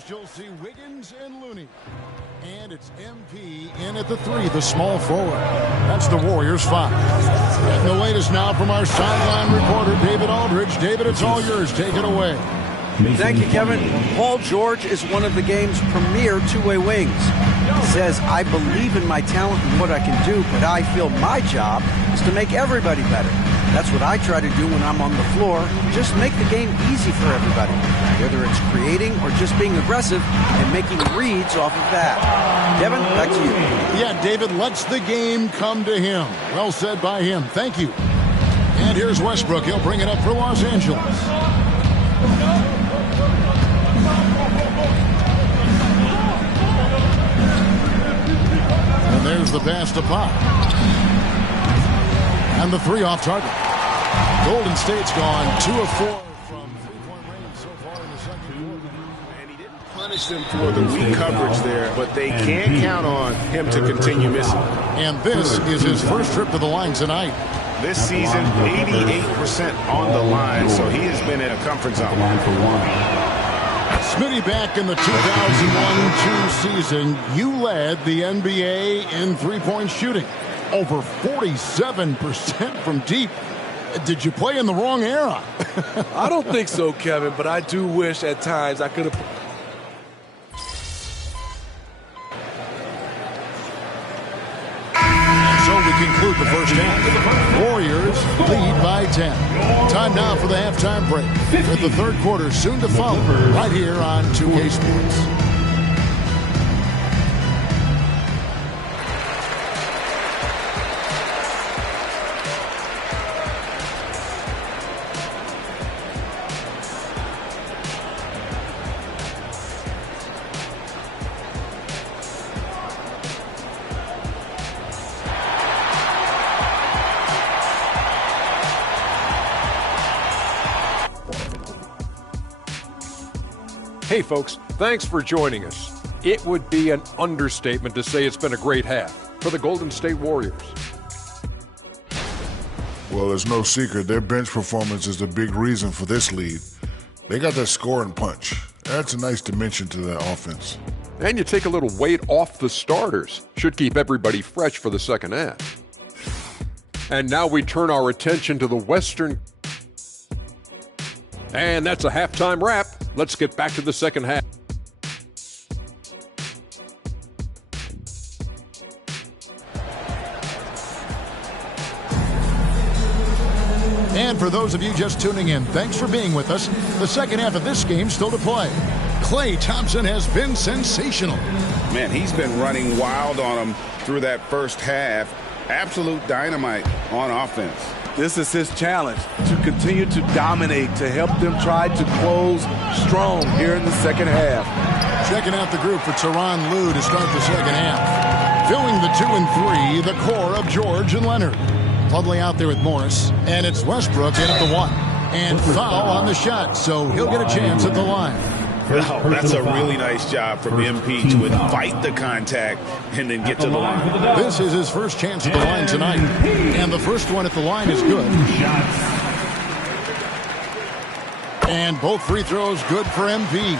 post, you'll see Wiggins and Looney. And it's MP in at the 3, the small forward. That's the Warriors' 5. And the latest now from our sideline reporter, David Aldridge. David, it's all yours. Take it away. Thank you, Kevin. Paul George is one of the game's premier two-way wings. He says, I believe in my talent and what I can do, but I feel my job is to make everybody better. That's what I try to do when I'm on the floor. Just make the game easy for everybody, whether it's creating or just being aggressive and making reads off of that. Kevin, back to you. Yeah, David lets the game come to him. Well said by him. Thank you. And here's Westbrook. He'll bring it up for Los Angeles. And there's the pass to Pop. And the 3 off target. Golden State's gone 2 of 4 from three-point range so far in the second quarter. And he didn't punish them for the weak coverage there, but they can't count on him to continue missing. And this is his first trip to the line tonight. This season, 88% on the line, so he has been in a comfort zone. Smitty, back in the 2001-2 season, you led the NBA in three-point shooting. Over 47% from deep. Did you play in the wrong era? I don't think so, Kevin, but I do wish at times I could have. And so we conclude the first half. Warriors lead by 10. Time now for the halftime break, with the third quarter soon to follow right here on 2K Sports. Hey folks, thanks for joining us. It would be an understatement to say it's been a great half for the Golden State Warriors. Well, it's no secret their bench performance is the big reason for this lead. They got that scoring punch. That's a nice dimension to their offense. And you take a little weight off the starters. Should keep everybody fresh for the second half. And now we turn our attention to the Western. And that's a halftime wrap. Let's get back to the second half. And for those of you just tuning in, thanks for being with us. The second half of this game still to play. Klay Thompson has been sensational. Man, he's been running wild on them through that first half. Absolute dynamite on offense. This is his challenge, to continue to dominate, to help them try to close strong here in the second half. Checking out the group for Tyronn Lue to start the second half. Filling the 2 and 3, the core of George and Leonard. Plumlee out there with Morris, and it's Westbrook in at the 1. And foul on the shot, so he'll get a chance at the line. Wow, that's a really nice job from MP to invite the contact and then get to the line. This is his first chance at the line tonight. And the first one at the line is good. And both free throws good for MP.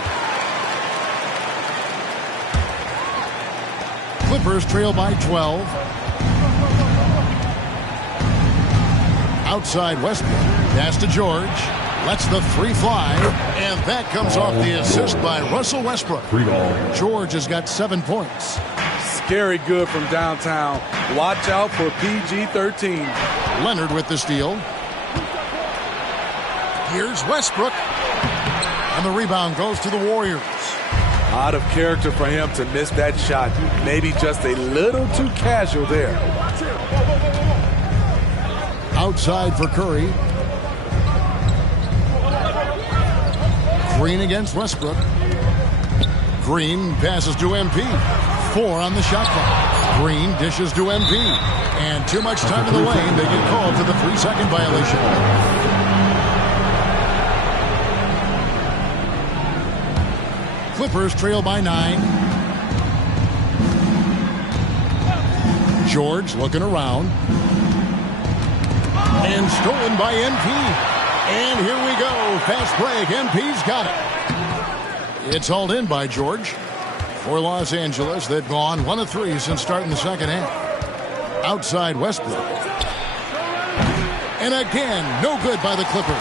Clippers trail by 12. Outside Westbrook. Pass to George. Lets the 3 fly, and that comes off the assist by Russell Westbrook. George has got 7 points. Scary good from downtown. Watch out for PG-13. Leonard with the steal. Here's Westbrook. And the rebound goes to the Warriors. Out of character for him to miss that shot. Maybe just a little too casual there. Outside for Curry. Green against Westbrook. Green passes to MP. 4 on the shot clock. Green dishes to MP. And too much time in the lane. They get called for the 3-second violation. Clippers trail by 9. George looking around. And stolen by MP. And here we go. Fast break. MP's got it. It's hauled in by George. For Los Angeles, they've gone 1 of 3 since starting the second half. Outside Westbrook. And again, no good by the Clippers.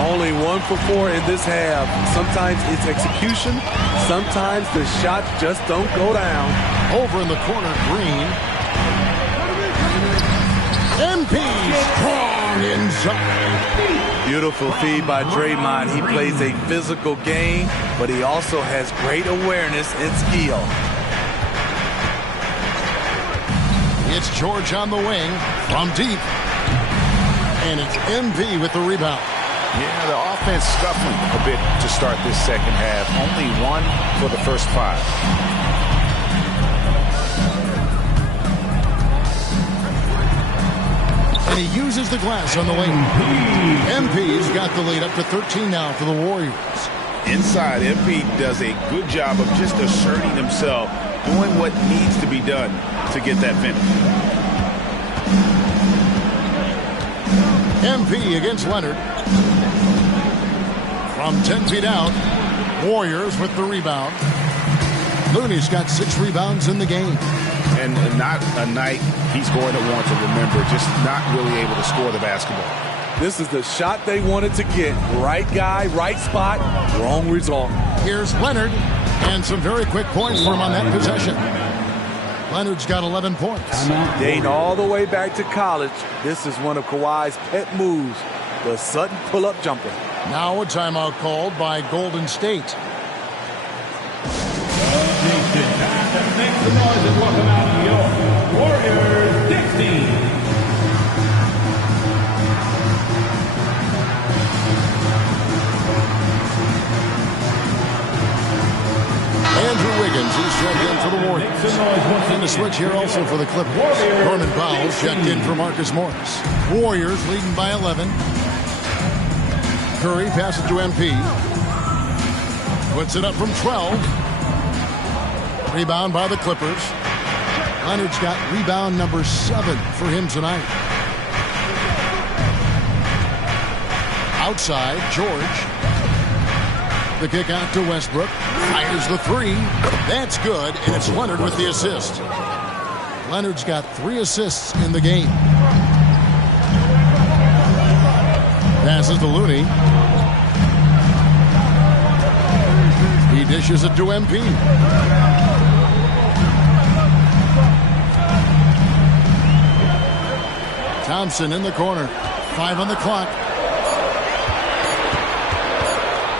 Only 1 for 4 in this half. Sometimes it's execution. Sometimes the shots just don't go down. Over in the corner, Green. MP strong inside. Beautiful feed by Draymond. He plays a physical game, but he also has great awareness and skill. It's George on the wing from deep. And it's MP with the rebound. Yeah, the offense scuffling a bit to start this second half. Only 1 for the first 5. And he uses the glass on the wing. MP's got the lead up to 13 now for the Warriors. Inside, MP does a good job of just asserting himself, doing what needs to be done to get that finish. MP against Leonard. From 10 feet out, Warriors with the rebound. Looney's got 6 rebounds in the game. And not a night he's going to want to remember, just not really able to score the basketball. This is the shot they wanted to get. Right guy, right spot, wrong result. Here's Leonard, and some very quick points for him on that possession. Leonard's got 11 points. Dating all the way back to college, this is one of Kawhi's pet moves, the sudden pull-up jumper. Now a timeout called by Golden State. Make some noise and welcome out your Warriors 16. Andrew Wiggins is checked in for the Warriors. And the switch here also for the Clippers. Norman Powell's checked in for Marcus Morris. Warriors leading by 11. Curry passes to MP. Puts it up from 12. Rebound by the Clippers. Leonard's got rebound number 7 for him tonight. Outside, George. The kick out to Westbrook. Fires the 3. That's good, and it's Leonard with the assist. Leonard's got 3 assists in the game. Passes to Looney. He dishes it to MP. Thompson in the corner. 5 on the clock.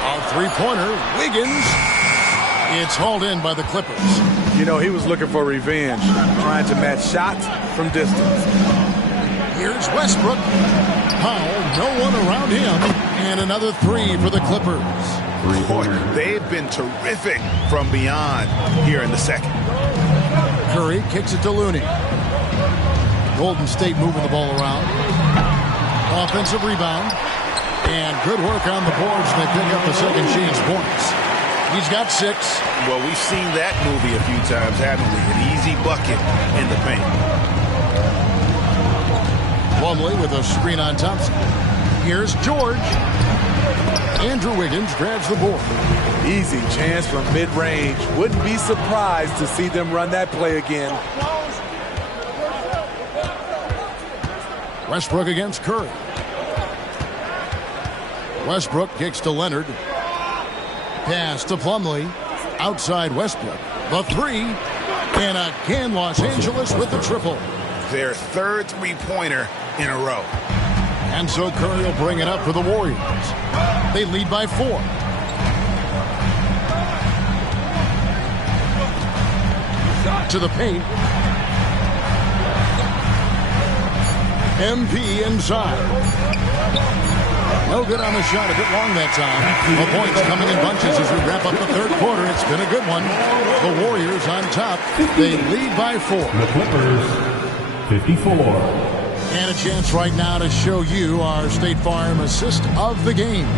A 3-pointer. Wiggins. It's hauled in by the Clippers. You know, he was looking for revenge, trying to match shots from distance. Here's Westbrook. Powell, no one around him. And another 3 for the Clippers. Boy, they've been terrific from beyond here in the second. Curry kicks it to Looney. Golden State moving the ball around. Offensive rebound. And good work on the boards. They pick up the second chance points. He's got 6. Well, we've seen that movie a few times, haven't we? An easy bucket in the paint. Plumlee with a screen on Thompson. Here's George. Andrew Wiggins grabs the board. Easy chance from mid-range. Wouldn't be surprised to see them run that play again. Westbrook against Curry. Westbrook kicks to Leonard. Pass to Plumlee. Outside Westbrook. The 3. And again Los Angeles with the triple. Their 3rd 3-pointer in a row. And so Curry will bring it up for the Warriors. They lead by 4. To the paint. MP inside. No good on the shot. A bit long that time. The points coming in bunches as we wrap up the 3rd quarter. It's been a good one. The Warriors on top. They lead by 4. The Clippers 54. And a chance right now to show you our State Farm assist of the game.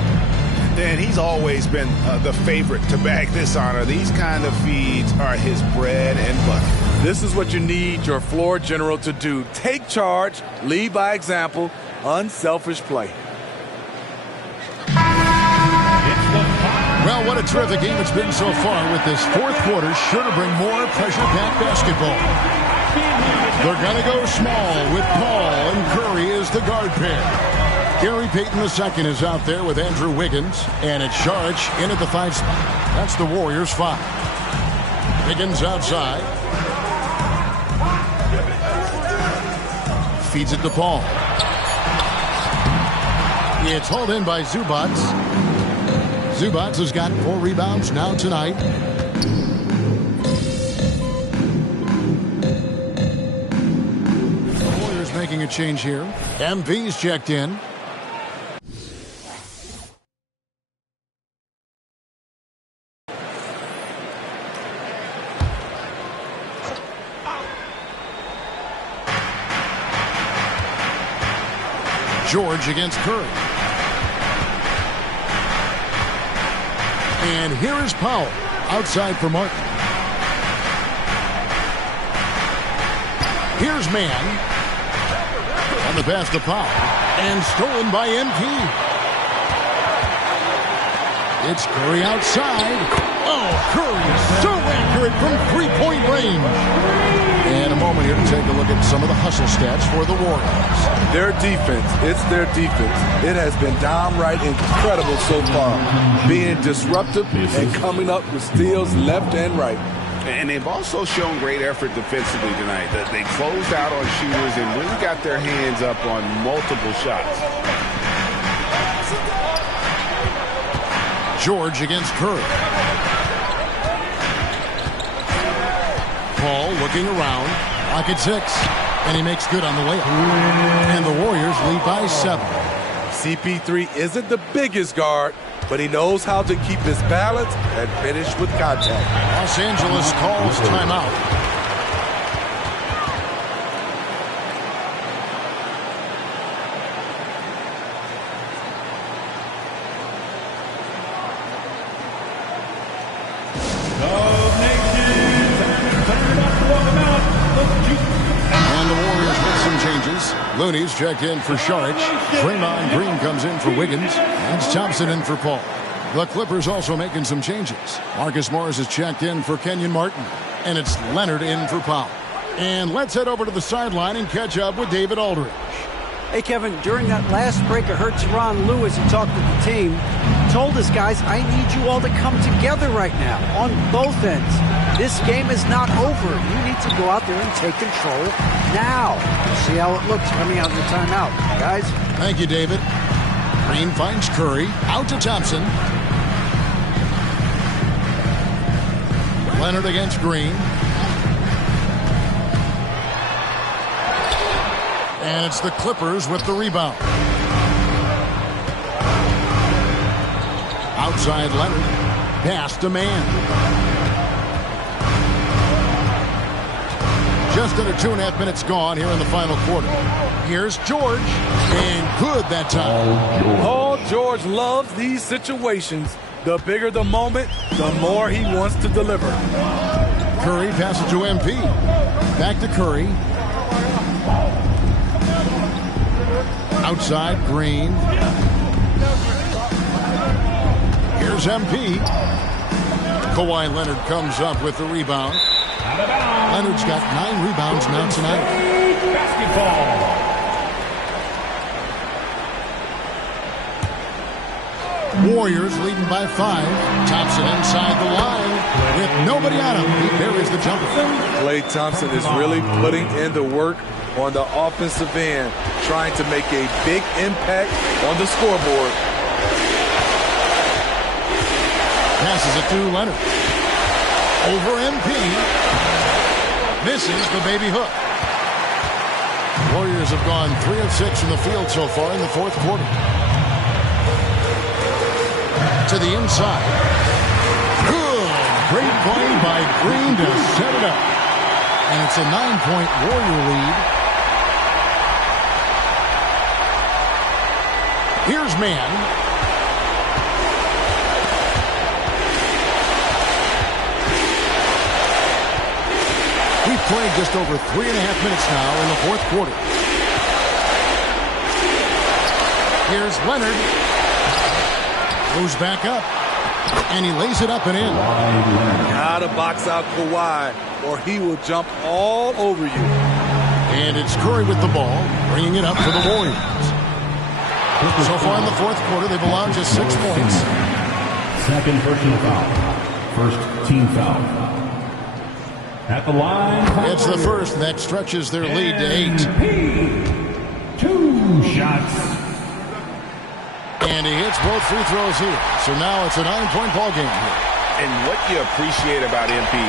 And he's always been the favorite to bag this honor. These kind of feeds are his bread and butter. This is what you need your floor general to do. Take charge, lead by example, unselfish play. Well, what What a terrific game it's been so far, with this fourth quarter sure to bring more pressure-packed basketball. They're going to go small with Paul and Curry as the guard pair. Gary Payton II is out there with Andrew Wiggins, and it's Saric in at the 5 spot. That's the Warriors' 5. Wiggins outside. Feeds it to Paul. It's hauled in by Zubac. Zubac has got 4 rebounds now tonight. The Warriors making a change here. MV's checked in. George against Curry. And here is Powell outside for Martin. Here's Mann on the pass to Powell, and stolen by MP. It's Curry outside. Oh, Curry so accurate from three-point range. And a moment here to take a look at some of the hustle stats for the Warriors. Their defense, it's their defense. It has been downright incredible so far, being disruptive and coming up with steals left and right. And they've also shown great effort defensively tonight. That they closed out on shooters and really got their hands up on multiple shots. George against Curry. Paul looking around. Lock at 6. And he makes good on the layup. And the Warriors lead by 7. CP3 isn't the biggest guard, but he knows how to keep his balance and finish with contact. Los Angeles calls timeout. Looney's checked in for Saric. Draymond Green comes in for Wiggins. And Thompson in for Paul. The Clippers also making some changes. Marcus Morris is checked in for Kenyon Martin. And it's Leonard in for Powell. And let's head over to the sideline and catch up with David Aldridge. Hey, Kevin, during that last break, I heard Tyronn Lue, as he talked with the team, told his guys, I need you all to come together right now on both ends. This game is not over. You need to go out there and take control now. See how it looks coming out of the timeout, guys. Thank you, David. Green finds Curry. Out to Thompson. Leonard against Green. And it's the Clippers with the rebound. Outside Leonard. Pass to Mann. Just under 2.5 minutes gone here in the final quarter. Here's George. And good that time. Paul George loves these situations. The bigger the moment, the more he wants to deliver. Curry passes to MP. Back to Curry. Outside Green. Here's MP. Kawhi Leonard comes up with the rebound. Leonard's got 9 rebounds now tonight. Basketball. Warriors leading by 5. Thompson inside the line with nobody on him. He buries the jumper. Klay Thompson is really putting in the work on the offensive end, trying to make a big impact on the scoreboard. Passes it to Leonard. Over MP. Misses the baby hook. Warriors have gone 3 of 6 from the field so far in the fourth quarter. To the inside. Good. Great play by Green to set it up. And it's a 9-point Warrior lead. Here's Mann. We've played just over 3.5 minutes now in the fourth quarter. Here's Leonard. Goes back up. And he lays it up and in. Gotta box out Kawhi, or he will jump all over you. And it's Curry with the ball, bringing it up for the Warriors. So far in the fourth quarter, they've allowed just 6 points. Second personal foul. First team foul. At the line. It's the first that stretches their lead to 8. MP. 2 shots. And he hits both free throws here. So now it's a 9-point ball game here. And what you appreciate about MP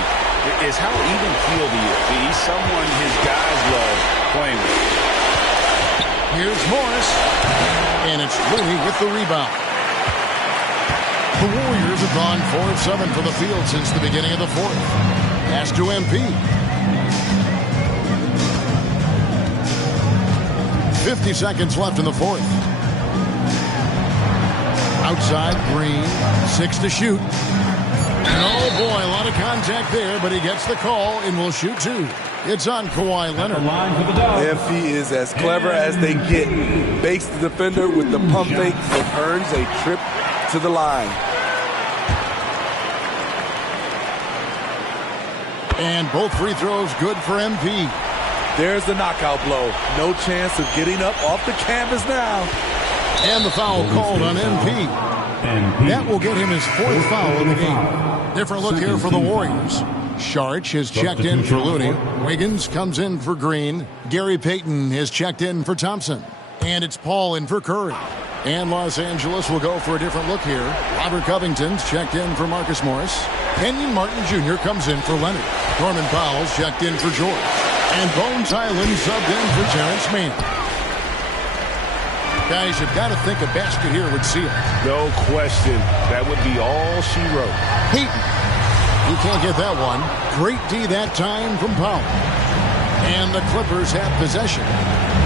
is how even-keeled he is. He's someone his guys love playing with. Here's Morris. And it's Looney with the rebound. The Warriors have gone 4 of 7 for the field since the beginning of the fourth. Pass to MP. 50 seconds left in the fourth. Outside, Green. 6 to shoot. And oh boy, a lot of contact there, but he gets the call and will shoot 2. It's on Kawhi Leonard. MP is as clever as they get. Bakes the defender with the pump fake and earns a trip to the line. And both free throws good for MP. There's the knockout blow. No chance of getting up off the canvas now. And the foul called on MP. That will get him his 4th foul of the game. Different look here for the Warriors. Sharch has checked in for Looney. Wiggins comes in for Green. Gary Payton has checked in for Thompson. And it's Paul in for Curry. And Los Angeles will go for a different look here. Robert Covington's checked in for Marcus Morris. Kenyon Martin Jr. comes in for Leonard. Norman Powell's checked in for George. And Bones Island subbed in for Terrence Mann. Guys, you've got to think a basket here would seal. No question. That would be all she wrote. Payton. He can't get that one. Great D that time from Powell. And the Clippers have possession.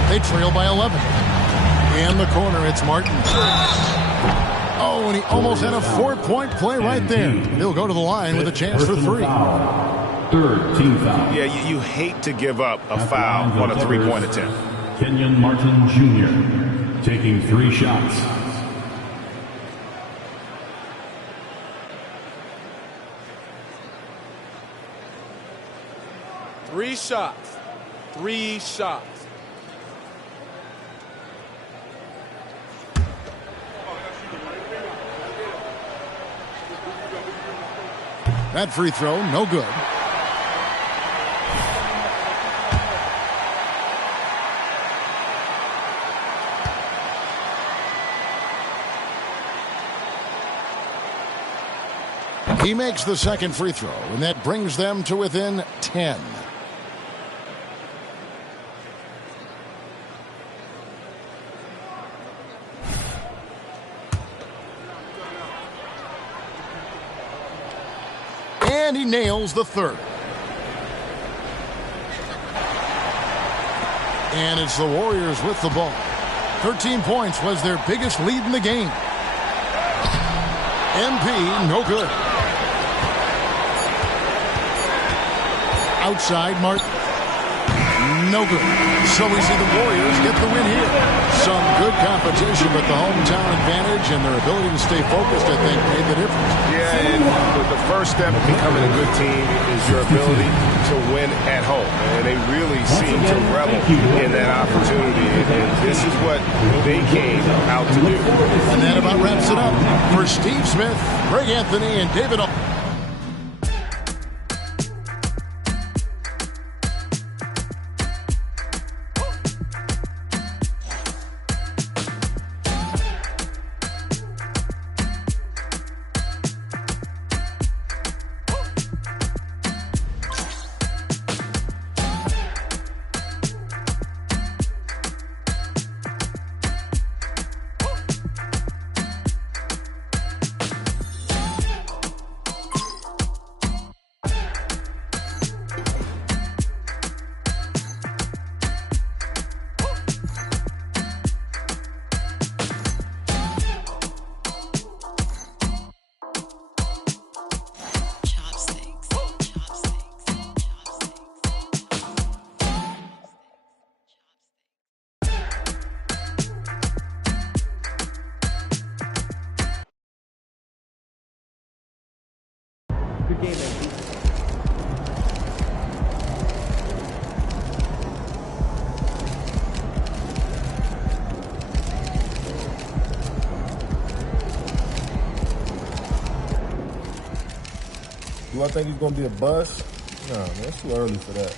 They trail by 11. In the corner, it's Martin. Oh, and he almost had a 4-point play right there. He'll go to the line with a chance for 3. Third team foul. Yeah, you hate to give up a foul on a 3-point attempt. Kenyon Martin Jr. taking 3 shots. Three shots. 3 shots. That free throw, no good. He makes the second free throw, and that brings them to within 10. And he nails the third. And it's the Warriors with the ball. 13 points was their biggest lead in the game. MP, no good. Outside, Martin. No good. So we see the Warriors get the win here. Some good competition, but the hometown advantage and their ability to stay focused, I think, made the difference. Yeah, and the first step of becoming a good team is your ability to win at home. And they really seem to revel in that opportunity. And this is what they came out to do. And that about wraps it up. For Steve Smith, Greg Anthony, and David Do I think he's going to be a bust? No, man, it's too early for that.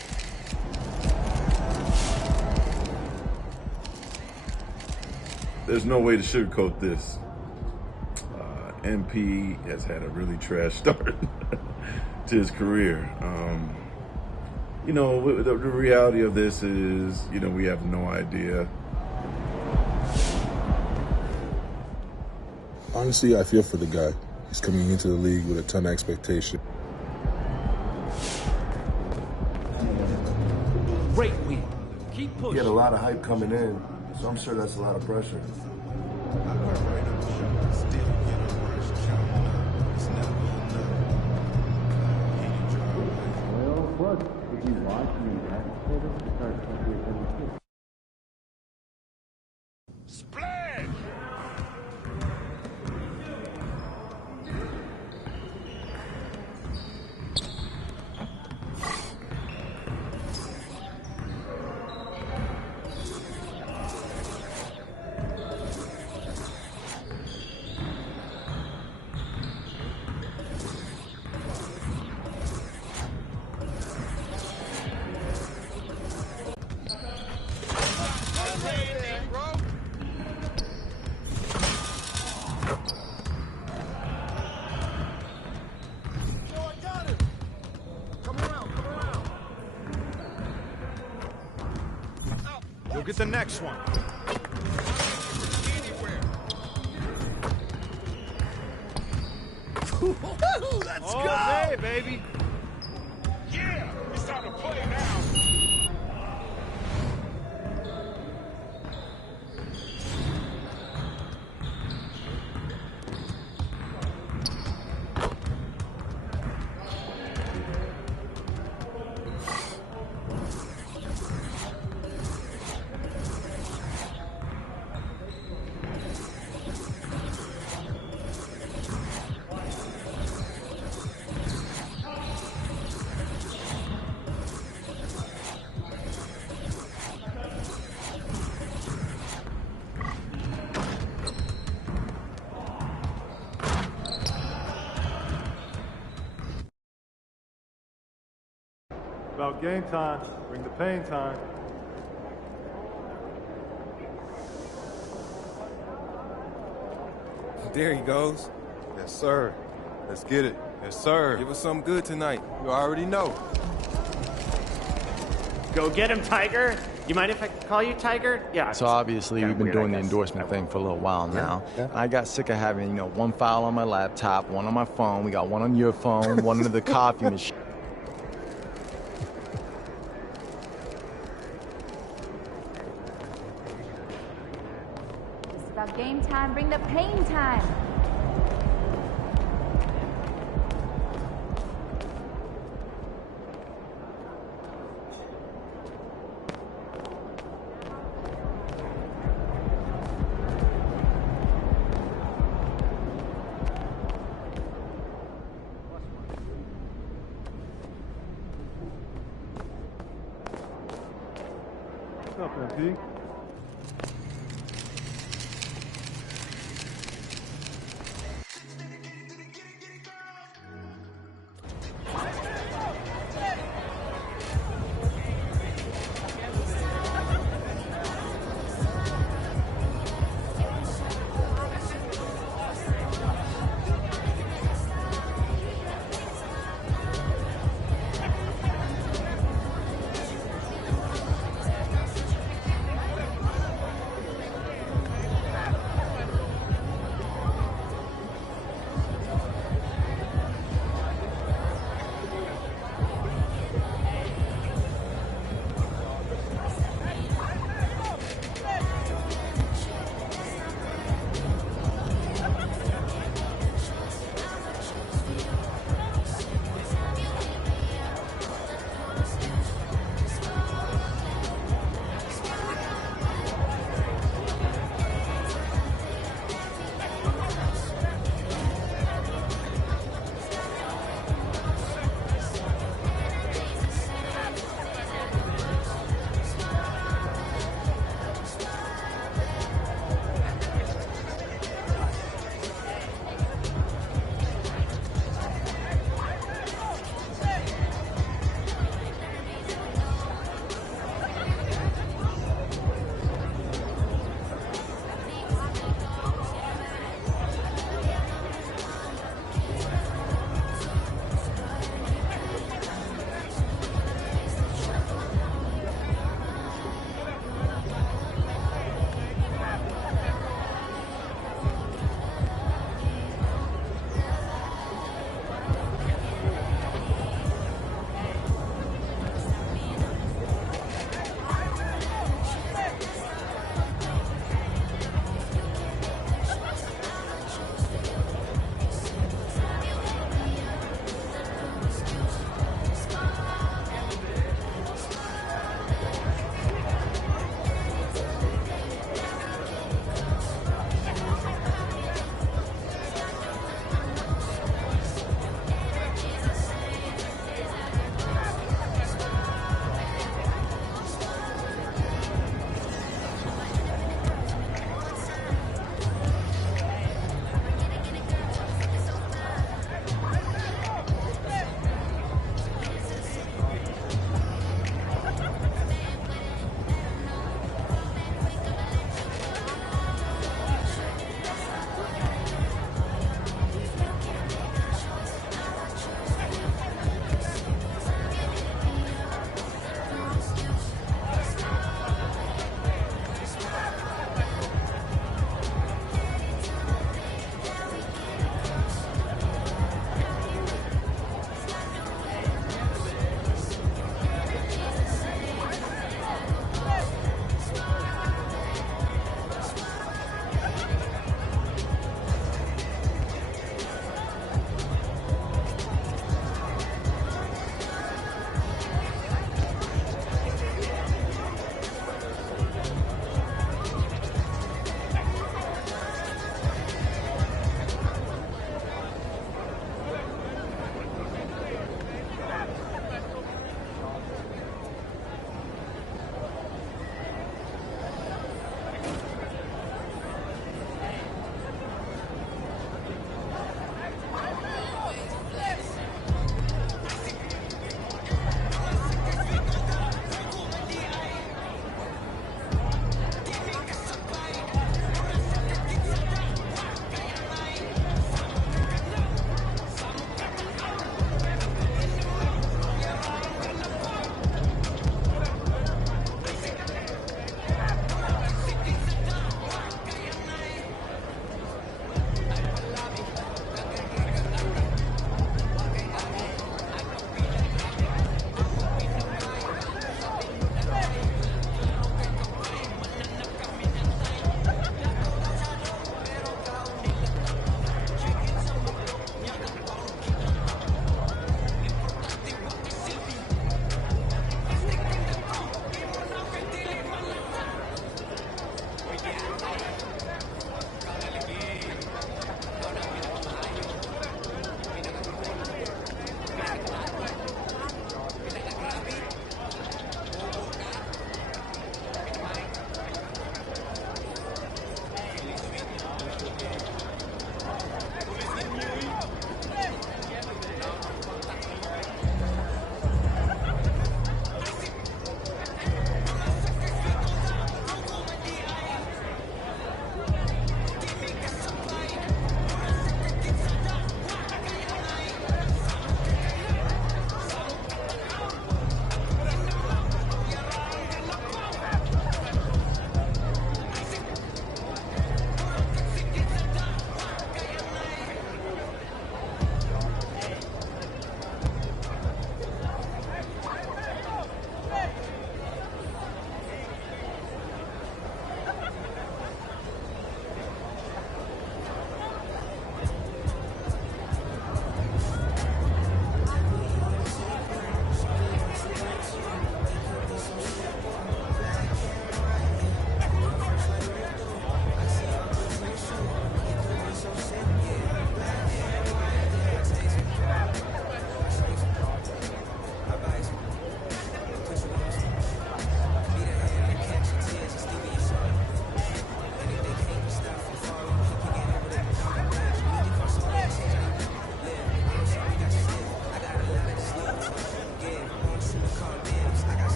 There's no way to sugarcoat this. MP has had a really trash start to his career. You know, the reality of this is, you know, we have no idea. Honestly, I feel for the guy. He's coming into the league with a ton of expectation. Great win. Keep pushing. He had a lot of hype coming in, so I'm sure that's a lot of pressure. Splash! You'll get the next one. Let's All go! day, baby. Yeah, it's time to play now. About game time, bring the pain time. There he goes. Yes, sir. Let's get it. Yes, sir. Give us something good tonight. You already know. Go get him, Tiger. You mind if I call you Tiger? Yeah. So obviously we've been doing the endorsement thing for a little while now. Yeah. I got sick of having, you know, one file on my laptop, one on my phone. We got one on your phone, one under the coffee machine. It's about game time. Bring the pain time. What's up, MP?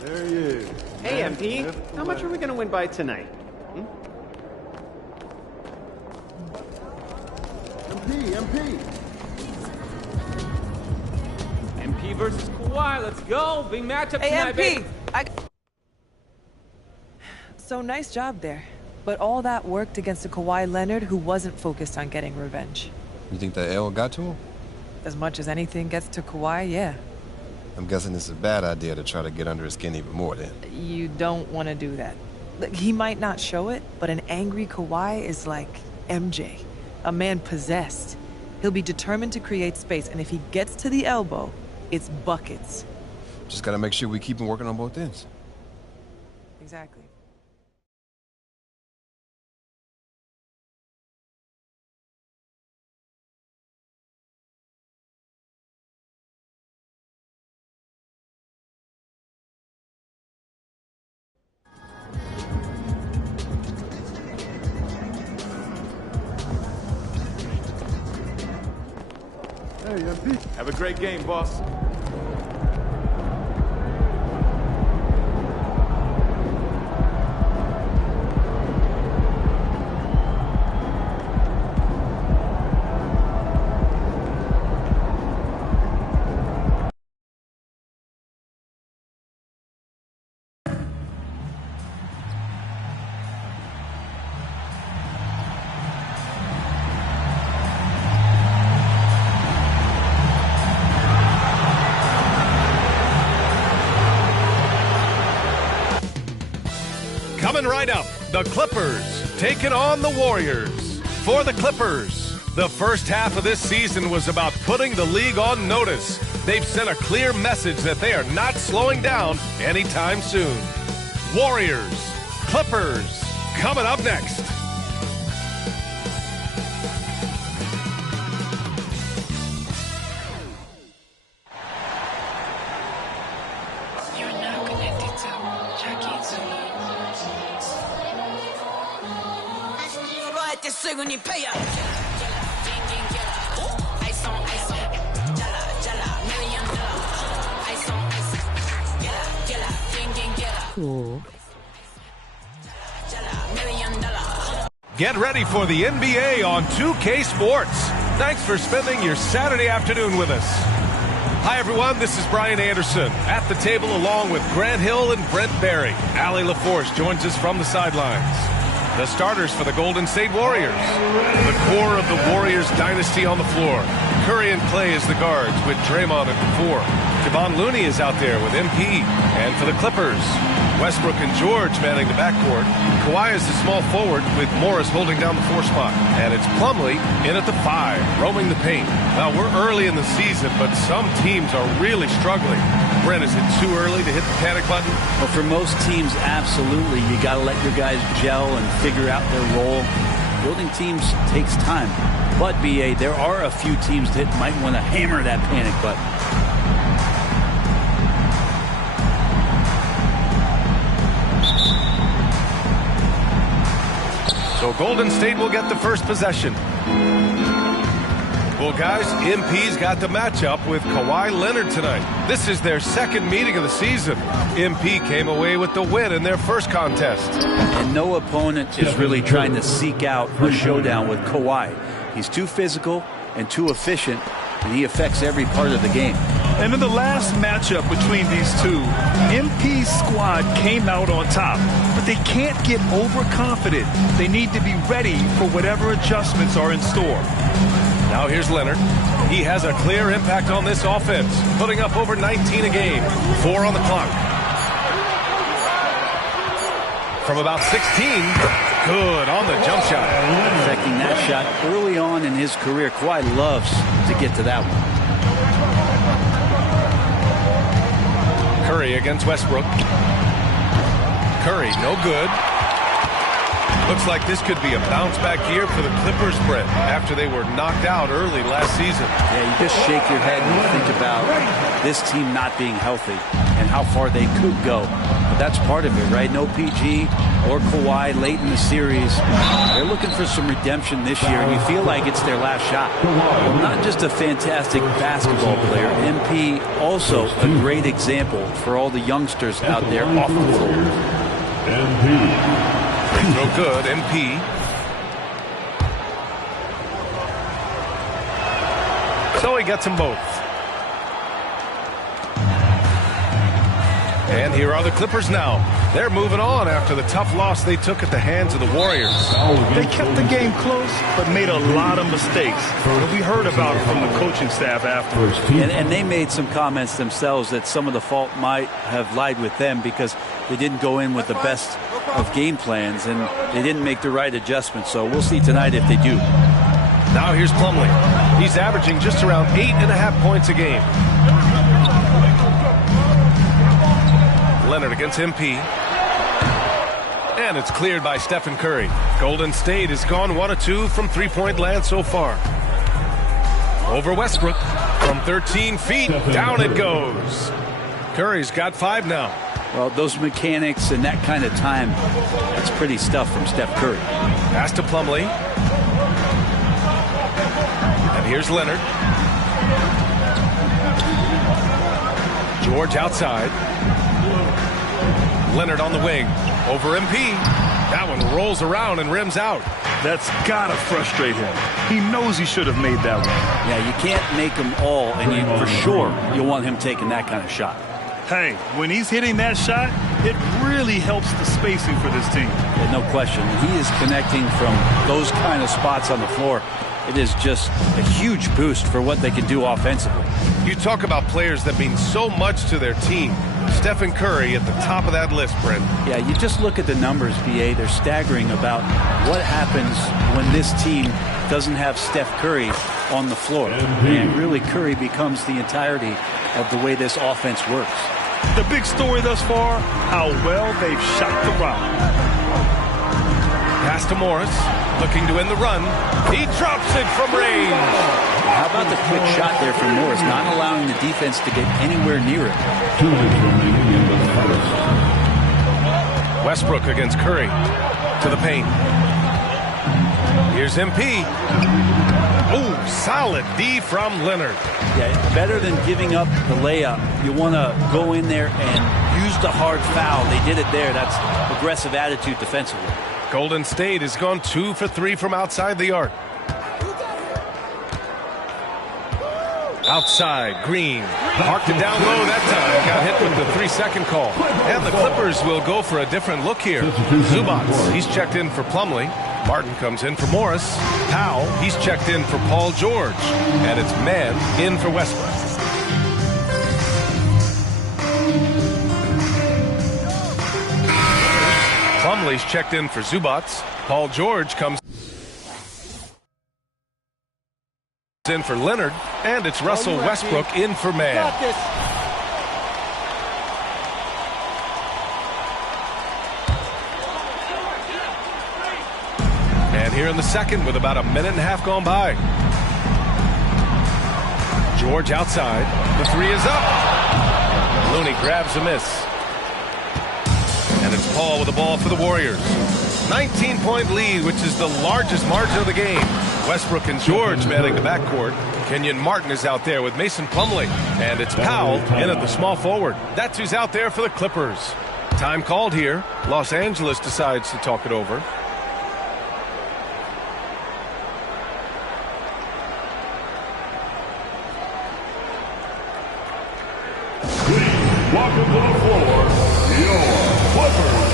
There he is. Hey, MP. How much are we going to win by tonight? MP. MP versus Kawhi. Let's go. Big matchup Hey, tonight, MP. baby. So nice job there. But all that worked against a Kawhi Leonard who wasn't focused on getting revenge. You think that L got to him? As much as anything gets to Kawhi, yeah. I'm guessing it's a bad idea to try to get under his skin even more then. You don't want to do that. Look, he might not show it, but an angry Kawhi is like MJ. A man possessed. He'll be determined to create space, and if he gets to the elbow, it's buckets. Just gotta make sure we keep him working on both ends. Exactly. Hey, MP. Have a great game, boss. Coming right up, the Clippers taking on the Warriors. For the Clippers, the first half of this season was about putting the league on notice. They've sent a clear message that they are not slowing down anytime soon. Warriors, Clippers, coming up next. Cool. Get ready for the NBA on 2K Sports. Thanks for spending your Saturday afternoon with us. Hi, everyone. This is Brian Anderson at the table along with Grant Hill and Brent Barry. Allie LaForce joins us from the sidelines. The starters for the Golden State Warriors. The core of the Warriors dynasty on the floor. Curry and Clay as the guards with Draymond at the 4. Kevon Looney is out there with MP. And for the Clippers, Westbrook and George manning the backcourt. Kawhi is the small forward with Morris holding down the 4 spot. And it's Plumlee in at the 5, roaming the paint. Now, we're early in the season, but some teams are really struggling. Brent, is it too early to hit the panic button? Well, for most teams, absolutely. You got to let your guys gel and figure out their role. Building teams takes time. But, BA, there are a few teams that might want to hammer that panic button. So Golden State will get the first possession. Well, guys, MP's got the matchup with Kawhi Leonard tonight. This is their second meeting of the season. MP came away with the win in their first contest. And no opponent is really trying to seek out a showdown with Kawhi. He's too physical and too efficient, and he affects every part of the game. And in the last matchup between these two, MP's squad came out on top. But they can't get overconfident. They need to be ready for whatever adjustments are in store. Now here's Leonard. He has a clear impact on this offense, putting up over 19 a game. 4 on the clock. From about 16, good on the jump shot. Affecting that shot early on in his career. Kawhi loves to get to that one. Curry against Westbrook. Curry, no good. Looks like this could be a bounce-back year for the Clippers, Brent, after they were knocked out early last season. Yeah, you just shake your head and think about this team not being healthy and how far they could go But that's part of it, right? No PG or Kawhi late in the series. They're looking for some redemption this year, and you feel like it's their last shot. Not just a fantastic basketball player, MP also a great example for all the youngsters out there off the floor. Free throw good, MP. So he gets them both. And here are the Clippers now. They're moving on after the tough loss they took at the hands of the Warriors. They kept the game close, but made a lot of mistakes. And we heard about it from the coaching staff afterwards. And they made some comments themselves that some of the fault might have lied with them because they didn't go in with the best of game plans and they didn't make the right adjustments. So we'll see tonight if they do. Now here's Plumlee. He's averaging just around 8.5 points a game. Leonard against MP. And it's cleared by Stephen Curry. Golden State has gone 1 of 2 from three-point land so far. Over Westbrook from 13 feet. Down it goes. Curry's got 5 now. Well, those mechanics and that kind of time, that's pretty stuff from Steph Curry. Pass to Plumlee. And here's Leonard. George outside. Leonard on the wing. Over MP. That one rolls around and rims out. That's got to frustrate him. He knows he should have made that one. Yeah, you can't make them all, and for sure you want him taking that kind of shot. Hey, when he's hitting that shot, it really helps the spacing for this team. Yeah, no question. He is connecting from those kind of spots on the floor. It is just a huge boost for what they can do offensively. You talk about players that mean so much to their team. Stephen Curry at the top of that list, Brent. Yeah, you just look at the numbers, BA. They're staggering about what happens when this team doesn't have Steph Curry on the floor. And really, Curry becomes the entirety of the way this offense works. The big story thus far, how well they've shot the rock. Pass to Morris, looking to win the run. He drops it from range. How about the quick shot there from Morris, not allowing the defense to get anywhere near it. Westbrook against Curry to the paint. Here's MP. Oh, solid D from Leonard. Yeah, better than giving up the layup. You want to go in there and use the hard foul. They did it there. That's aggressive attitude defensively. Golden State has gone 2 for 3 from outside the arc. Outside, Green. Parked it down low that time. Got hit with the 3-second call. And the Clippers will go for a different look here. Zubac, he's checked in for Plumlee. Martin comes in for Morris. Powell, he's checked in for Paul George. And it's Mann in for Westbrook. Plumlee's checked in for Zubac. Paul George comes in for Leonard, and it's Russell Westbrook in for Mann. And here in the second with about a minute and a half gone by. George outside. The 3 is up. Looney grabs a miss. And it's Paul with the ball for the Warriors. 19-point lead, which is the largest margin of the game. Westbrook and George manning the backcourt. Kenyon Martin is out there with Mason Plumlee. And it's Powell in at the small forward. That's who's out there for the Clippers. Time called here. Los Angeles decides to talk it over. Welcome to the floor, your Clippers.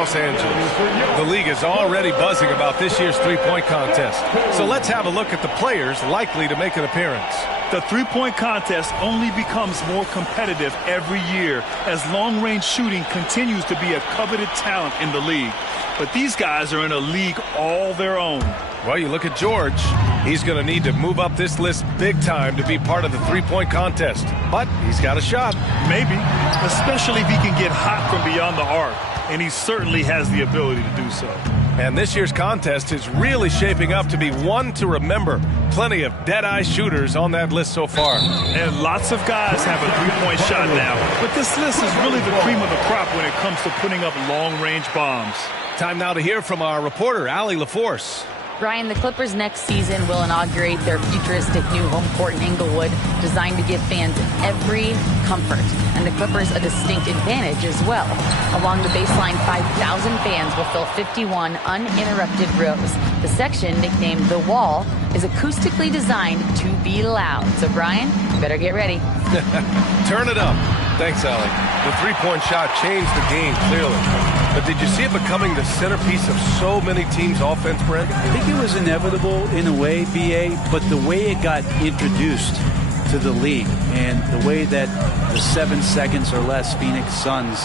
Los Angeles. The league is already buzzing about this year's three-point contest. So let's have a look at the players likely to make an appearance. The three-point contest only becomes more competitive every year as long-range shooting continues to be a coveted talent in the league. But these guys are in a league all their own. Well, you look at George. He's going to need to move up this list big time to be part of the three-point contest. But he's got a shot. Maybe, especially if he can get hot from beyond the arc. And he certainly has the ability to do so. And this year's contest is really shaping up to be one to remember. Plenty of dead-eye shooters on that list so far. And lots of guys have a three-point shot now. But this list is really the cream of the crop when it comes to putting up long-range bombs. Time now to hear from our reporter, Allie LaForce. Brian, the Clippers next season will inaugurate their futuristic new home court in Inglewood, designed to give fans every comfort, and the Clippers a distinct advantage as well. Along the baseline, 5,000 fans will fill 51 uninterrupted rows. The section, nicknamed The Wall, is acoustically designed to be loud. So, Brian, you better get ready. Turn it up. Thanks, Allie. The three-point shot changed the game, clearly. But did you see it becoming the centerpiece of so many teams' offense, Brent? I think it was inevitable in a way, B.A., but the way it got introduced to the league and the way that the 7 seconds or less Phoenix Suns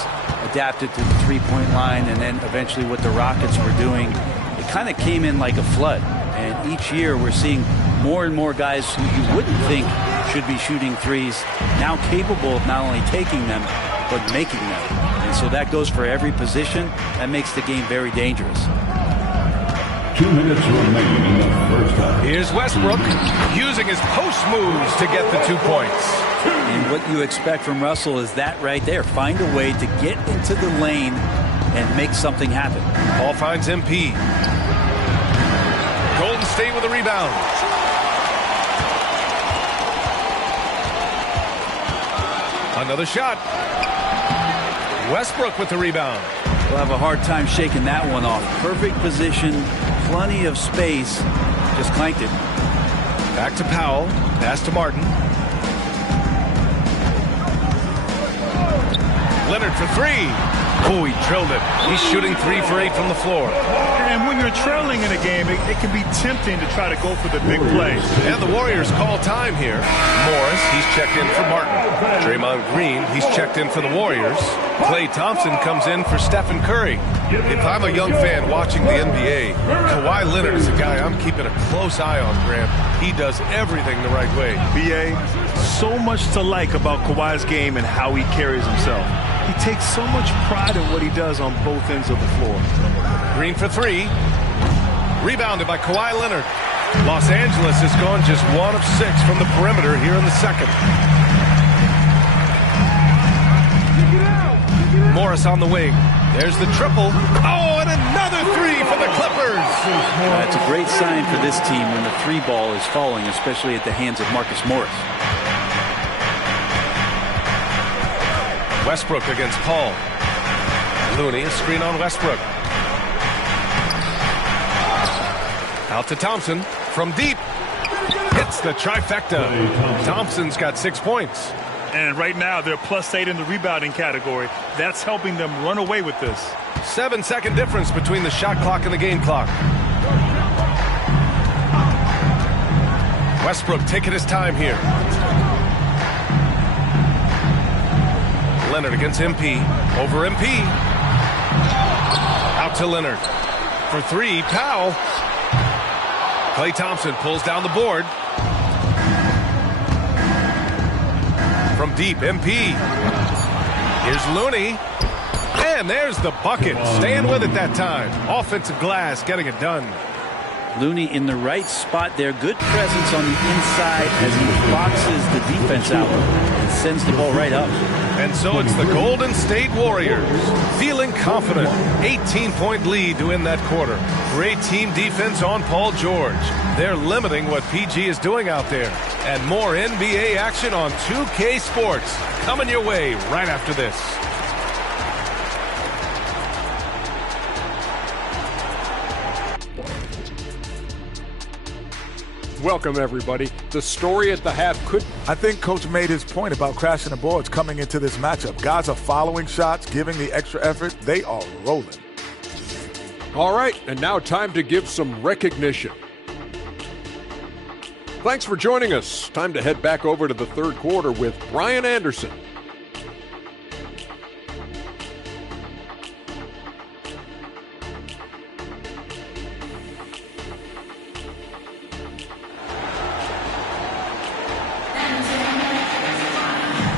adapted to the three-point line and then eventually what the Rockets were doing, it kind of came in like a flood. And each year we're seeing more and more guys who you wouldn't think should be shooting threes now capable of not only taking them, but making them. And so that goes for every position. That makes the game very dangerous. 2 minutes remaining in the first half. Here's Westbrook using his post moves to get the 2 points. And what you expect from Russell is that right there. Find a way to get into the lane and make something happen. Ball finds MP. Golden State with a rebound. Another shot. Westbrook with the rebound. We'll have a hard time shaking that one off. Perfect position, plenty of space. Just clanked it. Back to Powell. Pass to Martin. Leonard for three. Oh, he drilled it. He's shooting 3 for 8 from the floor. And when you're trailing in a game, it can be tempting to try to go for the big play. And the Warriors call time here. Morris, he's checked in for Martin. Draymond Green, he's checked in for the Warriors. Klay Thompson comes in for Stephen Curry. If I'm a young fan watching the NBA, Kawhi Leonard is a guy I'm keeping a close eye on, Graham. He does everything the right way. B.A., so much to like about Kawhi's game and how he carries himself. He takes so much pride in what he does on both ends of the floor. Green for 3. Rebounded by Kawhi Leonard. Los Angeles has gone just 1 of 6 from the perimeter here in the second. Morris on the wing. There's the triple. Oh, and another 3 for the Clippers. That's a great sign for this team when the 3 ball is falling, especially at the hands of Marcus Morris. Westbrook against Paul. Looney, a screen on Westbrook. Out to Thompson from deep. Hits the trifecta. Thompson's got 6 points. And right now they're +8 in the rebounding category. That's helping them run away with this. 7-second difference between the shot clock and the game clock. Westbrook taking his time here. Leonard against MP. Over MP. Out to Leonard. For 3, Powell. Klay Thompson pulls down the board. From deep, MP. Here's Looney. And there's the bucket. Staying with it that time. Offensive glass getting it done. Looney in the right spot there. Good presence on the inside as he boxes the defense out and sends the ball right up. And so it's the Golden State Warriors feeling confident. 18-point lead to end that quarter. Great team defense on Paul George. They're limiting what PG is doing out there. And more NBA action on 2K Sports coming your way right after this. Welcome, everybody. The story at the half could... I think Coach made his point about crashing the boards coming into this matchup. Guys are following shots, giving the extra effort. They are rolling. All right, and now time to give some recognition. Thanks for joining us. Time to head back over to the third quarter with Brian Anderson.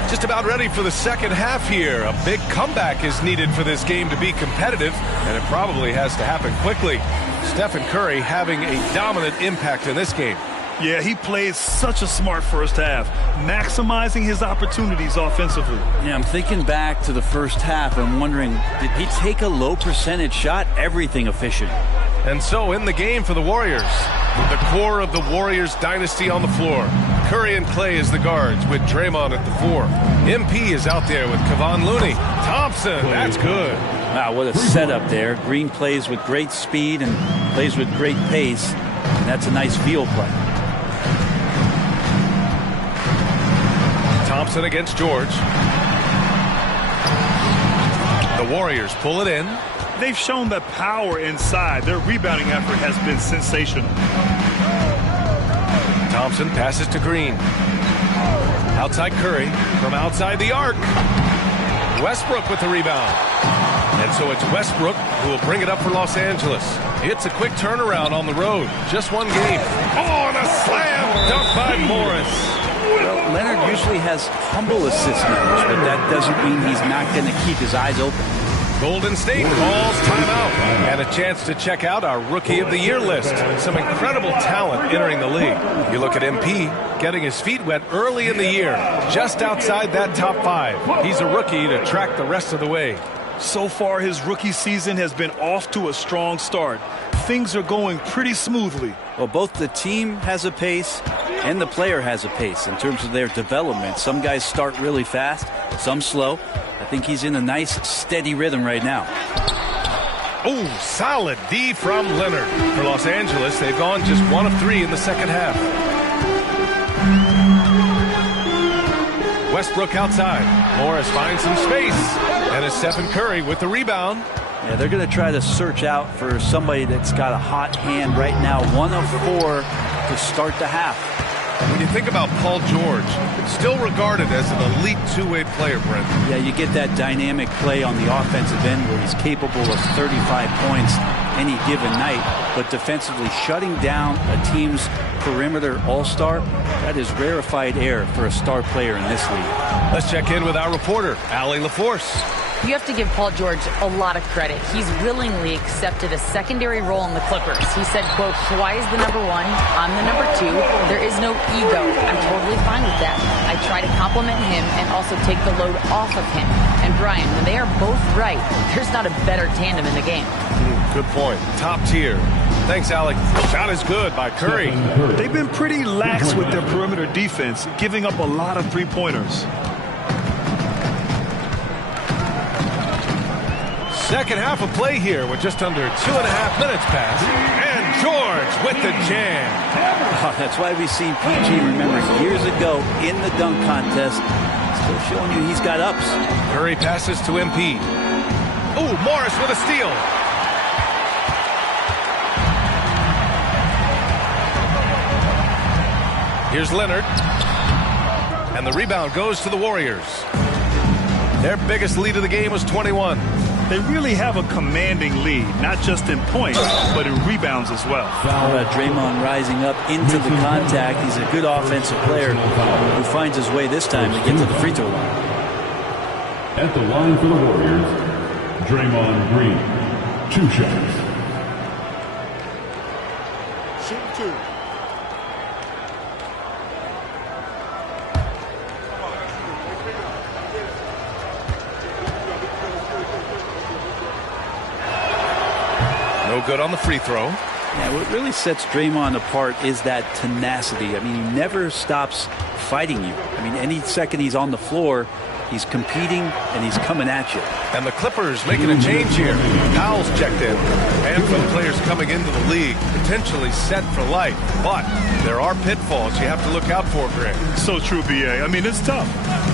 Just about ready for the second half here. A big comeback is needed for this game to be competitive, and it probably has to happen quickly. Stephen Curry having a dominant impact in this game. Yeah, he played such a smart first half, maximizing his opportunities offensively. Yeah, I'm thinking back to the first half and wondering, did he take a low percentage shot? Everything efficient. And so in the game for the Warriors, the core of the Warriors dynasty on the floor. Curry and Clay as the guards with Draymond at the 4. MP is out there with Kevon Looney. Thompson, that's good. Wow, what a setup there. Green plays with great speed and plays with great pace. And that's a nice field play. Thompson against George. The Warriors pull it in. They've shown that power inside. Their rebounding effort has been sensational. Thompson passes to Green. Outside Curry from outside the arc. Westbrook with the rebound. And so it's Westbrook who will bring it up for Los Angeles. It's a quick turnaround on the road. Just one game. Oh, and a slam dunk by Morris. Well, Leonard usually has humble assist numbers, but that doesn't mean he's not going to keep his eyes open. Golden State calls timeout. And a chance to check out our Rookie of the Year list. Some incredible talent entering the league. You look at MP, getting his feet wet early in the year, just outside that top 5. He's a rookie to track the rest of the way. So far, his rookie season has been off to a strong start. Things are going pretty smoothly. Well, both the team has a pace and the player has a pace in terms of their development. Some guys start really fast, some slow. I think he's in a nice, steady rhythm right now. Oh, solid D from Leonard. For Los Angeles, they've gone just 1 of 3 in the second half. Westbrook outside. Morris finds some space. And it's Stephen Curry with the rebound. Yeah, they're going to try to search out for somebody that's got a hot hand right now. 1 of 4 to start the half. When you think about Paul George, still regarded as an elite two-way player, Brent. Yeah, you get that dynamic play on the offensive end where he's capable of 35 points any given night, but defensively shutting down a team's perimeter all-star, that is rarefied air for a star player in this league. Let's check in with our reporter, Allie LaForce. You have to give Paul George a lot of credit. He's willingly accepted a secondary role in the Clippers. He said, quote, Kawhi is the number 1, I'm the number 2. There is no ego. I'm totally fine with that. I try to compliment him and also take the load off of him. And Brian, when they are both right, there's not a better tandem in the game. Good point. Top tier. Thanks, Alec. Shot is good by Curry. They've been pretty lax with their perimeter defense, giving up a lot of three-pointers. Second half of play here with just under 2.5 minutes passed. And George with the jam. Oh, that's why we've seen PG, remember, years ago in the dunk contest. Still showing you he's got ups. Curry passes to MP. Oh, Morris with a steal. Here's Leonard. And the rebound goes to the Warriors. Their biggest lead of the game was 21. They really have a commanding lead, not just in points, but in rebounds as well. How about Draymond rising up into the contact? He's a good offensive player who finds his way this time to get to the free throw line. At the line for the Warriors, Draymond Green. 2 shots. Shoot 2. No good on the free throw. Yeah, what really sets Draymond apart is that tenacity. I mean, he never stops fighting you. I mean, any second he's on the floor, he's competing and he's coming at you. And the Clippers making a change here. Powell's checked in. Handful of players coming into the league, potentially set for life. But there are pitfalls you have to look out for, Greg. So true, BA. I mean, it's tough.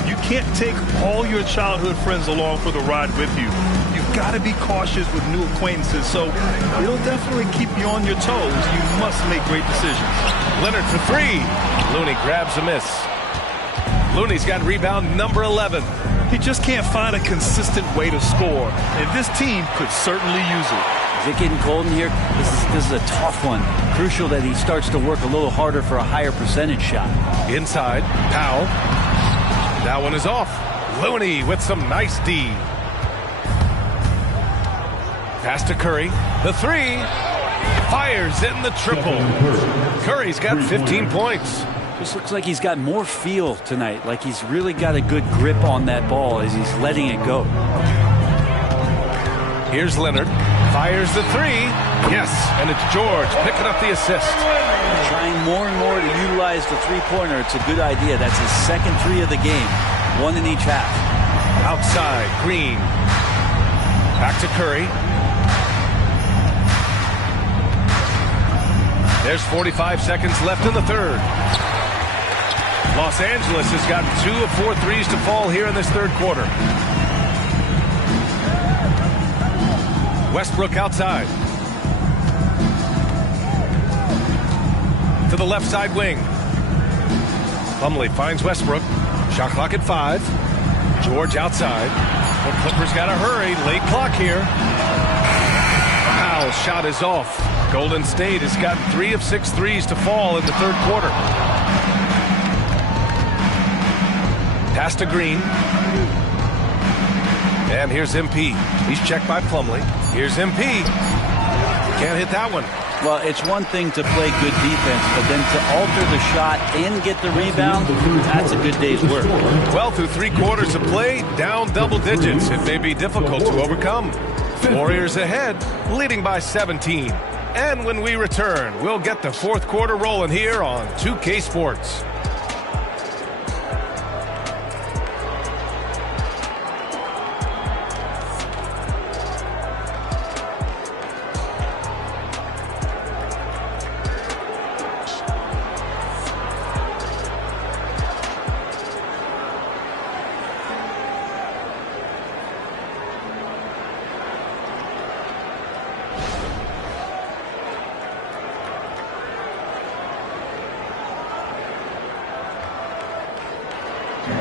You can't take all your childhood friends along for the ride with you. You've got to be cautious with new acquaintances, so it'll definitely keep you on your toes. You must make great decisions. Leonard for three. Looney grabs a miss. Looney's got rebound number 11. He just can't find a consistent way to score, and this team could certainly use it. Is it getting cold in here? This is a tough one. Crucial that he starts to work a little harder for a higher percentage shot. Inside, Powell. That one is off. Looney with some nice D. Pass to Curry. The three. Fires in the triple. Curry's got 15 points. Just looks like he's got more feel tonight. Like he's really got a good grip on that ball as he's letting it go. Here's Leonard. Fires the three. Yes, and it's George picking up the assist. Trying more and more to utilize the three-pointer. It's a good idea. That's his second three of the game. One in each half. Outside, Green. Back to Curry. There's 45 seconds left in the third. Los Angeles has got 2 of 4 threes to fall here in this third quarter. Westbrook outside. To the left side wing. Plumlee finds Westbrook. Shot clock at 5. George outside. The Clippers got to hurry. Late clock here. Powell's shot is off. Golden State has got 3 of 6 threes to fall in the third quarter. Pass to Green. And here's MP. He's checked by Plumlee. Here's MP. Can't hit that one. Well, it's one thing to play good defense, but then to alter the shot and get the rebound, that's a good day's work. Well, through 3 quarters of play, down double digits. It may be difficult to overcome. Warriors ahead, leading by 17. And when we return, we'll get the fourth quarter rolling here on 2K Sports.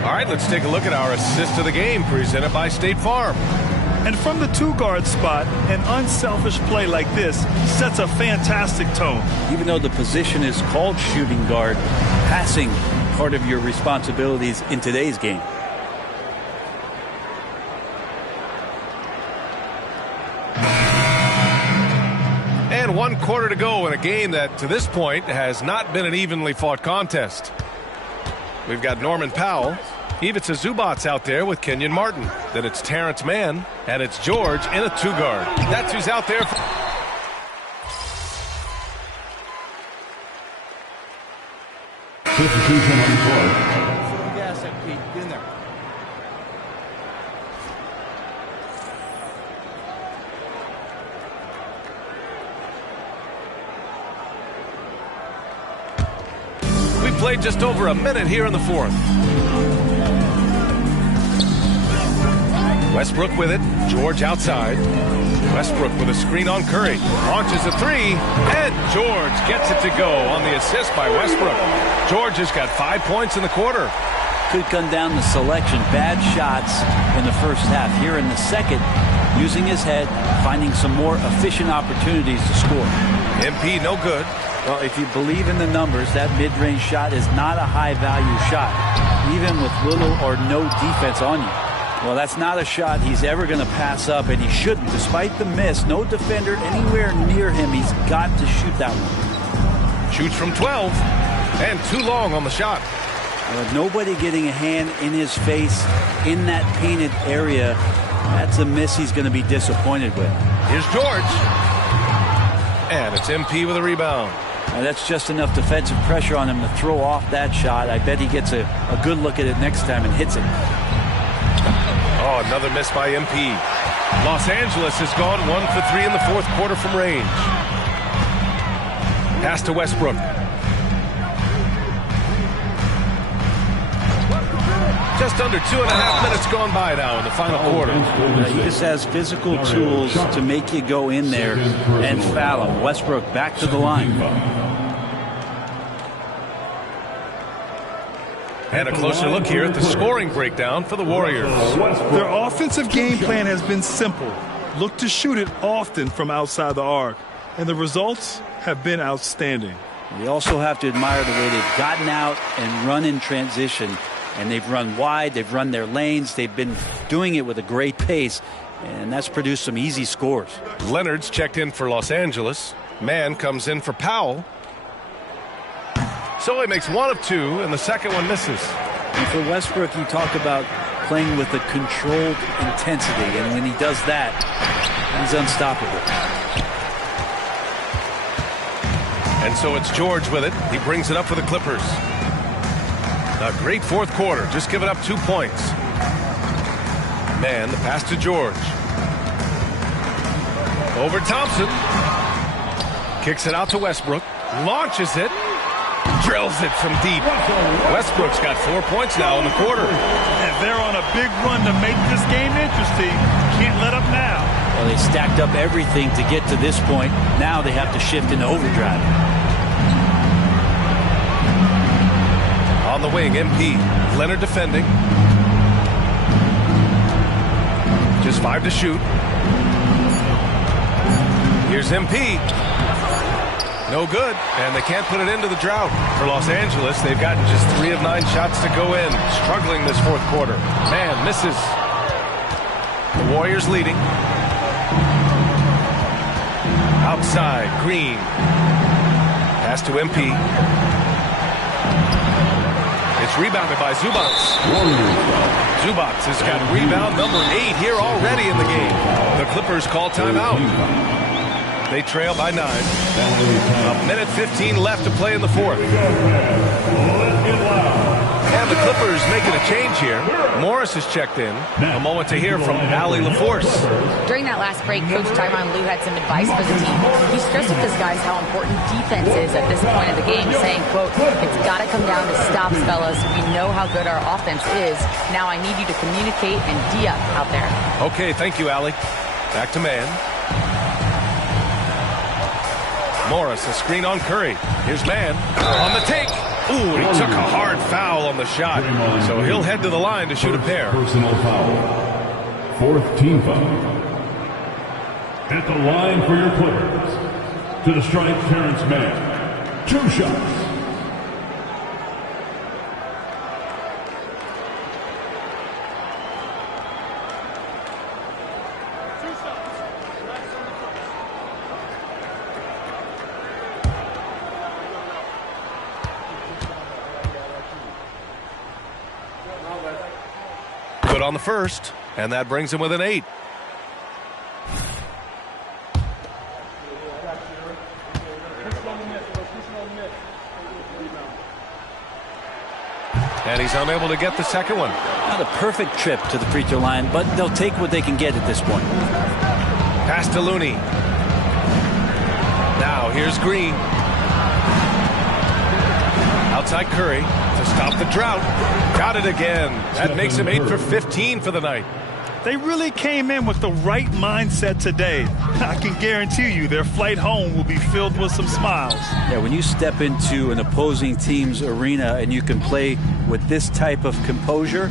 All right, let's take a look at our assist of the game presented by State Farm. And from the 2-guard spot, an unselfish play like this sets a fantastic tone. Even though the position is called shooting guard, passing part of your responsibilities in today's game. And 1 quarter to go in a game that to this point has not been an evenly fought contest. We've got Norman Powell. Ivica Zubac's out there with Kenyon Martin. Then it's Terrence Mann, and it's George in a 2-guard. That's who's out there. Substitution on the floor. Gas up, Pete. Get in there. We've played just over a minute here in the fourth. Westbrook with it. George outside. Westbrook with a screen on Curry. Launches a 3. And George gets it to go on the assist by Westbrook. George has got 5 points in the quarter. Could come down to selection. Bad shots in the first half. Here in the second, using his head, finding some more efficient opportunities to score. MP no good. Well, if you believe in the numbers, that mid-range shot is not a high-value shot, even with little or no defense on you. Well, that's not a shot he's ever going to pass up, and he shouldn't. Despite the miss, no defender anywhere near him. He's got to shoot that one. Shoots from 12, and too long on the shot. With nobody getting a hand in his face in that painted area, that's a miss he's going to be disappointed with. Here's George. And it's MP with a rebound. Now that's just enough defensive pressure on him to throw off that shot. I bet he gets a good look at it next time and hits it. Oh, another miss by MP. Los Angeles has gone 1 for 3 in the fourth quarter from range. Pass to Westbrook. Just under 2.5 minutes gone by now in the final quarter. He just has physical tools to make you go in there and foul him. Westbrook back to the line. And a closer look here at the scoring breakdown for the Warriors. Their offensive game plan has been simple. Look to shoot it often from outside the arc. And the results have been outstanding. We also have to admire the way they've gotten out and run in transition. And they've run wide, they've run their lanes, they've been doing it with a great pace, and that's produced some easy scores. Leonard's checked in for Los Angeles. Mann comes in for Powell. So he makes one of two, and the second one misses. And for Westbrook, you talk about playing with a controlled intensity, and when he does that, he's unstoppable. And so it's George with it. He brings it up for the Clippers. A great fourth quarter, just giving up 2 points. Mann, the pass to George. Over Thompson. Kicks it out to Westbrook. Launches it. Drills it from deep. Westbrook's got 4 points now in the quarter. And they're on a big run to make this game interesting. Can't let up now. Well, they stacked up everything to get to this point. Now they have to shift into overdrive. On the wing, MP. Leonard defending. Just 5 to shoot. Here's MP. No good. And they can't put it into the drought. For Los Angeles, they've gotten just 3 of 9 shots to go in. Struggling this fourth quarter. Mann misses. The Warriors leading. Outside, Green. Pass to MP. It's rebounded by Zubac. Zubac has got rebound number 8 here already in the game. The Clippers call timeout. They trail by 9. A minute 15 left to play in the fourth. And the Clippers making a change here. Morris has checked in. A moment to hear from Allie LaForce. During that last break, Coach Tyronn Lue had some advice for the team. He stressed with his guys how important defense is at this point of the game, saying, quote, "It's got to come down to stops, fellas. We know how good our offense is. Now I need you to communicate and D-up out there." Okay, thank you, Allie. Back to Mann. Morris, a screen on Curry. Here's Mann on the take. Ooh, he took a hard foul on the shot. So he'll head to the line to shoot a pair. Personal foul. 4th team foul. At the line for your Clippers. To the strike, Terrence Mann. 2 shots. On the first, and that brings him with an 8. And he's unable to get the second one. Not a perfect trip to the free throw line, but they'll take what they can get at this point. Pass to Looney. Now here's Green. Outside Curry to stop the drought. Got it again. That makes him 8 for 15 for the night. They really came in with the right mindset today. I can guarantee you their flight home will be filled with some smiles. Yeah, when you step into an opposing team's arena and you can play with this type of composure,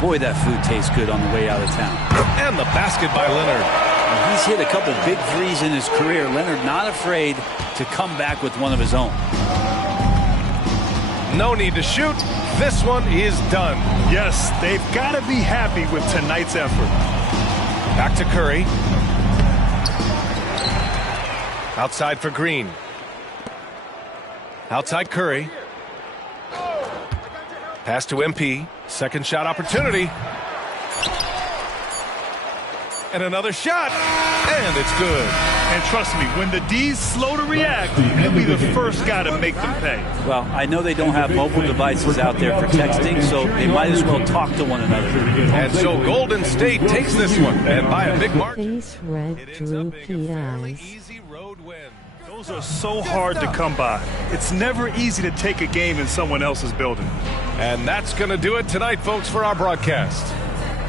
boy, that food tastes good on the way out of town. And the basket by Leonard. And he's hit a couple big threes in his career. Leonard not afraid to come back with one of his own. No need to shoot. This one is done. Yes, they've got to be happy with tonight's effort. Back to Curry. Outside for Green. Outside Curry. Pass to MP. Second shot opportunity. And another shot. And it's good. And trust me, when the D's slow to react, he'll be the first guy to make them pay. Well, I know they don't have mobile devices out there for texting, so they might as well talk to one another. And so Golden State takes this one, and by a big margin. Face red, droopy eyes. Easy road win. Those are so hard to come by. It's never easy to take a game in someone else's building. And that's going to do it tonight, folks, for our broadcast.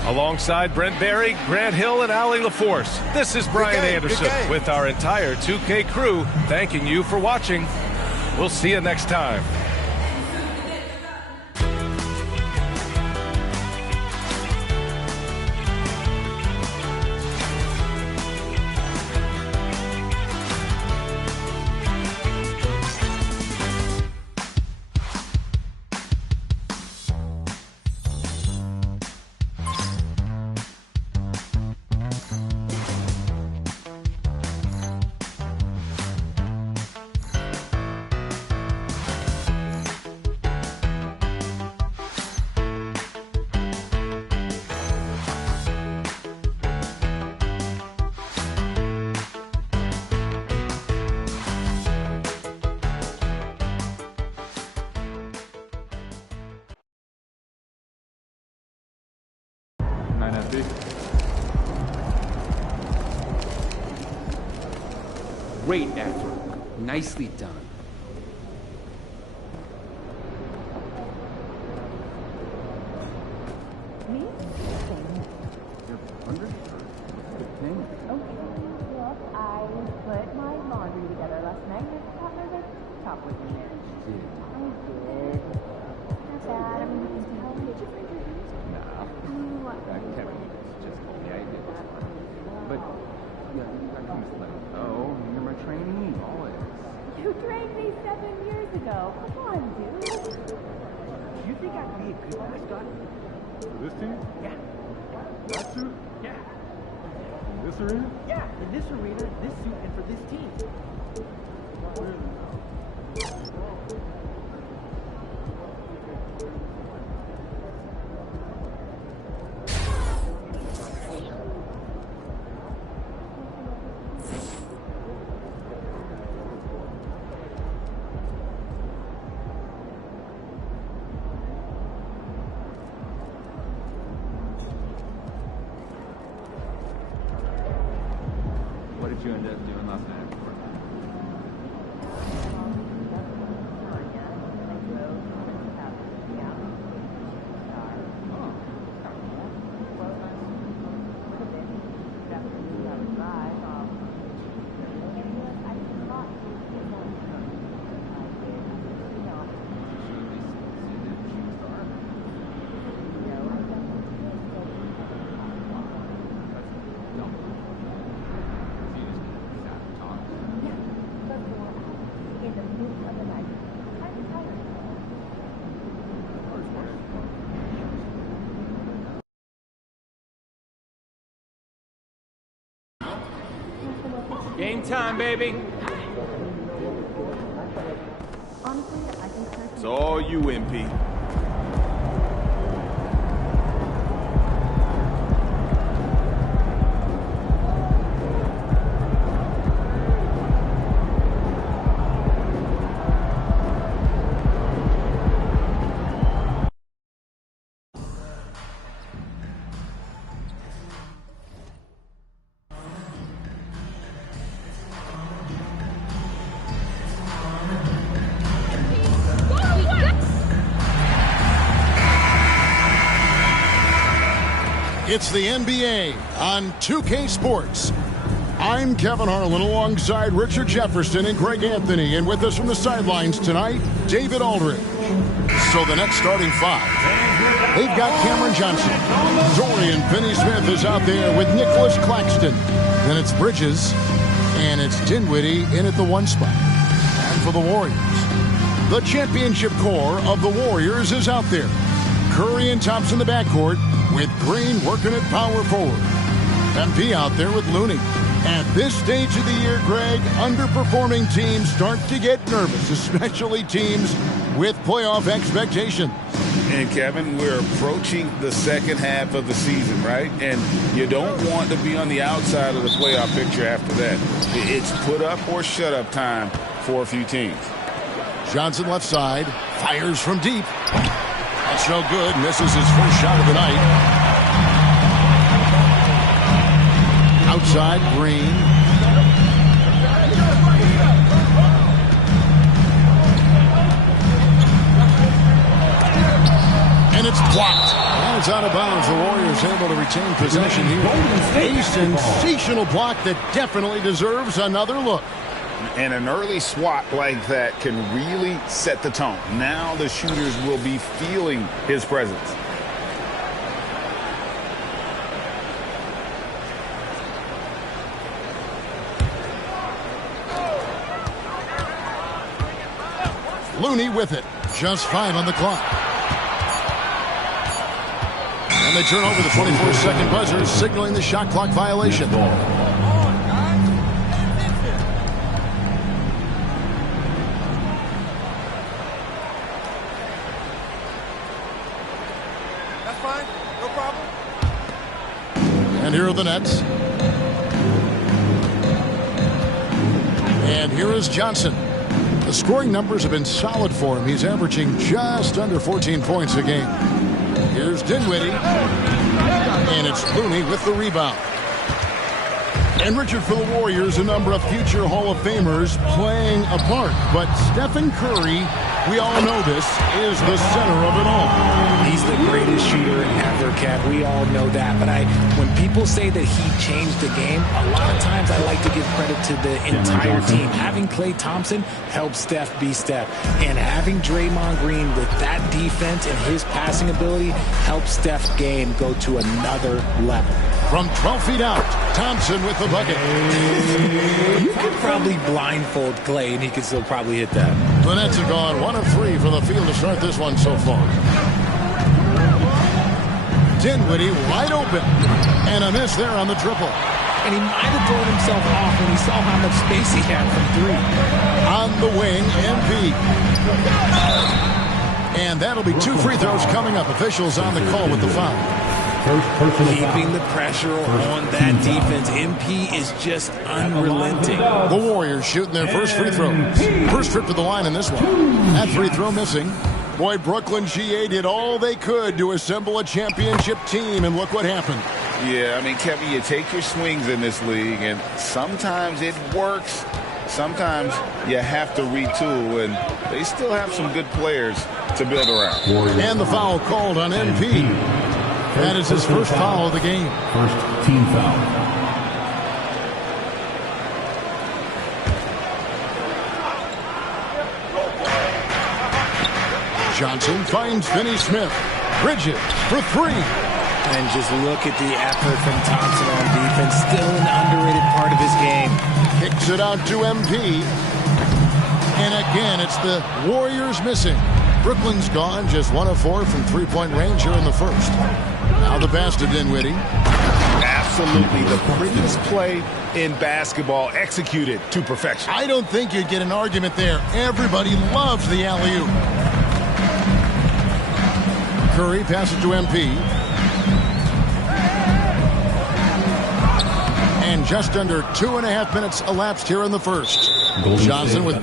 Alongside Brent Berry, Grant Hill, and Allie LaForce, this is Brian Anderson with our entire 2K crew thanking you for watching. We'll see you next time. Great effort. Nicely done. I put my laundry together last night and I thought there was chocolate in there. I did. Not bad. I mean, you can tell. Did you bring your shoes? No. Kevin just told me I did. But, yeah, I can just let it go. You're my trainee, always. You trained me 7 years ago. Come on, dude. Do you think I can be a good mascot? For this team? Yeah. That suit? Yeah. In this arena? Yeah, in this arena, this suit, and for this team. What did you end up doing last night? Game time, baby. It's all you, MP. It's the NBA on 2K Sports. I'm Kevin Harlan alongside Richard Jefferson and Greg Anthony. And with us from the sidelines tonight, David Aldridge. So the next starting five. They've got Cameron Johnson. Dorian Finney-Smith is out there with Nicholas Claxton. Then it's Bridges. And it's Dinwiddie in at the one spot. And for the Warriors, the championship core of the Warriors is out there. Curry and Thompson in the backcourt, with Green working at power forward. MP out there with Looney. At this stage of the year, Greg, underperforming teams start to get nervous, especially teams with playoff expectations. And Kevin, we're approaching the second half of the season, right? And you don't want to be on the outside of the playoff picture after that. It's put up or shut up time for a few teams. Johnson left side, fires from deep. That's no good. Misses his first shot of the night. Outside, Green. blocked. And it's out of bounds. The Warriors able to retain possession here. A sensational block that definitely deserves another look. And an early swat like that can really set the tone. Now the shooters will be feeling his presence. Looney with it. Just 5 on the clock. And they turn over the 24-second buzzer, signaling the shot clock violation. That's fine. No problem. And here are the Nets. And here is Johnson. The scoring numbers have been solid for him. He's averaging just under 14 points a game. Here's Dinwiddie. And it's Looney with the rebound. And Richard, for the Warriors, a number of future Hall of Famers playing a part. But Stephen Curry, we all know this, is the center of it all. He's the greatest shooter ever, Kev. We all know that. But when people say that he changed the game, a lot of times I like to give credit to the entire team. Having Klay Thompson helped Steph be Steph. And having Draymond Green with that defense and his passing ability helped Steph's game go to another level. From 12 feet out, Thompson with the bucket. You could probably blindfold Klay, and he could still probably hit that. The Nets have gone 1 of 3 from the field to start this one so far. Dinwiddie wide open. And a miss there on the triple. And he might have thrown himself off when he saw how much space he had from 3. On the wing, MP. And that'll be 2 free throws coming up. Officials on the call with the foul. Keeping the pressure on that defense. MP is just unrelenting. The Warriors shooting their first free throw. First trip to the line in this one. That free throw missing. Boy, Brooklyn GA did all they could to assemble a championship team, and look what happened. Yeah, I mean, Kevin, you take your swings in this league, and sometimes it works. Sometimes you have to retool, and they still have some good players to build around. And the foul called on MP. That is his first foul of the game. First team foul. Johnson finds Finney Smith. Bridges for 3. And just look at the effort from Thompson on defense. Still an underrated part of his game. Kicks it out to MP. And again, it's the Warriors missing. Brooklyn's gone just 1 of 4 from 3-point range here in the first. Now the pass to Dinwiddie. Absolutely the prettiest play in basketball, executed to perfection. I don't think you'd get an argument there. Everybody loves the alley-oop. Curry passes to MP. And just under 2.5 minutes elapsed here in the first. Johnson with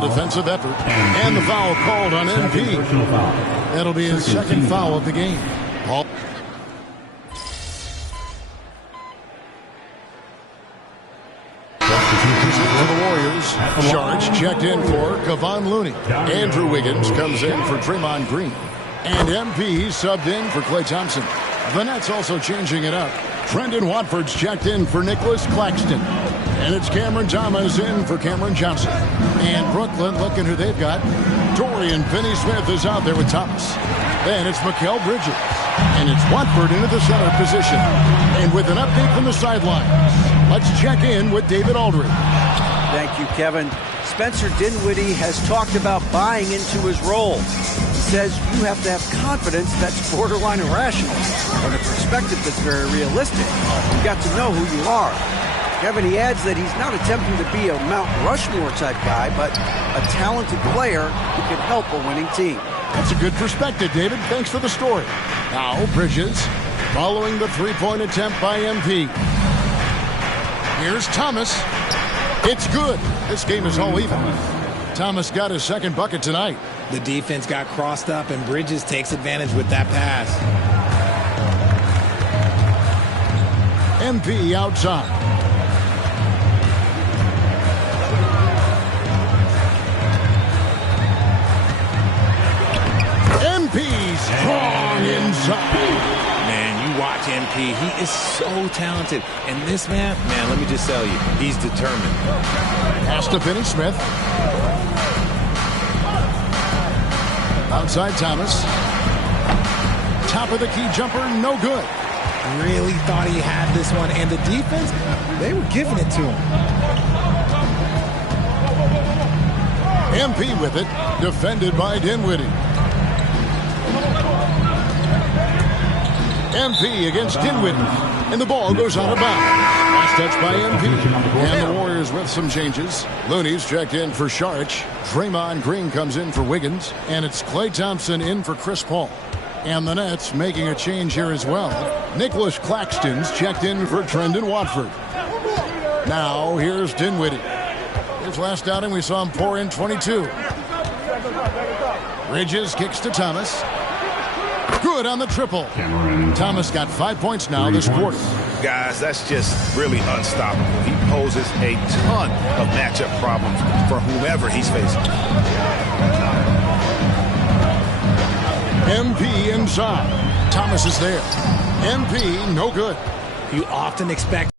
the defensive effort. And the foul called on MP. That'll be his second foul of the game. Paul. For the Warriors, Sharks checked in for Kevon Looney. Andrew Wiggins comes in for Draymond Green. And MP subbed in for Klay Thompson. The Nets also changing it up. Trendon Watford's checked in for Nicholas Claxton. And it's Cameron Thomas in for Cameron Johnson. And Brooklyn, looking who they've got. Dorian Finney-Smith is out there with Thomas. Then it's Mikal Bridges. And it's Watford into the center position. And with an update from the sidelines, let's check in with David Aldridge. Thank you, Kevin. Spencer Dinwiddie has talked about buying into his role. He says you have to have confidence that's borderline irrational, but a perspective that's very realistic. You've got to know who you are. Kevin, he adds that he's not attempting to be a Mount Rushmore type guy, but a talented player who can help a winning team. That's a good perspective, David. Thanks for the story. Now, Bridges, following the three-point attempt by MP. Here's Thomas. It's good. This game is all even. Thomas got his second bucket tonight. The defense got crossed up, and Bridges takes advantage with that pass. MP outside. MP strong inside. Man, you watch MP. He is so talented. And this man, let me just tell you, he's determined. Pass to Finney-Smith. Outside Thomas. Top of the key jumper, no good. Really thought he had this one. And the defense, they were giving it to him. MP with it. Defended by Dinwiddie. MP against Dinwiddie. And the ball goes out of bounds. Last touch by MP. And the Warriors with some changes. Looney's checked in for Sharp. Draymond Green comes in for Wiggins. And it's Klay Thompson in for Chris Paul. And the Nets making a change here as well. Nicholas Claxton's checked in for Trendon Watford. Now here's Dinwiddie. His last outing we saw him pour in 22. Bridges kicks to Thomas. Good on the triple. Thomas got 5 points now this quarter. Guys, that's just really unstoppable. He poses a ton of matchup problems for whomever he's facing. MP inside. Thomas is there. MP, no good. You often expect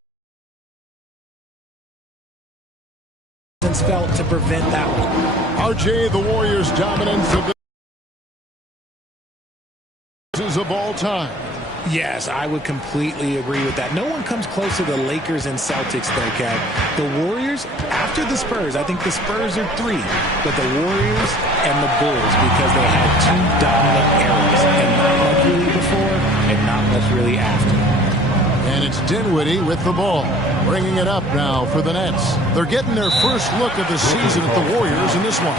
felt to prevent that one. RJ, the Warriors' dominance of of all time. Yes, I would completely agree with that. No one comes close to the Lakers and Celtics though, Kev. The Warriors, after the Spurs, I think the Spurs are 3, but the Warriors and the Bulls, because they had 2 dominant eras, and not much really before and not much really after. And it's Dinwiddie with the ball, bringing it up now for the Nets. They're getting their first look of the season at the Warriors in this one.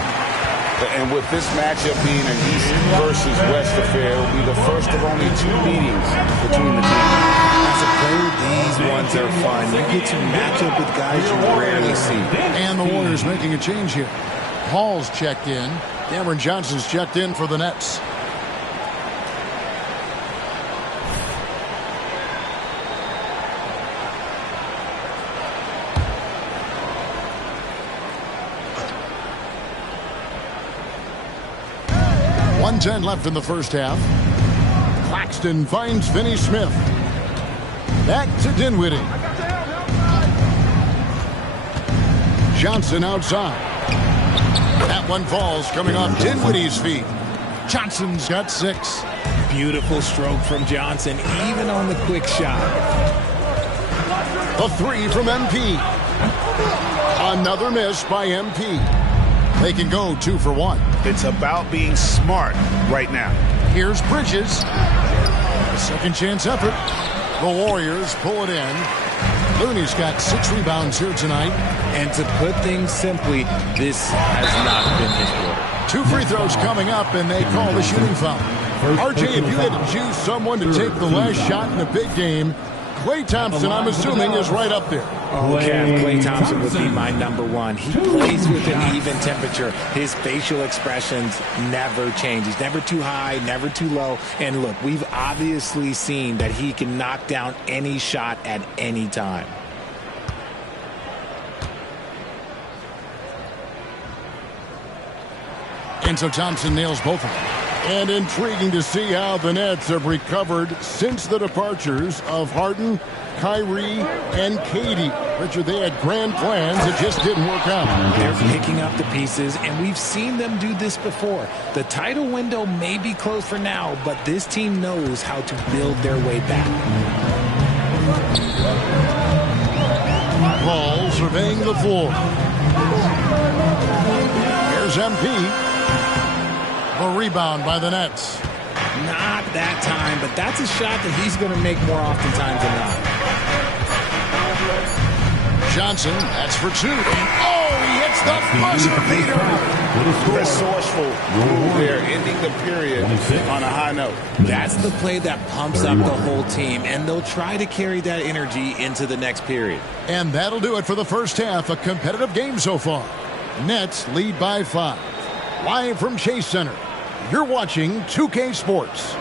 And with this matchup being an East versus West affair, it will be the first of only 2 meetings between the teams. As a player, these ones are fun. You get to match up with guys you rarely see. And the Warriors making a change here. Paul's checked in. Cameron Johnson's checked in for the Nets. .10 left in the first half. Claxton finds Finney-Smith. Back to Dinwiddie. Johnson outside. That one falls, coming off Dinwiddie's feet. Johnson's got 6. Beautiful stroke from Johnson, even on the quick shot. A 3 from MP. Another miss by MP. They can go 2 for 1. It's about being smart right now. Here's Bridges. A second chance effort. The Warriors pull it in. Looney's got 6 rebounds here tonight. And to put things simply, this has not been his quarter. 2 free throws coming up, and they call the shooting foul. RJ, if you had to choose someone to take the last shot in a big game, Klay Thompson, I'm assuming, is right up there. Oh, Kev, Klay Thompson would be my number one. He plays with an even temperature. His facial expressions never change. He's never too high, never too low. And look, we've obviously seen that he can knock down any shot at any time. And so Thompson nails both of them. And intriguing to see how the Nets have recovered since the departures of Harden, Kyrie, and KD. Richard, they had grand plans. It just didn't work out. They're picking up the pieces, and we've seen them do this before. The title window may be closed for now, but this team knows how to build their way back. Paul surveying the floor. Here's MP. A rebound by the Nets. Not that time, but that's a shot that he's going to make more oftentimes than not. Johnson, that's for two. Oh, he hits the buzzer beater. Resourceful move there, ending the period on a high note. That's the play that pumps up the whole team, and they'll try to carry that energy into the next period. And that'll do it for the first half. A competitive game so far. Nets lead by 5. Live from Chase Center, you're watching 2K Sports.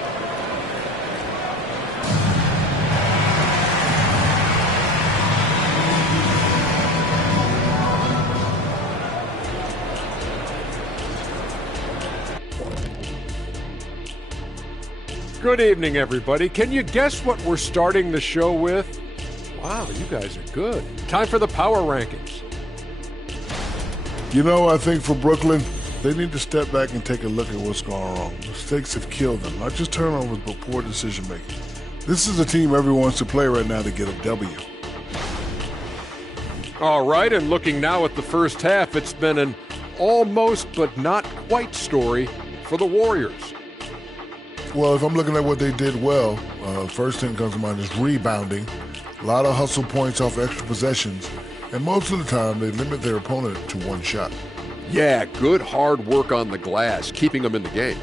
Good evening, everybody. Can you guess what we're starting the show with? Wow, you guys are good. Time for the power rankings. You know, I think for Brooklyn, they need to step back and take a look at what's going wrong. Mistakes have killed them, not just turnovers, but poor decision-making. This is a team everyone wants to play right now to get a W. All right, and looking now at the first half, it's been an almost but not quite story for the Warriors. Well, if I'm looking at what they did well, first thing that comes to mind is rebounding. A lot of hustle points off extra possessions. And most of the time, they limit their opponent to one shot. Yeah, good hard work on the glass, keeping them in the game.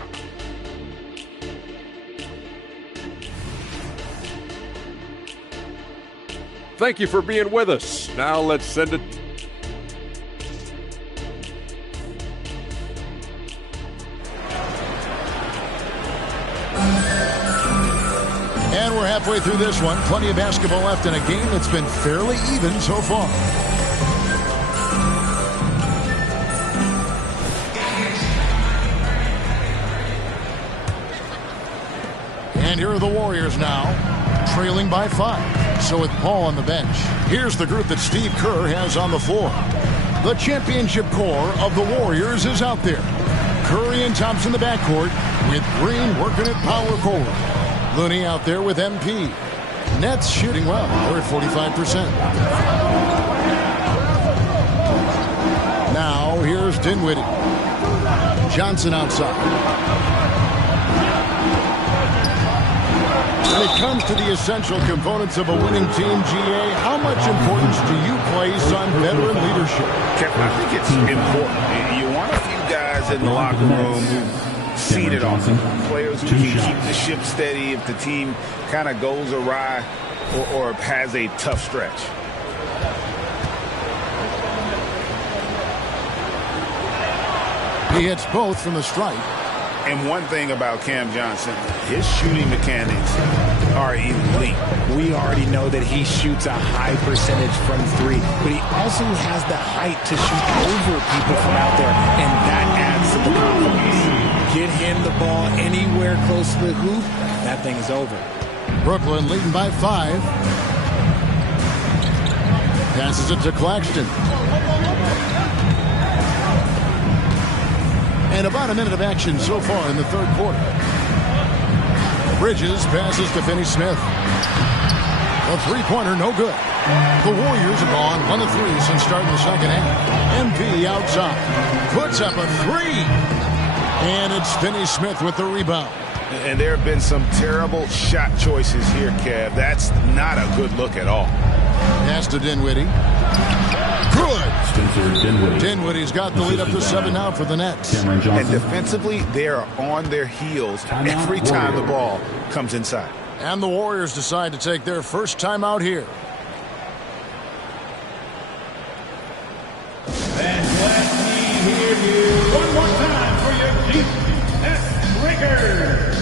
Thank you for being with us. Now let's send it. And we're halfway through this one. Plenty of basketball left in a game that's been fairly even so far. And here are the Warriors now, trailing by 5. So with Paul on the bench, here's the group that Steve Kerr has on the floor. The championship core of the Warriors is out there. Curry and Thompson in the backcourt, with Green working at power forward. Looney out there with MP. Nets shooting well. They're at 45%. Now here's Dinwiddie. Johnson outside. When it comes to the essential components of a winning team, GA, how much importance do you place on veteran leadership? I think it's important. You want a few guys in the locker room who see it all. Players who can keep the ship steady if the team kind of goes awry or has a tough stretch. He hits both from the stripe. And one thing about Cam Johnson, his shooting mechanics are elite. We already know that he shoots a high percentage from 3, but he also has the height to shoot over people from out there, and that adds to the confidence. Get him the ball anywhere close to the hoop, that thing is over. Brooklyn leading by 5. Passes it to Claxton. And about a minute of action so far in the third quarter. Bridges passes to Finney-Smith. A three-pointer, no good. The Warriors have gone 1 of 3 since starting the second half. MP outside. Puts up a 3. And it's Finney-Smith with the rebound. And there have been some terrible shot choices here, Kev. That's not a good look at all. Pass to Dinwiddie. Good. Dinwiddie's got the lead up to 7 now for the Nets. And defensively, they are on their heels every time the ball comes inside. And the Warriors decide to take their first time out here. And let me hear you one more time for your GS Breakers.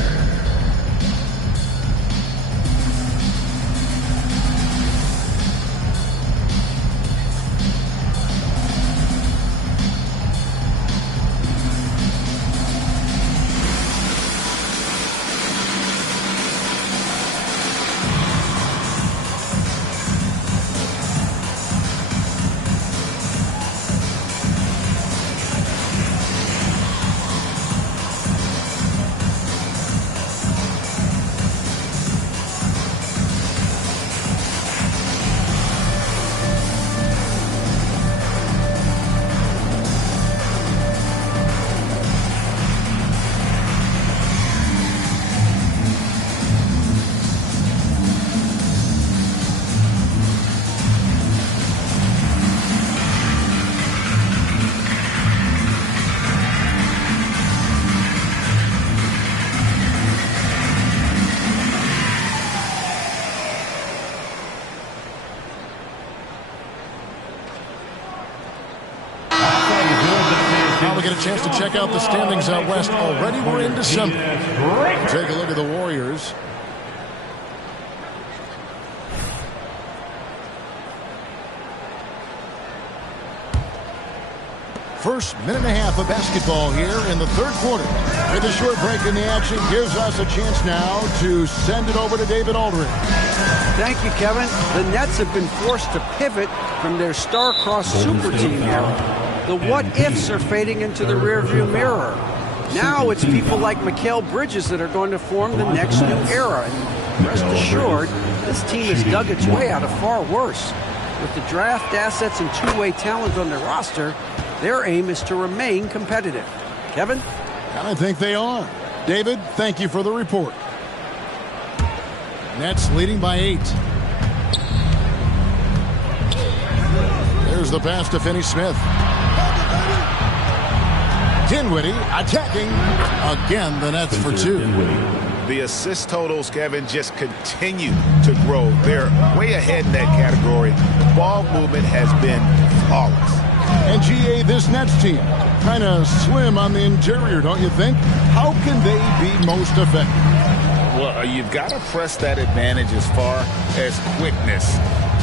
Now we get a chance to check out the standings out west. Already we're in December. Take a look at the Warriors. First minute and a half of basketball here in the third quarter. With a short break in the action gives us a chance now to send it over to David Aldridge. Thank you, Kevin. The Nets have been forced to pivot from their star-crossed super team era. The what-ifs are fading into the rearview mirror. Now it's people like Mikal Bridges that are going to form the next new era. And rest assured, this team has dug its way out of far worse. With the draft assets and two-way talent on their roster, their aim is to remain competitive. Kevin? And I think they are. David, thank you for the report. Nets leading by 8. There's the pass to Finney-Smith. Dinwiddie attacking. Again, the Nets for 2. The assist totals, Kevin, just continue to grow. They're way ahead in that category. Ball movement has been flawless. And GA, this Nets team, kind of slim on the interior, don't you think? How can they be most effective? Well, you've got to press that advantage as far as quickness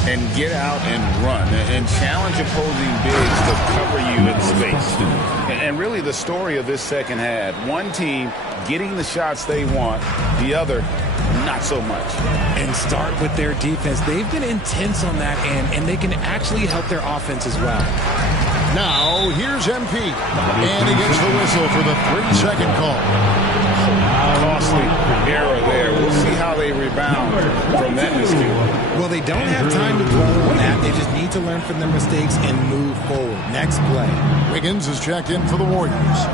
and get out and run and challenge opposing bigs to cover you in space. And really the story of this second half, one team getting the shots they want, the other not so much. And start with their defense. They've been intense on that end, and they can actually help their offense as well. Now, here's MP. And he gets the whistle for the 3-second call. Costly error there. We'll see how they rebound from that mistake. Well, they don't have time to dwell on that. They just need to learn from their mistakes and move forward. Next play. Wiggins is checked in for the Warriors.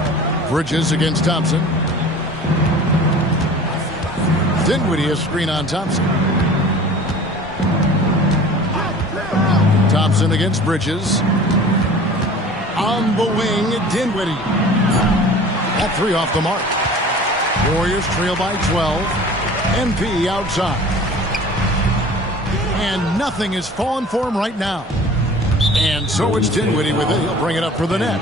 Bridges against Thompson. Dinwiddie a screen on Thompson. Thompson against Bridges. On the wing, Dinwiddie. That 3 off the mark. Warriors trail by 12. MP outside. And nothing is falling for him right now. And so it's Dinwiddie with it. He'll bring it up for the net.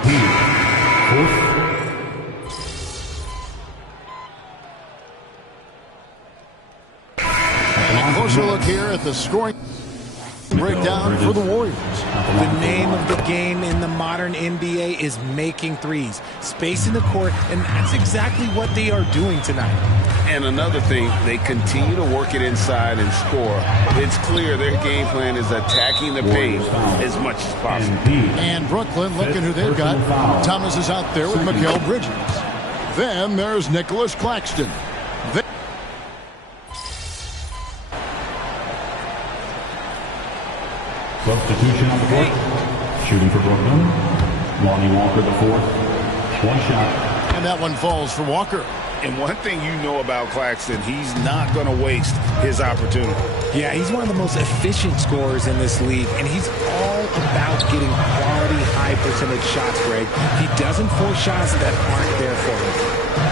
And a closer look here at the scoring breakdown for the Warriors. The name of the game in the modern NBA is making threes, spacing the court, and that's exactly what they are doing tonight. And another thing, they continue to work it inside and score. It's clear their game plan is attacking the paint as much as possible. And Brooklyn, looking who they've got. Thomas is out there with Mikal Bridges. Then there's Nicholas Claxton. Substitution on the court. Shooting for Brooklyn. Lonnie Walker, the 4th. One shot. And that one falls for Walker. And one thing you know about Claxton, he's not going to waste his opportunity. Yeah, he's one of the most efficient scorers in this league, and he's all about getting quality, high-percentage shots, Greg. He doesn't force shots that aren't there for him.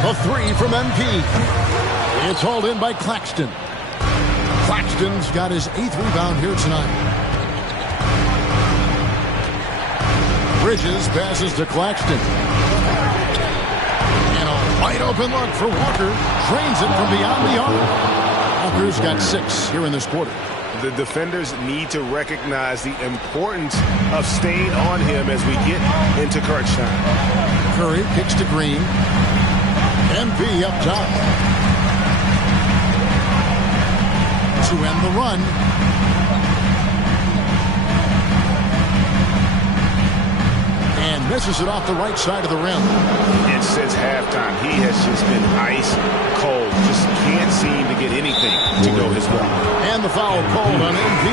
A 3 from MP. It's hauled in by Claxton. Claxton's got his 8th rebound here tonight. Bridges passes to Claxton. And a wide open look for Walker. Drains it from beyond the arc. Walker's got 6 here in this quarter. The defenders need to recognize the importance of staying on him as we get into crunch time. Curry kicks to Green. MP up top. To end the run. And misses it off the right side of the rim. And since halftime, he has just been ice cold. Just can't seem to get anything to go his way. And the foul called on MP.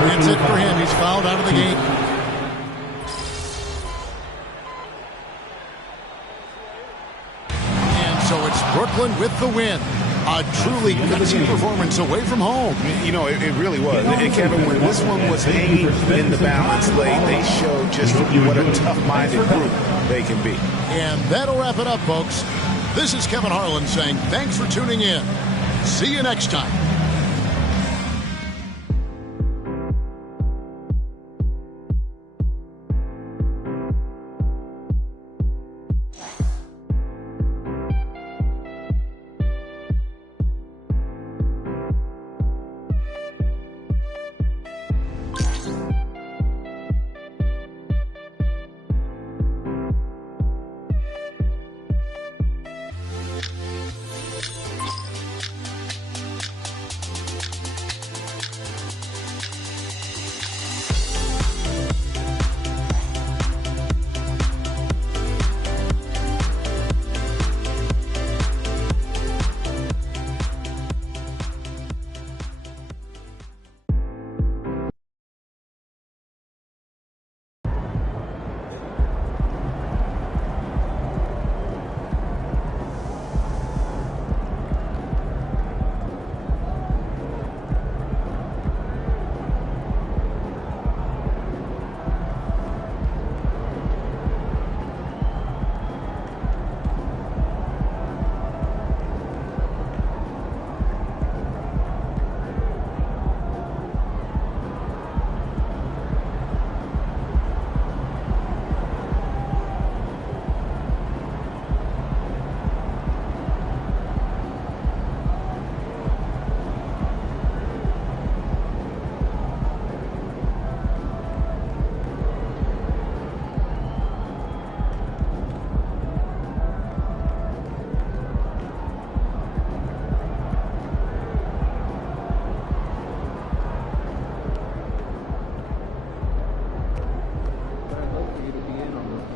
That's it for him. He's fouled out of the game. And so it's Brooklyn with the win. A truly gutsy performance away from home. You know, it really was. And Kevin, when this one was hanging in the balance late, they showed just what a tough-minded group they can be. And that'll wrap it up, folks. This is Kevin Harlan saying thanks for tuning in. See you next time.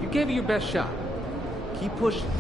You gave it your best shot. Keep pushing.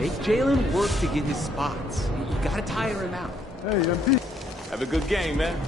Make Jalen work to get his spots. You gotta tire him out. Hey, MP. Have a good game, man.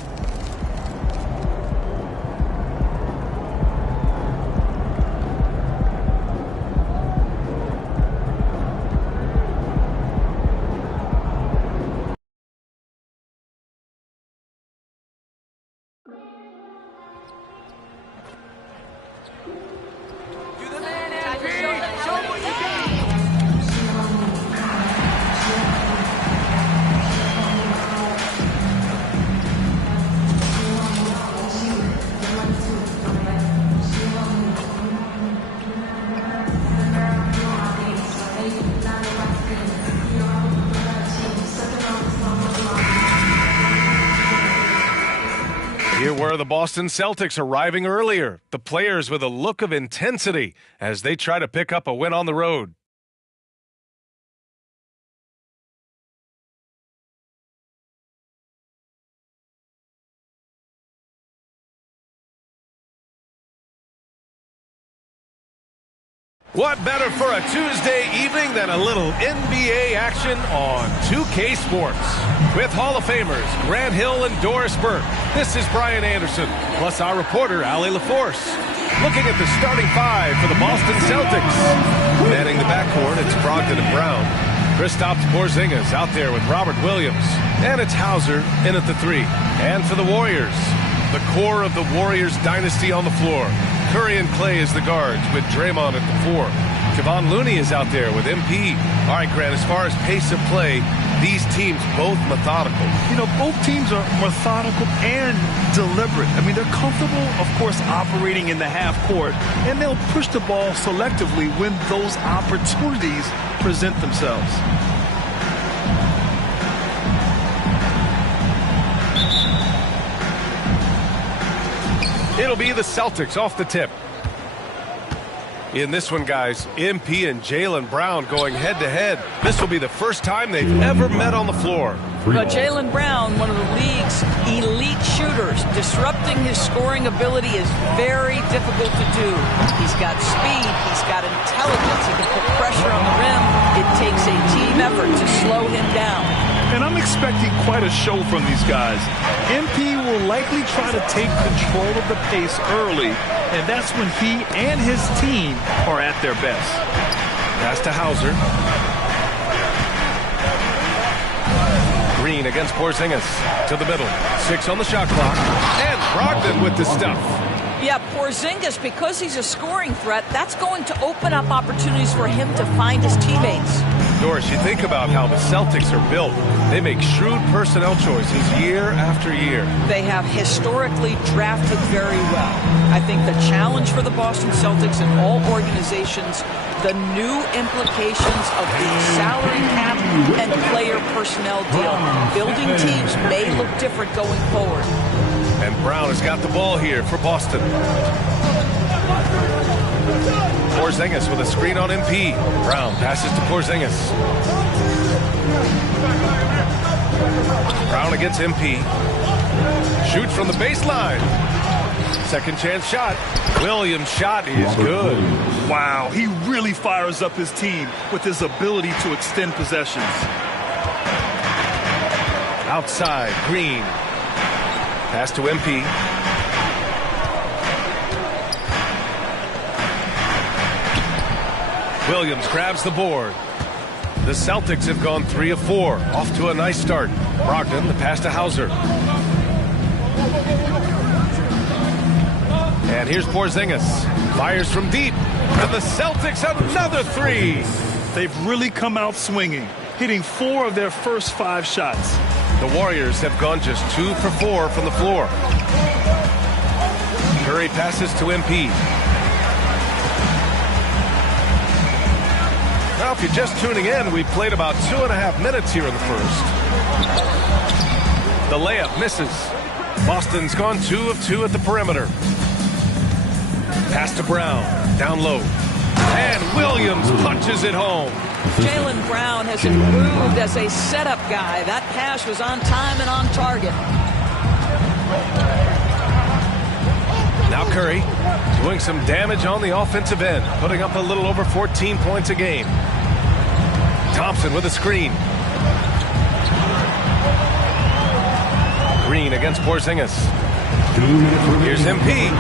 Here were the Boston Celtics arriving earlier, the players with a look of intensity as they try to pick up a win on the road. What better for a Tuesday evening than a little NBA action on 2K Sports? With Hall of Famers Grant Hill and Doris Burke, this is Brian Anderson, plus our reporter, Allie LaForce. Looking at the starting five for the Boston Celtics. Manning the backcourt, it's Brogdon and Brown. Kristaps Porzingis out there with Robert Williams. And it's Hauser in at the three. And for the Warriors, the core of the Warriors dynasty on the floor. Curry and Clay as the guards with Draymond at the four. Kevon Looney is out there with MP. All right, Grant, as far as pace of play, these teams both methodical. You know, both teams are methodical and deliberate. I mean, they're comfortable, of course, operating in the half court, and they'll push the ball selectively when those opportunities present themselves. It'll be the Celtics off the tip. In this one, guys, MP and Jaylen Brown going head-to-head. This will be the first time they've ever met on the floor. But Jaylen Brown, one of the league's elite shooters, disrupting his scoring ability is very difficult to do. He's got speed, he's got intelligence, he can put pressure on the rim. It takes a team effort to slow him down. And I'm expecting quite a show from these guys. MP will likely try to take control of the pace early, and that's when he and his team are at their best. Pass to Hauser. Green against Porzingis. To the middle. 6 on the shot clock. And Brogdon with the stuff. Yeah, Porzingis, because he's a scoring threat, that's going to open up opportunities for him to find his teammates. Doris, you think about how the Celtics are built. They make shrewd personnel choices year after year. They have historically drafted very well. I think the challenge for the Boston Celtics and all organizations, the new implications of the salary cap and player personnel deal. Building teams may look different going forward. And Brown has got the ball here for Boston. Porzingis with a screen on MP. Brown passes to Porzingis. Brown against MP. Shoots from the baseline. Second chance shot. Williams' shot is good. Wow, he really fires up his team with his ability to extend possessions. Outside, Green. Pass to MP. Williams grabs the board. The Celtics have gone 3 of 4. Off to a nice start. Brogdon, the pass to Hauser. And here's Porzingis. Fires from deep. And the Celtics another 3. They've really come out swinging, hitting 4 of their first 5 shots. The Warriors have gone just 2 for 4 from the floor. Curry passes to MP. Now, if you're just tuning in, we played about 2.5 minutes here in the first. The layup misses. Boston's gone 2 of 2 at the perimeter. Pass to Brown. Down low. And Williams punches it home. Jaylen Brown has improved as a setup guy. That pass was on time and on target. Now Curry doing some damage on the offensive end, putting up a little over 14 points a game. Thompson with a screen. Green against Porzingis. Here's MP.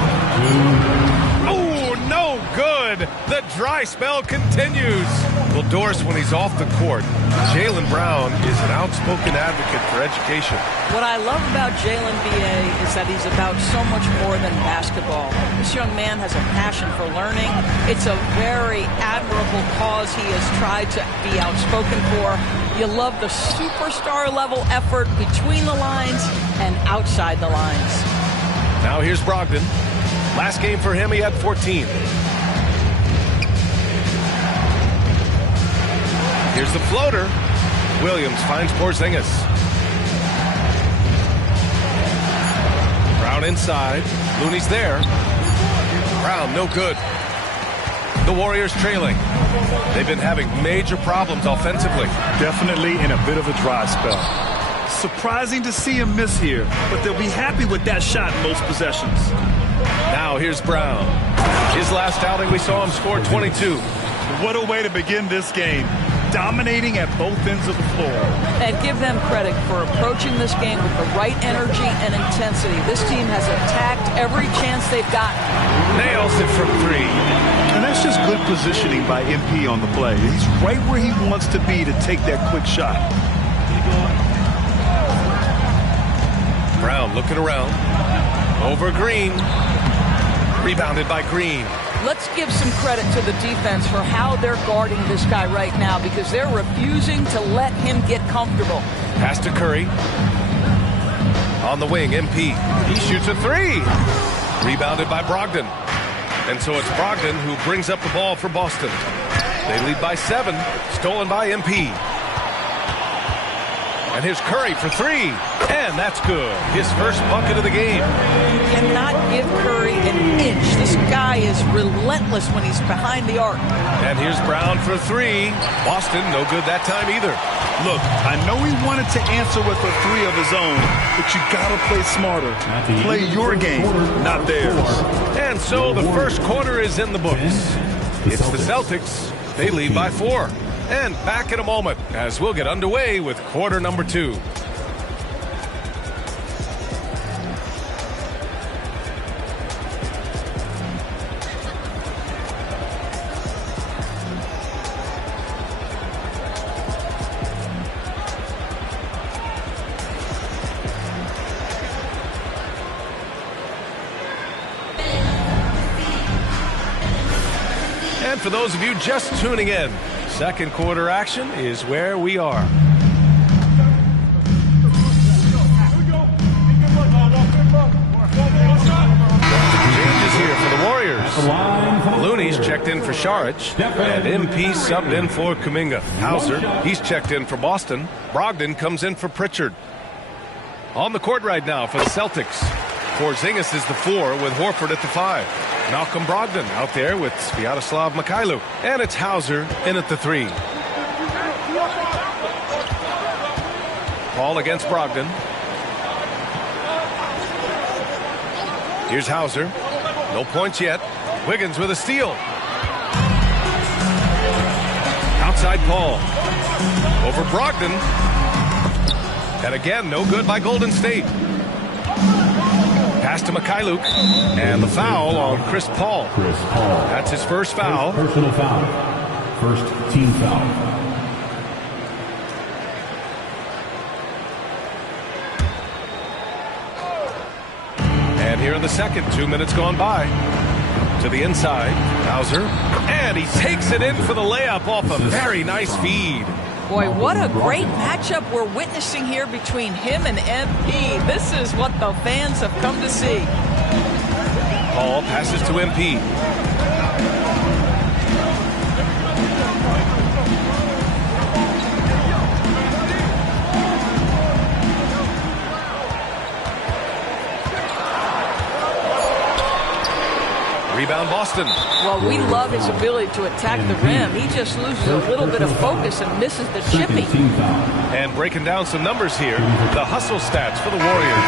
Oh, no good. The dry spell continues. Well, Doris, when he's off the court, Jaylen Brown is an outspoken advocate for education. What I love about Jaylen B.A. is that he's about so much more than basketball. This young man has a passion for learning. It's a very admirable cause he has tried to be outspoken for. You love the superstar level effort between the lines and outside the lines. Now here's Brogdon. Last game for him, he had 14. Here's the floater. Williams finds Porzingis. Brown inside. Looney's there. Brown, no good. The Warriors trailing. They've been having major problems offensively. Definitely in a bit of a dry spell. Surprising to see him miss here, but they'll be happy with that shot in most possessions. Now here's Brown. His last outing, we saw him score 22. What a way to begin this game. Dominating at both ends of the floor. And give them credit for approaching this game with the right energy and intensity. This team has attacked every chance they've gotten. Nails it from three. And that's just good positioning by MP on the play. He's right where he wants to be to take that quick shot. Brown looking around. Over Green. Rebounded by Green. Let's give some credit to the defense for how they're guarding this guy right now, because they're refusing to let him get comfortable. Pass to Curry. On the wing, MP. He shoots a three. Rebounded by Brogdon. And so it's Brogdon who brings up the ball for Boston. They lead by 7. Stolen by MP. And here's Curry for three. And that's good. His first bucket of the game. You cannot give Curry an inch. This guy is relentless when he's behind the arc. And here's Brown for three. Boston, no good that time either. Look, I know he wanted to answer with a three of his own, but you gotta play smarter. Play your game, not theirs. And so the first quarter is in the books. It's the Celtics. They lead by 4. And back in a moment as we'll get underway with quarter number 2. And for those of you just tuning in, second quarter action is where we are. Changes here for the Warriors. Looney's checked in for Saric, and MP subbed in for Kuminga. Hauser, he's checked in for Boston. Brogdon comes in for Pritchard. On the court right now for the Celtics. Porzingis is the 4 with Horford at the 5. Malcolm Brogdon out there with Sviatoslav Mikhailuk. And it's Hauser in at the 3. Paul against Brogdon. Here's Hauser. No points yet. Wiggins with a steal. Outside Paul. Over Brogdon. And again, no good by Golden State. Pass to Mikhailuk. And the foul on Chris Paul. That's his first foul. Personal foul. First team foul. And here in the second, 2 minutes gone by. To the inside, Hauser. And he takes it in for the layup off a very nice feed. Boy, what a great matchup we're witnessing here between him and MP. This is what the fans have come to see. Paul passes to MP. Rebound Boston. Well, we love his ability to attack the rim. He just loses a little bit of focus and misses the chipping. And breaking down some numbers here, the hustle stats for the Warriors.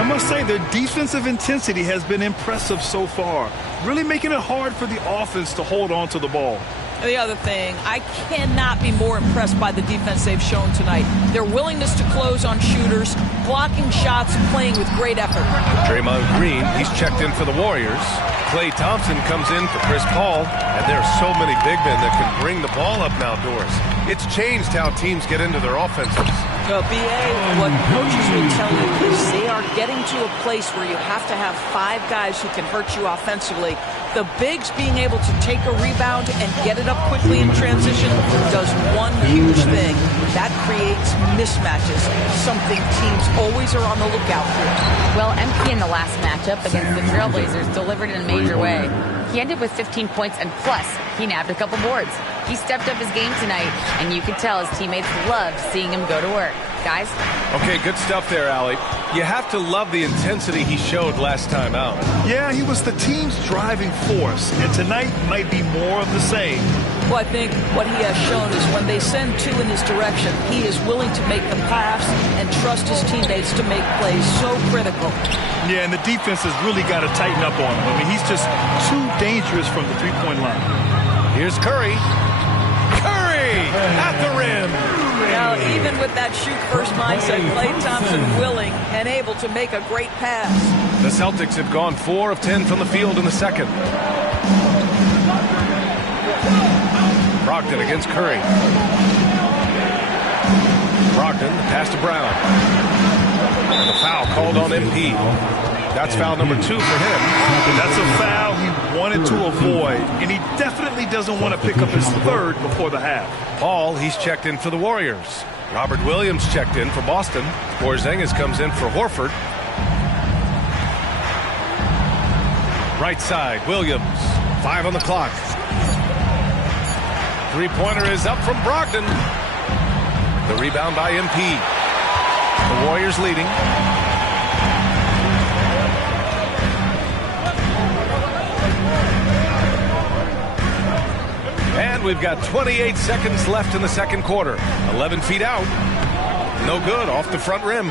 I must say their defensive intensity has been impressive so far, really making it hard for the offense to hold on to the ball. And the other thing, I cannot be more impressed by the defense they've shown tonight. Their willingness to close on shooters, blocking shots, playing with great effort. Draymond Green, he's checked in for the Warriors. Klay Thompson comes in for Chris Paul. And there are so many big men that can bring the ball up now, Doris. It's changed how teams get into their offenses. B.A., what coaches will tell you is they are getting to a place where you have to have 5 guys who can hurt you offensively. The bigs being able to take a rebound and get it up quickly in transition does one huge thing. That creates mismatches, something teams always are on the lookout for. Well, MP in the last matchup against the Trailblazers delivered in a major way. He ended with 15 points, and plus, he nabbed a couple boards. He stepped up his game tonight, and you could tell his teammates loved seeing him go to work. Guys? Okay, good stuff there, Allie. You have to love the intensity he showed last time out. Yeah, he was the team's driving force, and tonight might be more of the same. Well, I think what he has shown is when they send 2 in his direction, he is willing to make the pass and trust his teammates to make plays so critical. Yeah, and the defense has really got to tighten up on him. I mean, he's just too dangerous from the three-point line. Here's Curry. Curry at the rim. Now, even with that shoot-first mindset, Klay Thompson willing and able to make a great pass. The Celtics have gone 4 of 10 from the field in the second. Brogdon against Curry. Brogdon, the pass to Brown. And the foul called on MP. That's foul number 2 for him. That's a foul he wanted to avoid, and he definitely doesn't want to pick up his 3rd before the half. Paul, he's checked in for the Warriors. Robert Williams checked in for Boston. Porzingis comes in for Horford. Right side, Williams. 5 on the clock. Three-pointer is up from Brogdon. The rebound by MP. The Warriors leading. And we've got 28 seconds left in the second quarter. 11 feet out. No good, off the front rim.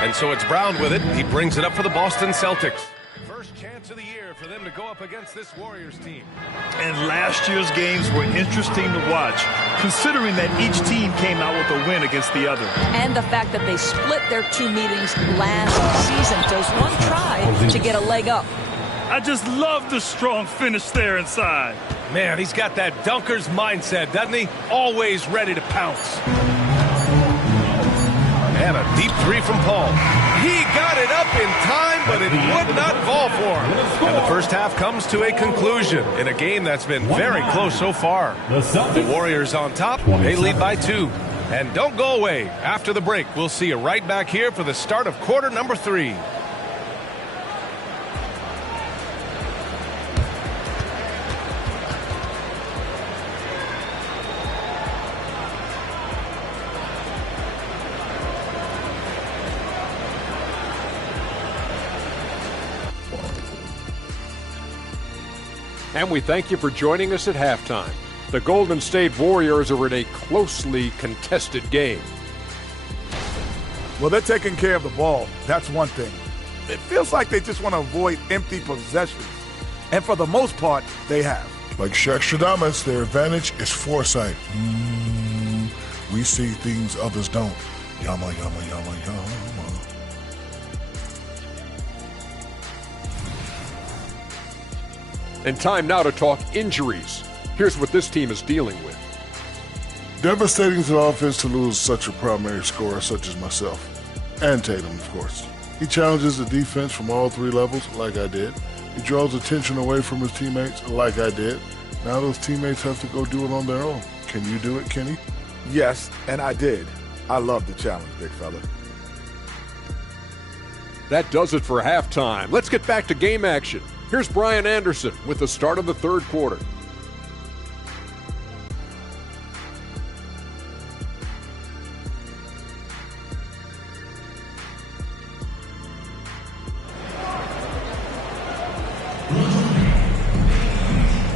And so it's Brown with it. He brings it up for the Boston Celtics. First chance of the year for them to go up against this Warriors team. And last year's games were interesting to watch, considering that each team came out with a win against the other. And the fact that they split their 2 meetings last season. Does one try to get a leg up? I just love the strong finish there inside. Man, he's got that dunker's mindset, doesn't he? Always ready to pounce. And a deep 3 from Paul. He got it up in time, but it would not fall for him. And the first half comes to a conclusion in a game that's been very close so far. The Warriors on top. They lead by 2. And don't go away. After the break, we'll see you right back here for the start of quarter number 3. And we thank you for joining us at halftime. The Golden State Warriors are in a closely contested game. Well, they're taking care of the ball. That's one thing. It feels like they just want to avoid empty possessions. And for the most part, they have. Like Shaqstradamus, their advantage is foresight. We see things others don't. Yama, yama, yama, yama. And time now to talk injuries. Here's what this team is dealing with. Devastating to the offense to lose such a primary scorer such as myself. And Tatum, of course. He challenges the defense from all 3 levels, like I did. He draws attention away from his teammates, like I did. Now those teammates have to go do it on their own. Can you do it, Kenny? Yes, and I did. I love the challenge, big fella. That does it for halftime. Let's get back to game action. Here's Brian Anderson with the start of the third quarter.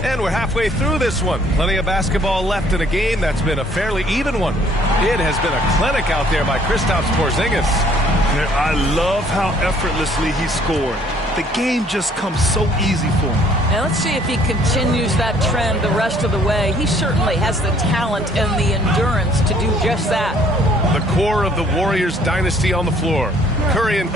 And we're halfway through this one. Plenty of basketball left in a game that's been a fairly even one. It has been a clinic out there by Kristaps Porzingis. I love how effortlessly he scored. the game just comes so easy for him. Now let's see if he continues that trend the rest of the way. He certainly has the talent and the endurance to do just that. The core of the Warriors dynasty on the floor. Curry and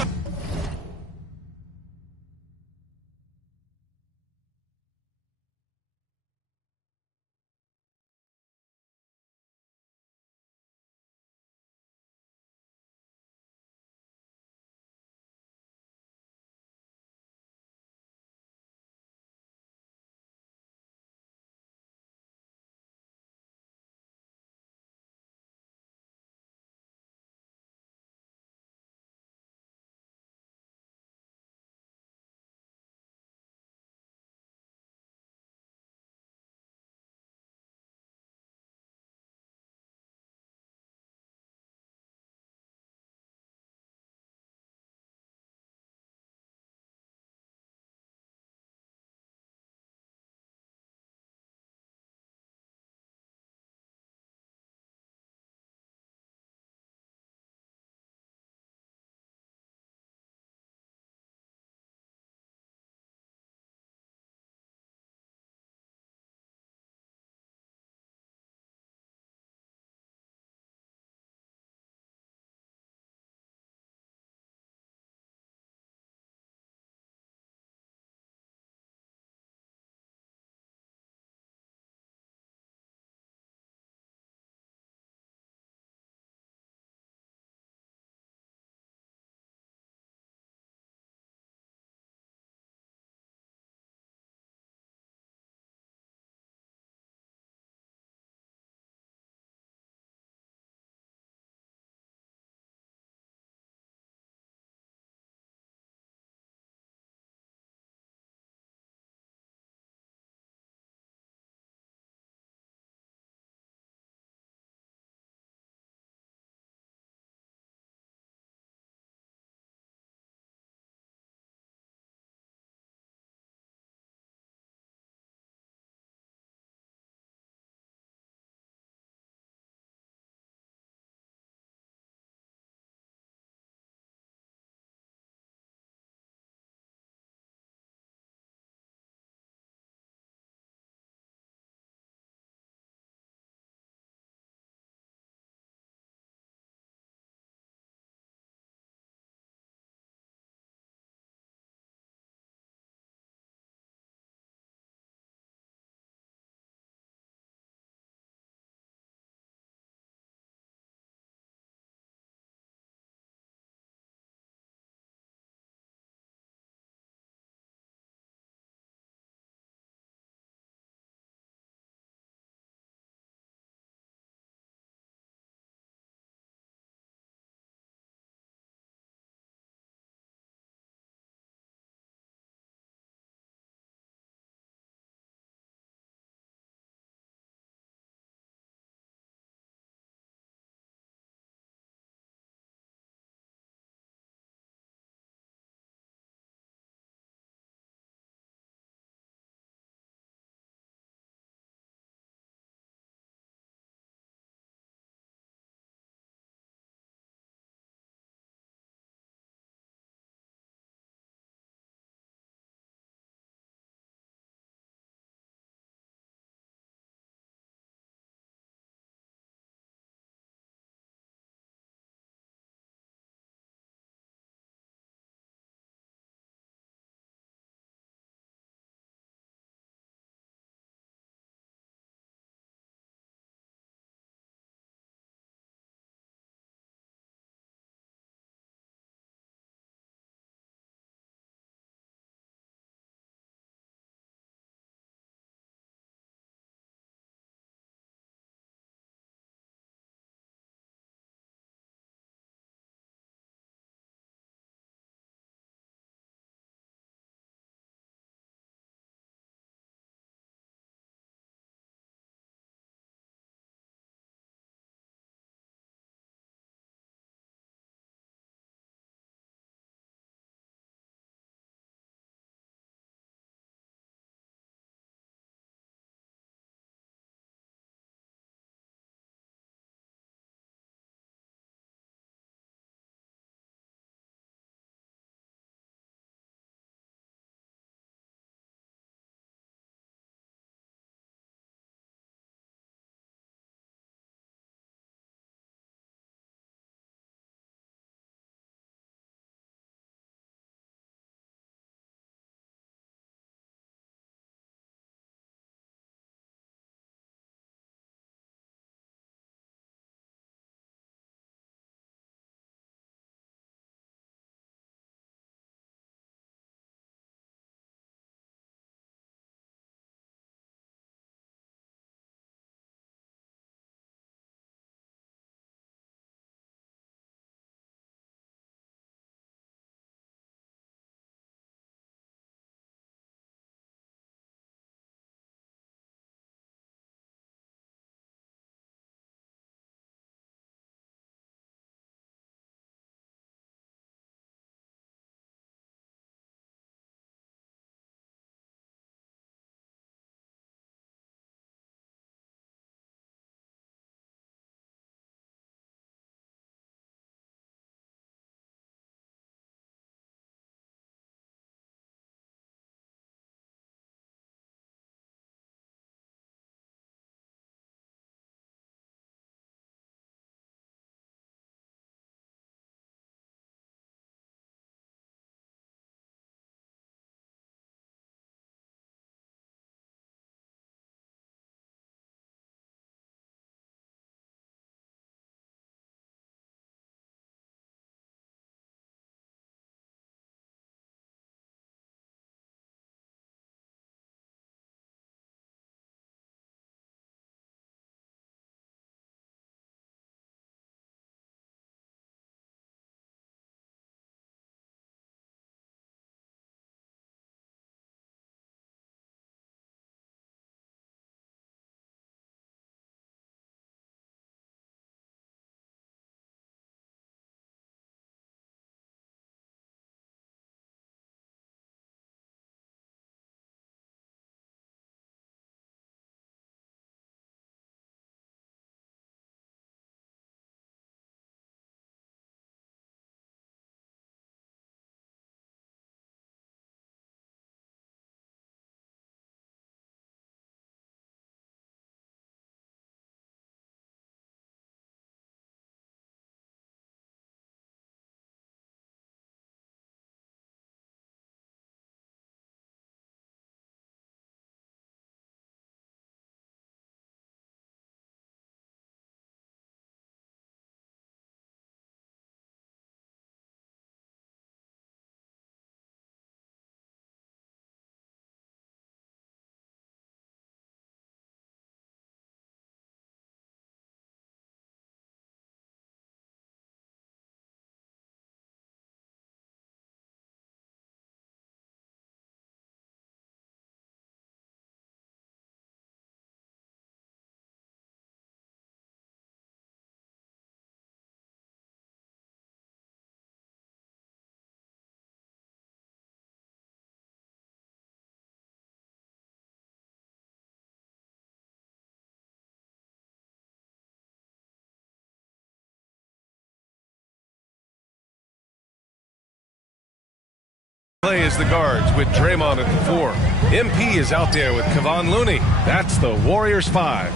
play as the guards with Draymond at the 4. MP is out there with Kevon Looney. That's the Warriors 5.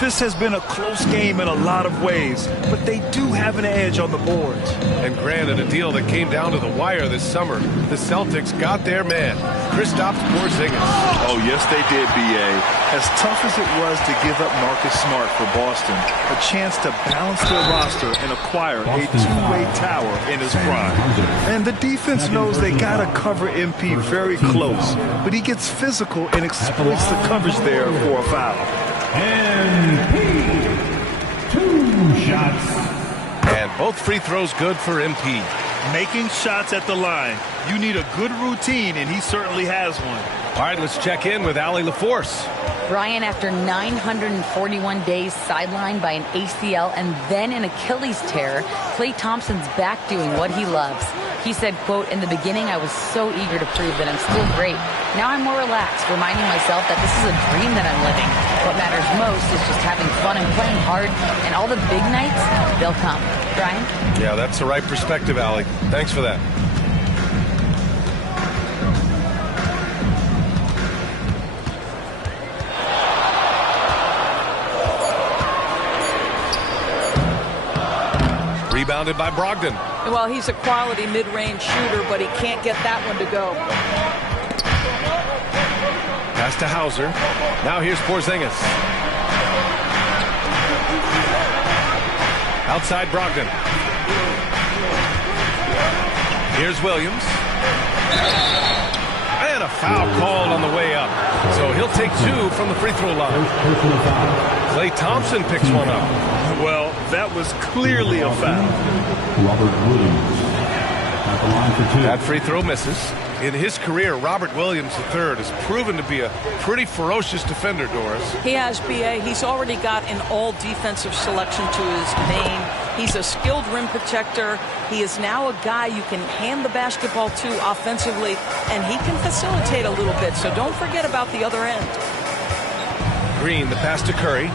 This has been a close game in a lot of ways, but they do have an edge on the boards. And granted, a deal that came down to the wire this summer, the Celtics got their man, Kristaps Porzingis. Oh, yes, they did, B.A. As tough as it was to give up Marcus Smart for Boston, a chance to balance their roster and acquire a two-way tower in his prime. And the defense knows they got to cover MP very close, but he gets physical and exploits the coverage there for a foul. MP, 2 shots. And both free throws good for MP. Making shots at the line. You need a good routine, and he certainly has one. All right, let's check in with Allie LaForce. Brian, after 941 days sidelined by an ACL and then an Achilles tear, Klay Thompson's back doing what he loves. He said, quote, "In the beginning, I was so eager to prove that I'm still great. Now I'm more relaxed, reminding myself that this is a dream that I'm living. What matters most is just having fun and playing hard, and all the big nights, they'll come." Brian? Yeah, that's the right perspective, Allie. Thanks for that. Rebounded by Brogdon. Well, he's a quality mid-range shooter, but he can't get that one to go. Pass to Hauser. Now here's Porzingis. Outside Brogdon. Here's Williams. And a foul called on the way up. So he'll take 2 from the free throw line. Klay Thompson picks one up. Well, that was clearly a foul. Robert Williams at the line for 2. That free throw misses. In his career, Robert Williams III has proven to be a pretty ferocious defender, Doris. He has, B.A. He's already got an all-defensive selection to his name. He's a skilled rim protector. He is now a guy you can hand the basketball to offensively, and he can facilitate a little bit, so don't forget about the other end. Green, the pass to Curry.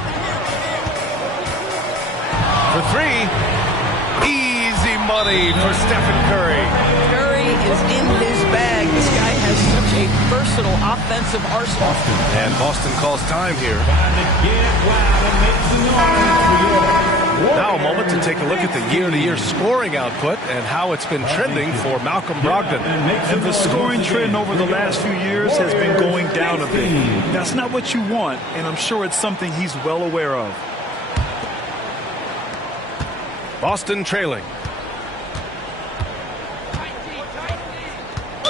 For 3. Easy money for Stephen Curry. Curry is in his bag. This guy has such a versatile offensive arsenal. And Boston calls time here. Now a moment to take a look at the year-to-year scoring output and how it's been trending for Malcolm Brogdon. And the scoring trend over the last few years has been going down a bit. That's not what you want, and I'm sure it's something he's well aware of. Boston trailing.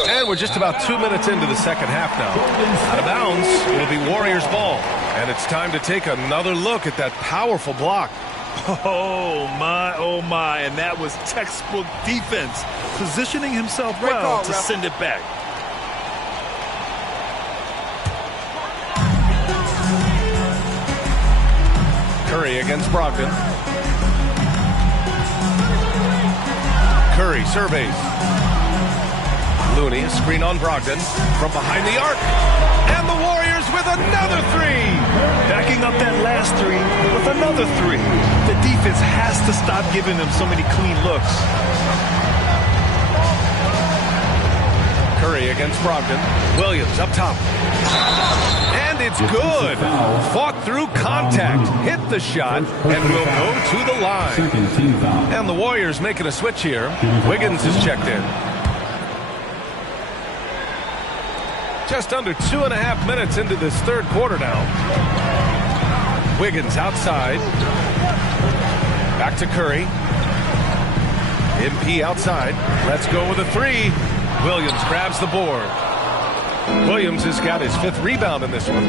And we're just about 2 minutes into the second half now. Out of bounds, it'll be Warriors ball. And it's time to take another look at that powerful block. Oh, my. And that was textbook defense. Positioning himself well to send it back. Curry against Brogdon. Curry surveys. Looney, a screen on Brogdon from behind the arc. And the Warriors with another 3. Backing up that last 3 with another 3. The defense has to stop giving them so many clean looks. Curry against Brogdon. Williams up top. And it's good. Fought through contact. Hit the shot and will go to the line. And the Warriors making a switch here. Wiggins is checked in. Just under 2.5 minutes into this third quarter now. Wiggins outside. Back to Curry. MP outside. Let's go with a 3. Williams grabs the board. Williams has got his 5th rebound in this one.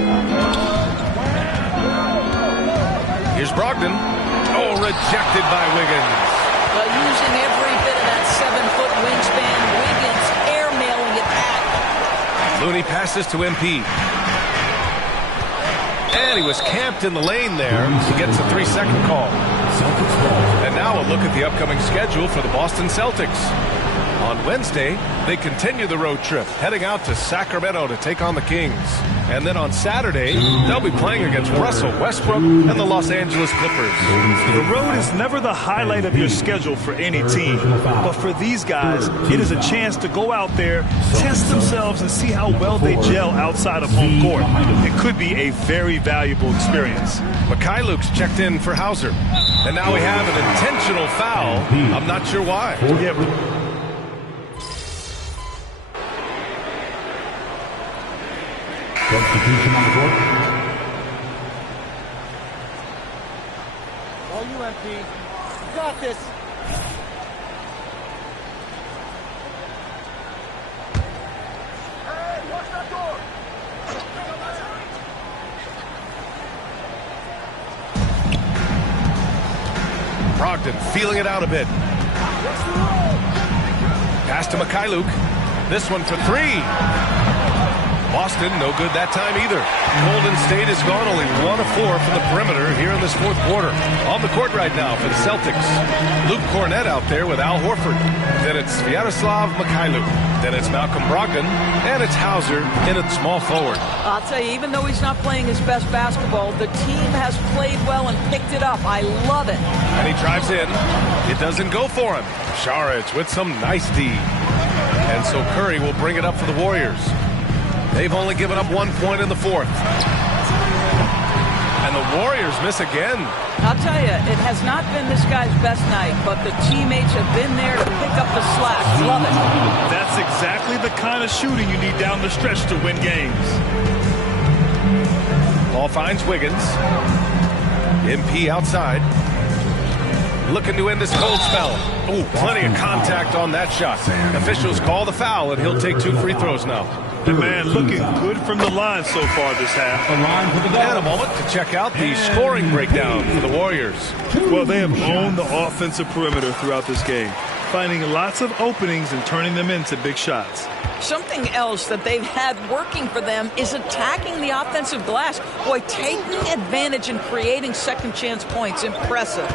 Here's Brogdon. Oh, rejected by Wiggins. Well, using every bit of that 7-foot wingspan, Wiggins airmailing it back. Looney passes to MP. And he was camped in the lane there. He gets a 3-second call. And now a look at the upcoming schedule for the Boston Celtics. On Wednesday, they continue the road trip, heading out to Sacramento to take on the Kings. And then on Saturday, they'll be playing against Russell Westbrook and the Los Angeles Clippers. The road is never the highlight of your schedule for any team. But for these guys, it is a chance to go out there, test themselves, and see how well they gel outside of home court. It could be a very valuable experience. Mikhailuk's checked in for Hauser. And now we have an intentional foul. I'm not sure why. Substitution on the court. All you, MP. You got this. Hey, watch that door. Brogdon feeling it out a bit. Pass to Mikhailuk. This one for three. Boston, no good that time either. Golden State has gone only 1 of 4 from the perimeter here in this fourth quarter. On the court right now for the Celtics. Luke Cornett out there with Al Horford. Then it's Sviatoslav Mikhailuk. Then it's Malcolm Brogdon. And it's Hauser in at small forward. I'll tell you, even though he's not playing his best basketball, the team has played well and picked it up. I love it. And he drives in. It doesn't go for him. Šarić with some nice D. And so Curry will bring it up for the Warriors. They've only given up 1 point in the fourth. And the Warriors miss again. I'll tell you, it has not been this guy's best night, but the teammates have been there to pick up the slack. Love it. That's exactly the kind of shooting you need down the stretch to win games. Ball finds Wiggins. MP outside. Looking to end this cold spell. Ooh, plenty of contact on that shot. Officials call the foul, and he'll take 2 free throws now. The man looking good from the line so far this half. And a moment to check out the scoring breakdown for the Warriors. Well, they have owned the offensive perimeter throughout this game, finding lots of openings and turning them into big shots. Something else that they've had working for them is attacking the offensive glass. Boy, taking advantage and creating second chance points. Impressive.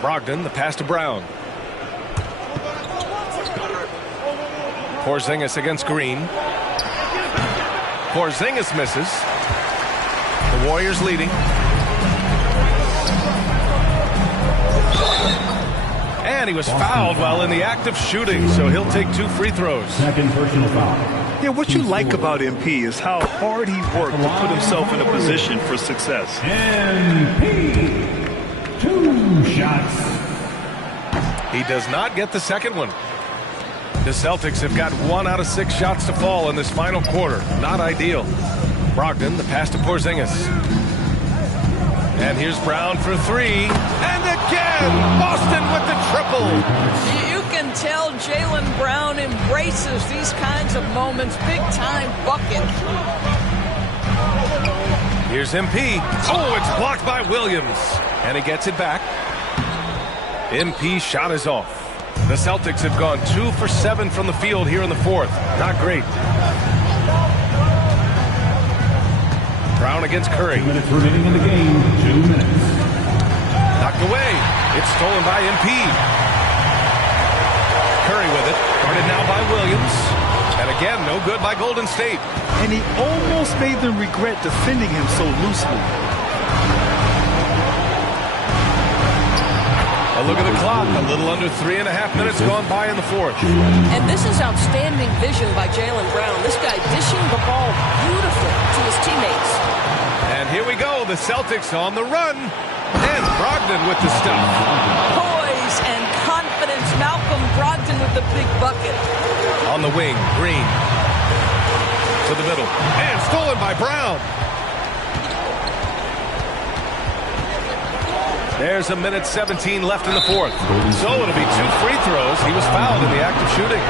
Brogdon, the pass to Brown. Porzingis against Green. Porzingis misses. The Warriors leading. And he was fouled while in the act of shooting, so he'll take 2 free throws. Second personal foul. Yeah, what you like about MP is how hard he worked to put himself in a position for success. MP. 2 shots. He does not get the second one. The Celtics have got 1 out of 6 shots to fall in this final quarter. Not ideal. Brogdon, the pass to Porzingis. And here's Brown for 3. And again, Boston with the triple. You can tell Jaylen Brown embraces these kinds of moments. Big-time bucket. Here's MP. Oh, it's blocked by Williams. And he gets it back. MP's shot is off. The Celtics have gone 2 for 7 from the field here in the fourth. Not great. Brown against Curry. 2 minutes remaining in the game. 2 minutes. Knocked away. It's stolen by MP. Curry with it. Guarded now by Williams. And again, no good by Golden State. And he almost made them regret defending him so loosely. A look at the clock. A little under 3.5 minutes gone by in the fourth. And this is outstanding vision by Jaylen Brown. This guy dishing the ball beautifully to his teammates. And here we go. The Celtics on the run. And Brogdon with the stuff. Poise and confidence. Malcolm Brogdon with the big bucket. On the wing, Green. To the middle. And stolen by Brown. There's 1:17 left in the fourth. So it'll be 2 free throws. He was fouled in the act of shooting.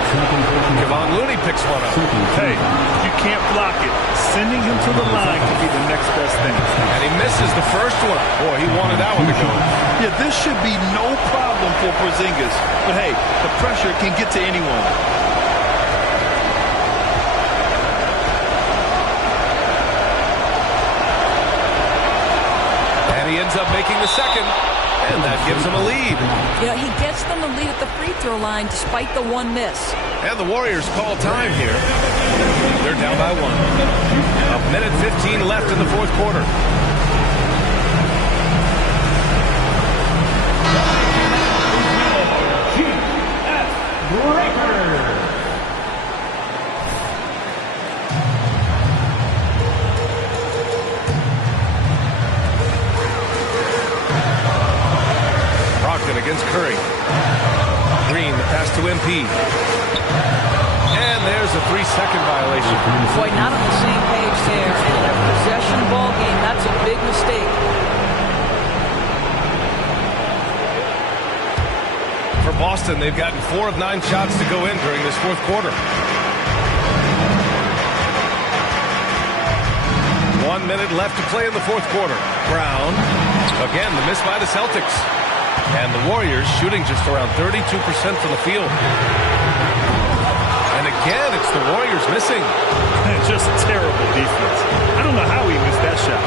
Kevon Looney picks one up. Hey, you can't block it. Sending him to the line could be the next best thing. And he misses the first one. Boy, he wanted that one to go. Yeah, this should be no problem for Porzingis. But hey, the pressure can get to anyone. And he ends up making the second. And that gives them a lead. Yeah, he gets them the lead at the free throw line despite the one miss. And the Warriors call time here. They're down by 1. A minute 15 left in the fourth quarter. Against Curry. Green, the pass to MP. And there's a 3-second violation. Boy, not on the same page there. And in a possession ball game, that's a big mistake. For Boston, they've gotten 4 of 9 shots to go in during this fourth quarter. 1 minute left to play in the fourth quarter. Brown. Again, the miss by the Celtics. And the Warriors shooting just around 32% from the field. And again, it's the Warriors missing. Just terrible defense. I don't know how he missed that shot.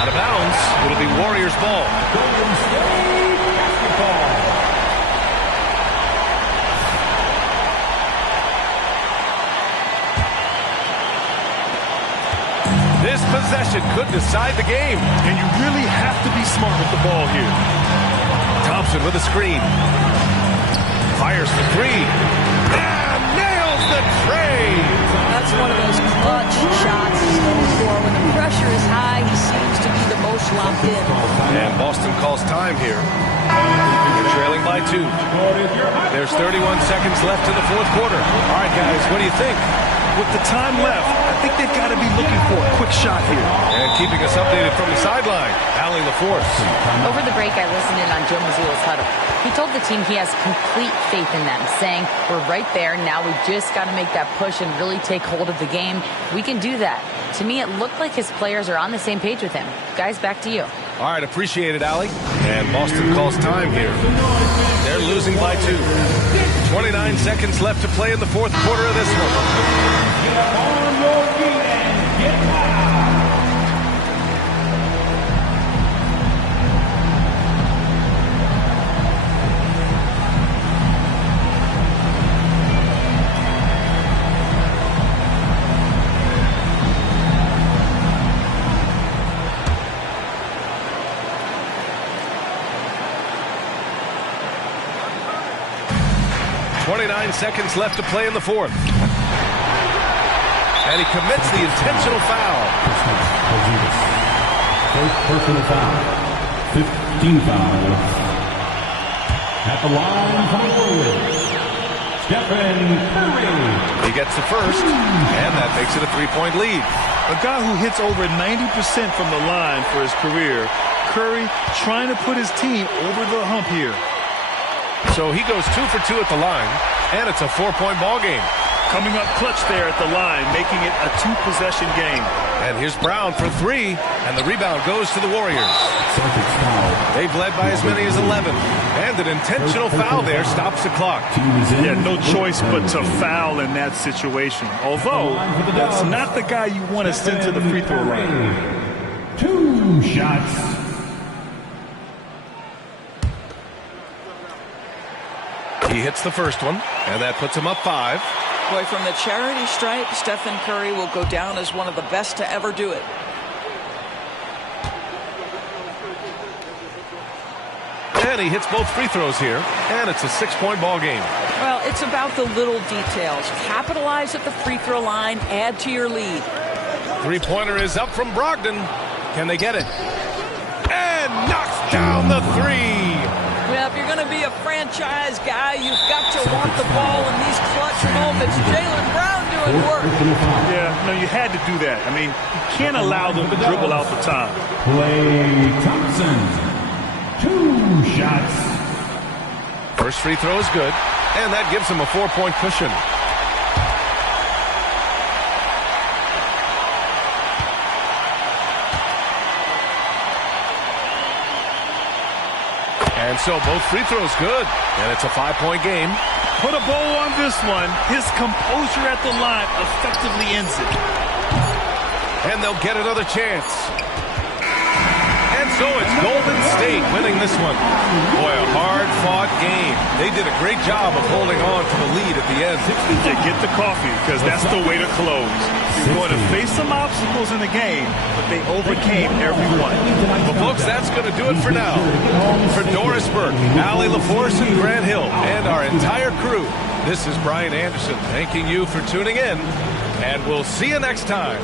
Out of bounds. It'll be Warriors ball. Golden State basketball. This possession could decide the game. And you really have to be smart with the ball here. Thompson with a screen. Fires for 3. And nails the trade. That's one of those clutch shots he's known for. When the pressure is high, he seems to be the most locked in. And Boston calls time here. They're trailing by 2. There's 31 seconds left in the fourth quarter. All right, guys, what do you think? With the time left, I think they've got to be looking for a quick shot here. And keeping us updated from the sideline, Allie LaForce. Over the break, I listened in on Joe Mazzulla's huddle. He told the team he has complete faith in them, saying, we're right there, now we just got to make that push and really take hold of the game. We can do that. To me, it looked like his players are on the same page with him. Guys, back to you. All right, appreciate it, Allie. And Boston calls time here. They're losing by 2. 29 seconds left to play in the fourth quarter of this one. On your feet and get wild. Seconds left to play in the fourth. And he commits the intentional foul. First personal foul. 15 fouls. At the line for the Warriors, Stephen Curry. He gets the first, and that makes it a 3-point lead. A guy who hits over 90% from the line for his career. Curry trying to put his team over the hump here. So he goes 2 for 2 at the line, and it's a 4-point ball game. Coming up clutch there at the line, making it a 2-possession game. And here's Brown for 3, and the rebound goes to the Warriors. They've led by as many as 11, and an intentional foul there stops the clock. Yeah, no choice but to foul in that situation. Although, that's not the guy you want to send to the free throw line. 2 shots. He hits the first one, and that puts him up 5. Boy, from the charity stripe, Stephen Curry will go down as one of the best to ever do it. And he hits both free throws here, and it's a 6-point ball game. Well, it's about the little details. Capitalize at the free throw line, add to your lead. Three-pointer is up from Brogdon. Can they get it? And knocks down the 3. Well, if you're going to be a franchise guy, you've got to want the ball in these clutch moments. Jaylen Brown doing work. Yeah, no, you had to do that. I mean, you can't allow them to dribble out the top. Klay Thompson, 2 shots. First free throw is good, and that gives him a 4-point cushion. And so both free throws good, and it's a 5-point game. Put a bow on this one. His composure at the line effectively ends it. And they'll get another chance. And So it's Golden State winning this one. Boy, a hard-fought game. They did a great job of holding on to the lead at the end. Yeah, get the coffee, because that's the way to close. You're going to face some obstacles in the game, but they overcame every one. Well, folks, that's going to do it for now. For Doris Burke, Allie LaForce, and Grant Hill, and our entire crew, this is Brian Anderson thanking you for tuning in, and we'll see you next time.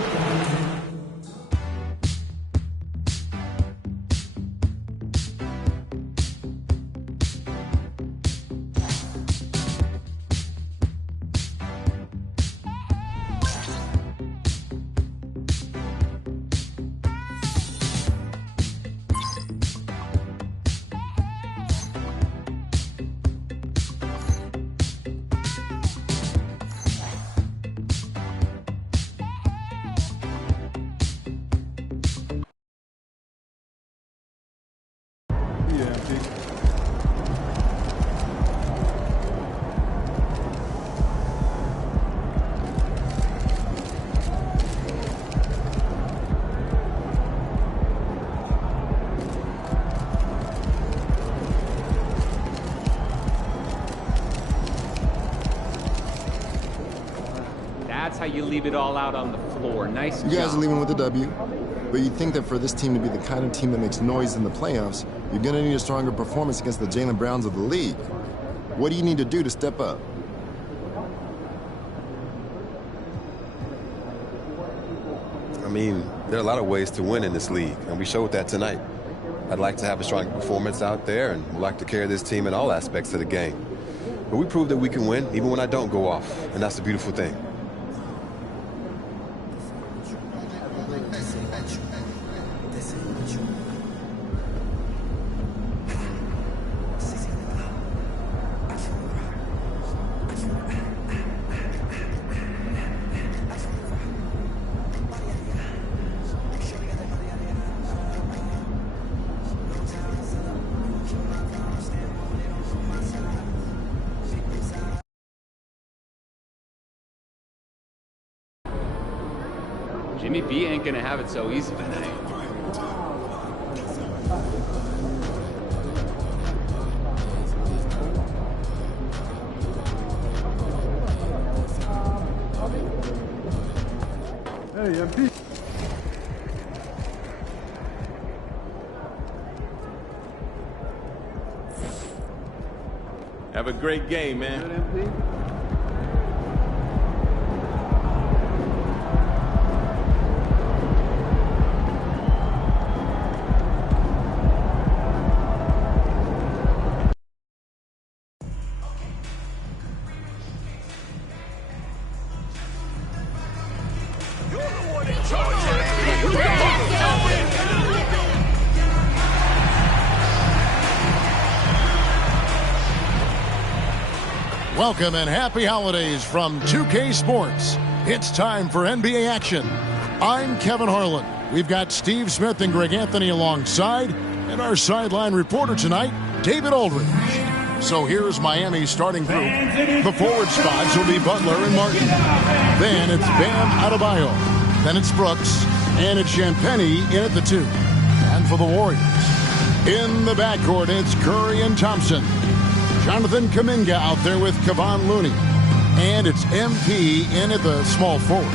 That's how you leave it all out on the floor. Nice job. You guys are leaving with a W, but you think that for this team to be the kind of team that makes noise in the playoffs, you're going to need a stronger performance against the Jaylen Browns of the league. What do you need to do to step up? I mean, there are a lot of ways to win in this league, and we showed that tonight. I'd like to have a strong performance out there, and would like to carry this team in all aspects of the game. But we proved that we can win even when I don't go off, and that's the beautiful thing. Jimmy B ain't gonna have it so easy tonight. Hey, MP. Have a great game, man. Good, MP. Welcome and happy holidays from 2K Sports. It's time for NBA action. I'm Kevin Harlan. We've got Steve Smith and Greg Anthony alongside, and our sideline reporter tonight, David Aldridge. So here's Miami's starting group. The forward spots will be Butler and Martin. Then it's Bam Adebayo. Then it's Brooks. And it's Champagnie in at the 2. And for the Warriors, in the backcourt, it's Curry and Thompson. Jonathan Kuminga out there with Kevon Looney. And it's MP in at the small forward.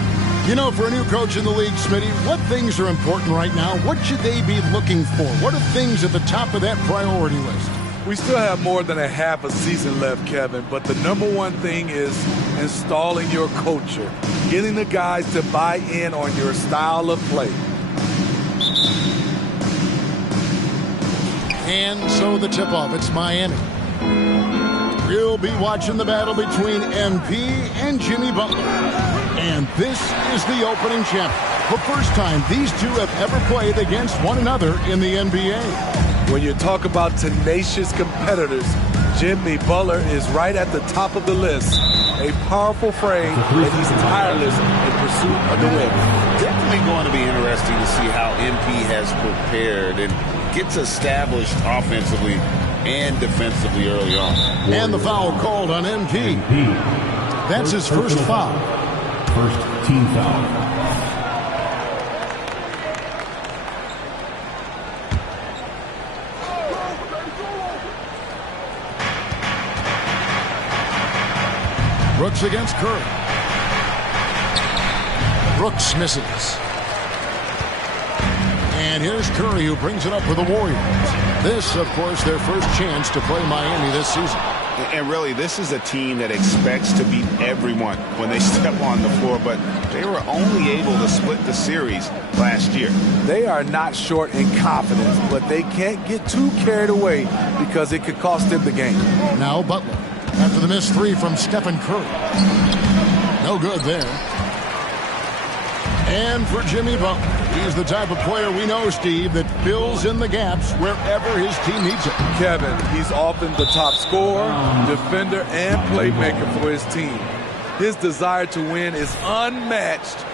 You know, for a new coach in the league, Smitty, what things are important right now? What should they be looking for? What are things at the top of that priority list? We still have more than a half a season left, Kevin, but the number one thing is installing your culture, getting the guys to buy in on your style of play. And so the tip-off, it's Miami. We'll be watching the battle between MP and Jimmy Butler. And this is the opening champion. The first time these two have ever played against one another in the NBA. When you talk about tenacious competitors, Jimmy Butler is right at the top of the list. A powerful frame, and he's tireless in pursuit of the win. Definitely going to be interesting to see how MP has prepared and gets established offensively and defensively early on. And the foul called on MP. That's his first foul. First team foul. Brooks against Curry. Brooks misses. And here's Curry, who brings it up for the Warriors. This, of course, their first chance to play Miami this season. And really, this is a team that expects to beat everyone when they step on the floor, but they were only able to split the series last year. They are not short in confidence, but they can't get too carried away because it could cost them the game. Now Butler, after the missed three from Stephen Curry. No good there. And for Jimmy Butler, he's the type of player we know, Steve, that fills in the gaps wherever his team needs it. Kevin, he's often the top scorer, defender, and playmaker for his team. His desire to win is unmatched.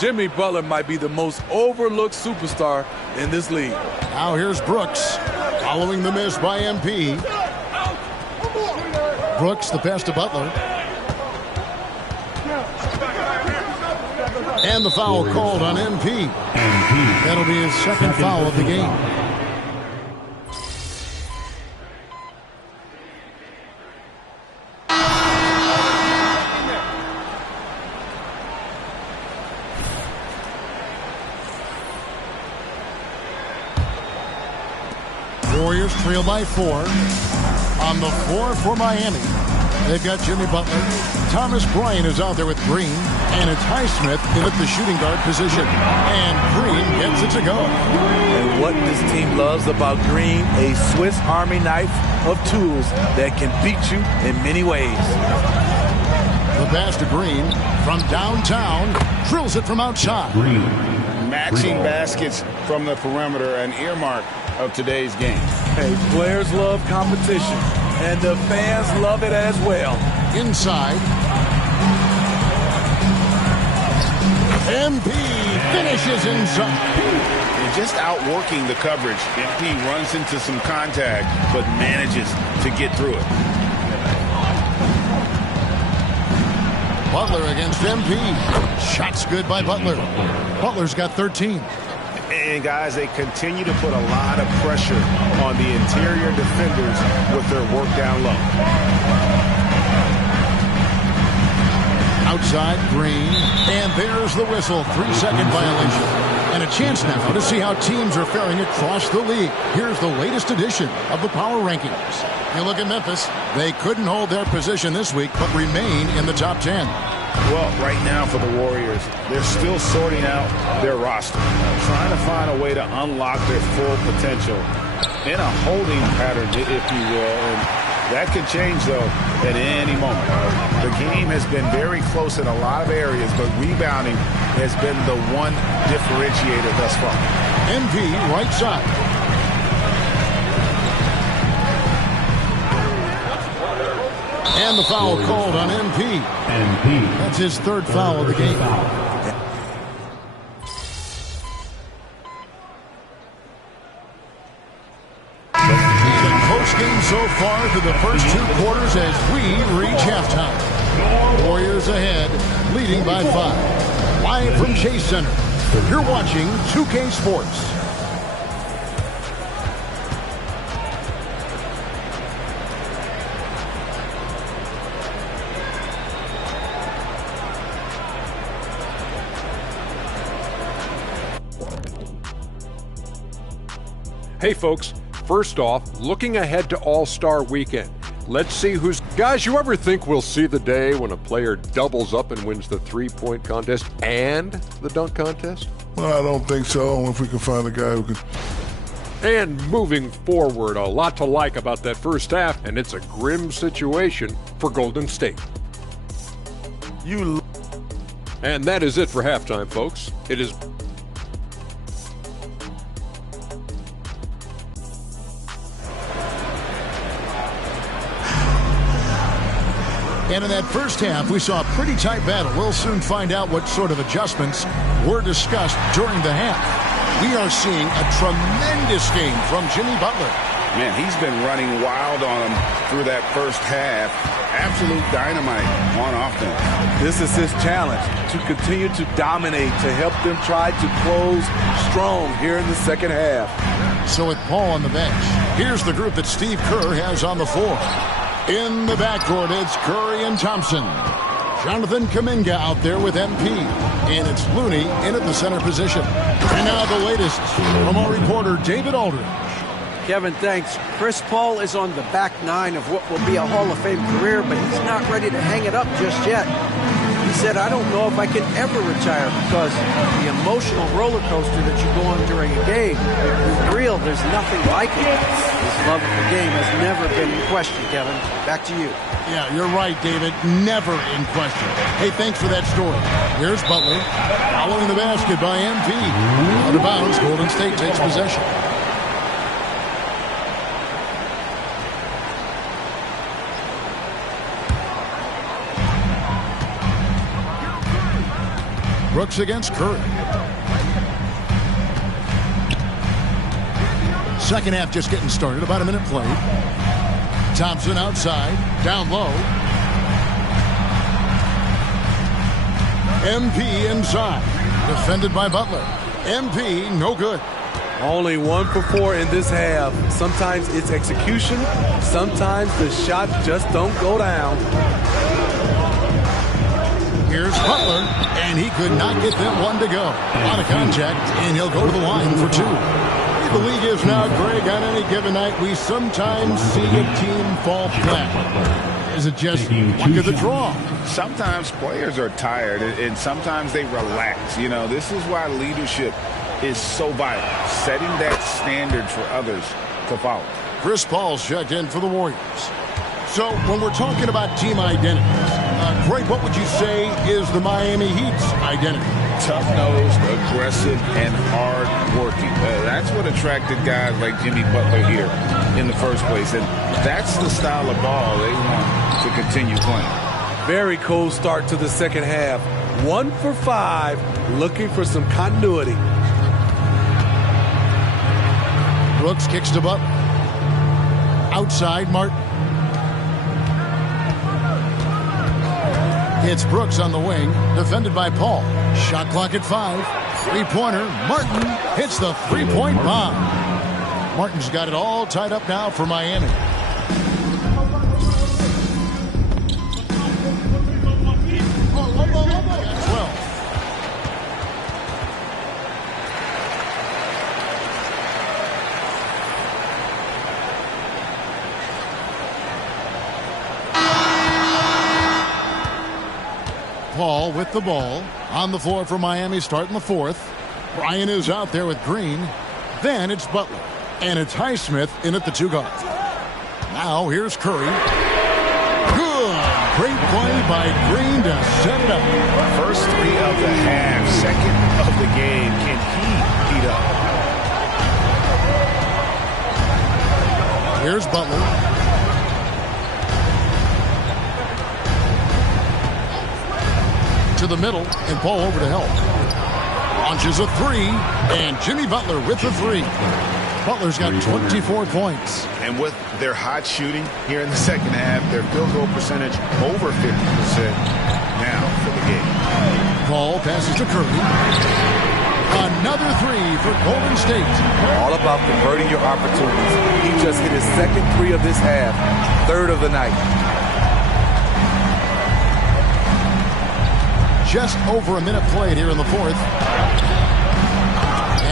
Jimmy Butler might be the most overlooked superstar in this league. Now here's Brooks, following the miss by MP. Brooks, the pass to Butler. And the foul called on MP. That'll be his second foul of the game. Warriors trail by 4. On the floor for Miami, they've got Jimmy Butler. Thomas Bryant is out there with Green. And it's Highsmith in at the shooting guard position. And Green gets it to go. And what this team loves about Green, a Swiss Army knife of tools that can beat you in many ways. The pass to Green from downtown. Drills it from outside. Matching baskets from the perimeter, an earmark of today's game. Hey, players love competition, and the fans love it as well. Inside. MP finishes inside. And just outworking the coverage. MP runs into some contact, but manages to get through it. Butler against MP. Shots good by Butler. Butler's got 13. And guys, they continue to put a lot of pressure on the interior defenders with their work down low. Outside, Green, and there's the whistle. 3-second violation. And a chance now to see how teams are faring across the league. Here's the latest edition of the Power Rankings. You look at Memphis. They couldn't hold their position this week, but remain in the top 10. Well, right now for the Warriors, they're still sorting out their roster, trying to find a way to unlock their full potential in a holding pattern, if you will. And that could change, though, at any moment. The game has been very close in a lot of areas, but rebounding has been the one differentiator thus far. MP right side. And the foul called on MP. That's his third foul of the game. Game so far through the first 2 quarters as we reach halftime. Warriors ahead, leading by 5. Live from Chase Center, you're watching 2K Sports. Hey folks, first off, looking ahead to All-Star Weekend. Let's see who's... Guys, you ever think we'll see the day when a player doubles up and wins the three-point contest and the dunk contest? Well, I don't think so, if we can find a guy who can... And moving forward, a lot to like about that first half, and it's a grim situation for Golden State. And that is it for halftime, folks. It is... And in that first half, we saw a pretty tight battle. We'll soon find out what sort of adjustments were discussed during the half. We are seeing a tremendous game from Jimmy Butler. Man, he's been running wild on him through that first half. Absolute dynamite on offense. This is his challenge, to continue to dominate, to help them try to close strong here in the second half. So with Paul on the bench, here's the group that Steve Kerr has on the floor. In the backcourt, it's Curry and Thompson. Jonathan Kuminga out there with MP. And it's Looney in at the center position. And now the latest from our reporter, David Aldridge. Kevin, thanks. Chris Paul is on the back nine of what will be a Hall of Fame career, but he's not ready to hang it up just yet. He said, I don't know if I can ever retire because the emotional roller coaster that you go on during a game is real. There's nothing like it. His love of the game has never been in question, Kevin. Back to you. Yeah, you're right, David. Never in question. Hey, thanks for that story. Here's Butler. Following the basket by MP. Out of bounds, Golden State takes possession. Brooks against Curry. Second half just getting started. About a minute played. Thompson outside. Down low. MP inside. Defended by Butler. MP no good. Only 1 for 4 in this half. Sometimes it's execution. Sometimes the shot just don't go down. Here's Butler, and he could not get that one to go. Out of contact, and he'll go to the line for two. The league is now, Greg, on any given night, we sometimes see a team fall flat. Is it just luck of the draw? Sometimes players are tired, and sometimes they relax. You know, this is why leadership is so vital, setting that standard for others to follow. Chris Paul's checked in for the Warriors. So when we're talking about team identities, Greg, what would you say is the Miami Heat's identity? Tough-nosed, aggressive, and hard-working. That's what attracted guys like Jimmy Butler here in the first place. And that's the style of ball they want to continue playing. Very cold start to the second half. 1 for 5, looking for some continuity. Brooks kicks to Butler. Outside, Martin. It's Brooks on the wing, defended by Paul. Shot clock at 5. Three-pointer. Martin hits the three-point bomb. Martin's got it all tied up now for Miami. Paul with the ball on the floor for Miami starting the fourth. Bryant is out there with Green. Then it's Butler. And it's Highsmith in at the two guard. Now here's Curry. Good. Great play by Green to set it up. First 3 of the half. Second of the game. Can he heat up? Here's Butler. To the middle, and Paul over to help. Launches a 3, and Jimmy Butler with the 3. Butler's got 24 points. And with their hot shooting here in the second half, their field goal percentage over 50% now for the game. Paul passes to Curry. Another 3 for Golden State. All about converting your opportunities. He just hit his second 3 of this half, third of the night. Just over a minute played here in the fourth.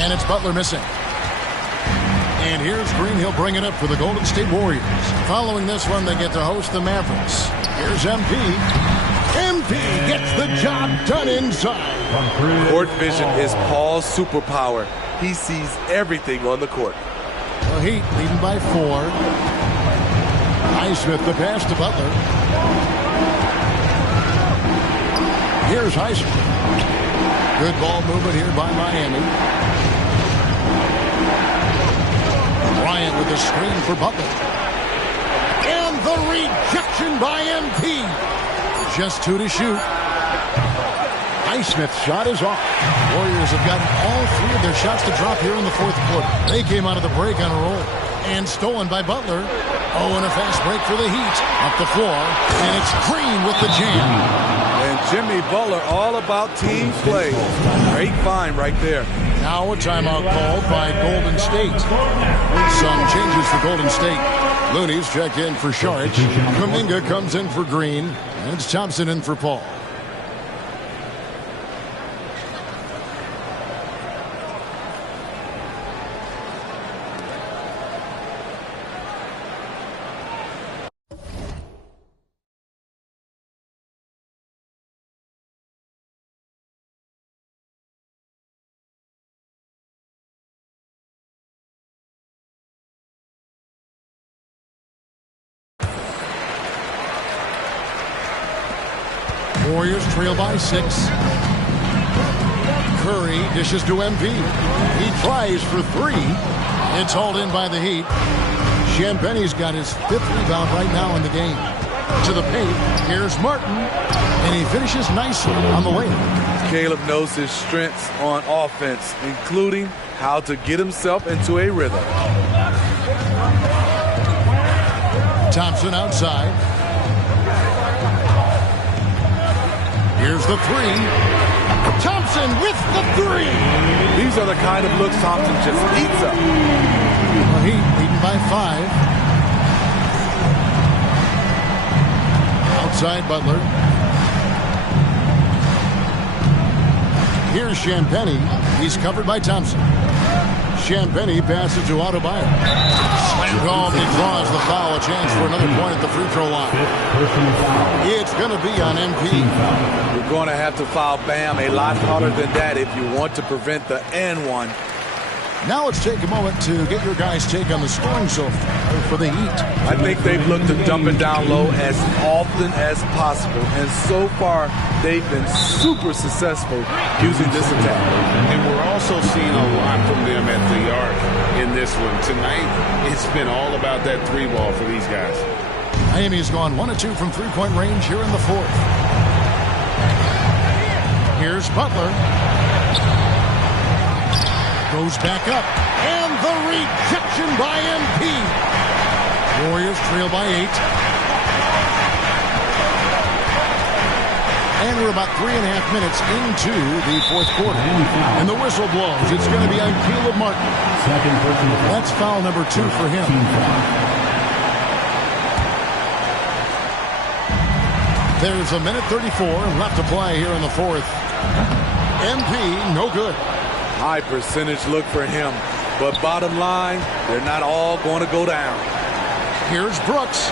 And it's Butler missing. And here's Green. He'll bring it up for the Golden State Warriors. Following this one, they get to host the Mavericks. Here's MP. MP gets the job done inside. Court vision is Paul's superpower. He sees everything on the court. The Heat leading by 4. Highsmith the pass to Butler. Here's Highsmith. Good ball movement here by Miami. Bryant with the screen for Butler. And the rejection by MP. Just 2 to shoot. Highsmith's shot is off. Warriors have gotten all 3 of their shots to drop here in the fourth quarter. They came out of the break on a roll. And stolen by Butler. Oh, and a fast break for the Heat. Up the floor. And it's Green with the jam. And Jimmy Butler all about team play. Great find right there. Now a timeout called by Golden State. Some changes for Golden State. Looney's checked in for Saric. Kuminga comes in for Green. And it's Thompson in for Paul. Warriors trail by 6. Curry dishes to MP. He tries for 3. It's hauled in by the Heat. Champagne's got his 5th rebound right now in the game. To the paint. Here's Martin. And he finishes nicely on the layup. Caleb knows his strengths on offense, including how to get himself into a rhythm. Thompson outside. Here's the 3. Thompson with the 3. These are the kind of looks Thompson just eats up. Well, Heat leading by 5. Outside Butler. Here's Champagnie. He's covered by Thompson. Champagnie passes to Adebayo. Slammed home. He draws the foul. A chance for another point at the free throw line. It's going to be on MP. You're going to have to foul Bam a lot harder than that if you want to prevent the and-one. Now let's take a moment to get your guys' take on the scoring so far for the Heat. I think they've looked to dump it down low as often as possible, and so far they've been super successful using this attack. And we're also seeing a lot from them at the arc in this one. Tonight, it's been all about that 3 ball for these guys. Miami's gone 1 of 2 from 3-point range here in the 4th. Here's Butler. Goes back up. And the rejection by MP. Warriors trail by 8. And we're about 3.5 minutes into the 4th quarter. And the whistle blows. It's going to be on Caleb Martin. That's foul number 2 for him. There's a minute 34 left to play here in the 4th. MP, no good. High percentage look for him. But bottom line, they're not all going to go down. Here's Brooks.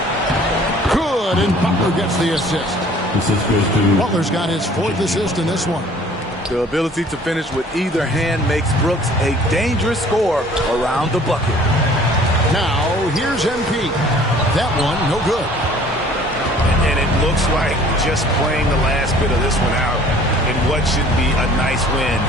Good, and Butler gets the assist. Butler's got his 4th assist in this one. The ability to finish with either hand makes Brooks a dangerous scorer around the bucket. Now, here's MP. That one, no good. And it looks like just playing the last bit of this one out in what should be a nice win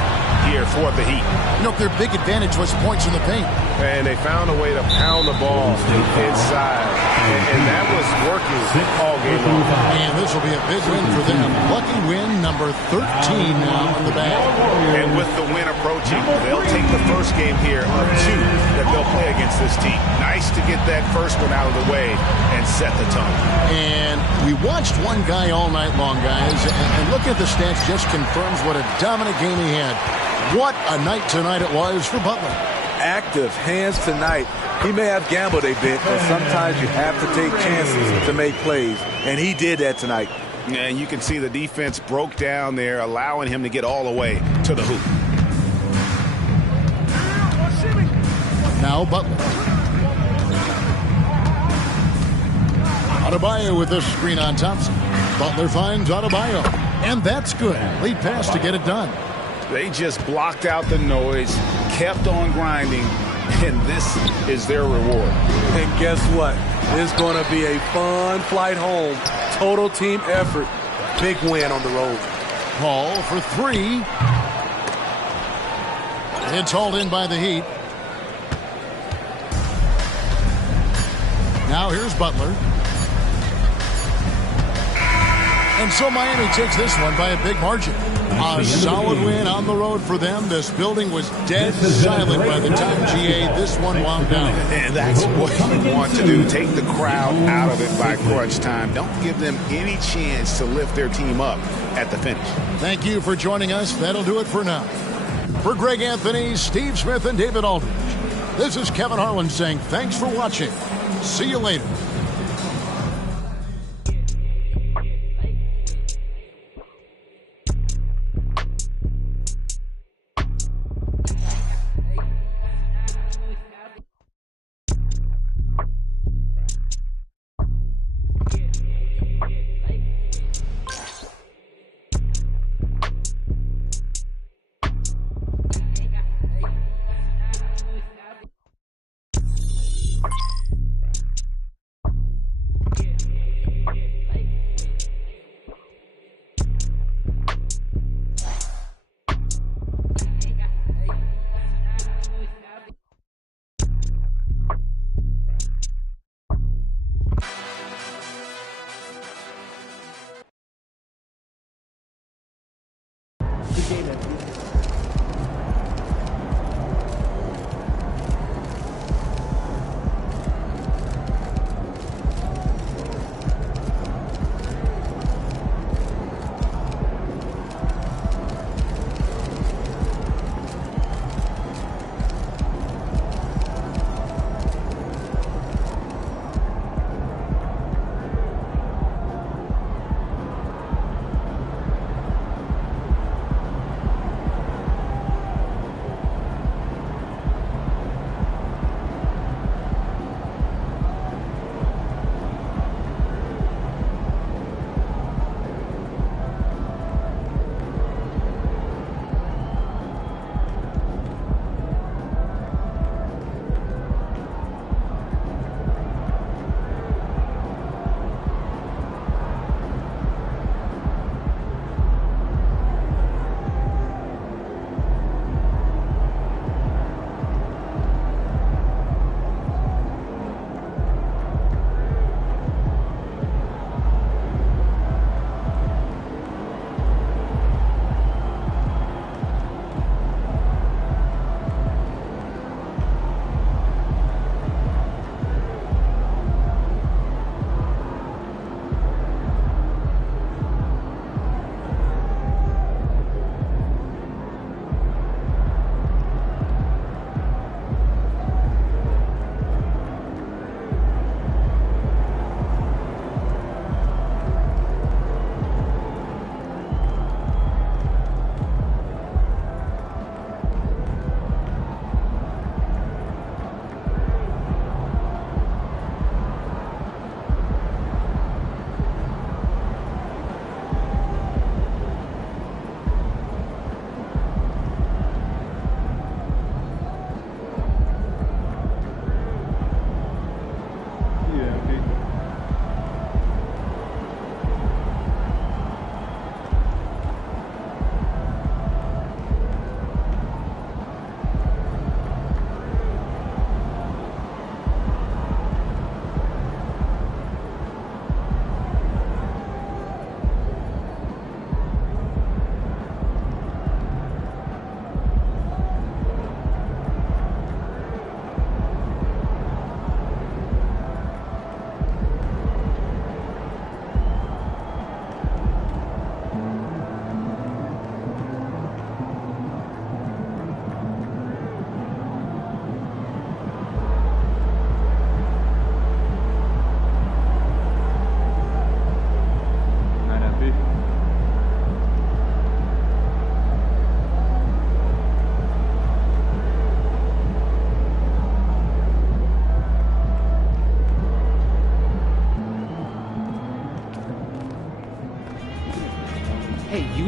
here for the Heat. You know, their big advantage was points in the paint. And they found a way to pound the ball inside. And that was working all game long. And this will be a big win for them. Lucky win number 13 now in the bag. And with the win approaching, they'll take the first game here of 2 that they'll play against this team. Nice to get that first one out of the way and set the tone. And we watched one guy all night long, guys. And looking at the stats just confirms what a dominant game he had. What a night tonight it was for Butler. Active hands tonight. He may have gambled a bit, but sometimes you have to take chances to make plays, and he did that tonight. And you can see the defense broke down there, allowing him to get all the way to the hoop. Now Butler. Adebayo with this screen on Thompson. Butler finds Adebayo, and that's good. Lead pass to get it done. They just blocked out the noise, kept on grinding, and this is their reward. And guess what? It's going to be a fun flight home. Total team effort. Big win on the road. Paul for 3. It's hauled in by the Heat. Now here's Butler. And so Miami takes this one by a big margin. A solid win on the road for them. This building was dead silent by the time GA this one wound down. And that's what you want to do. Take the crowd out of it by crunch time. Don't give them any chance to lift their team up at the finish. Thank you for joining us. That'll do it for now. For Greg Anthony, Steve Smith, and David Aldridge, this is Kevin Harlan saying thanks for watching. See you later.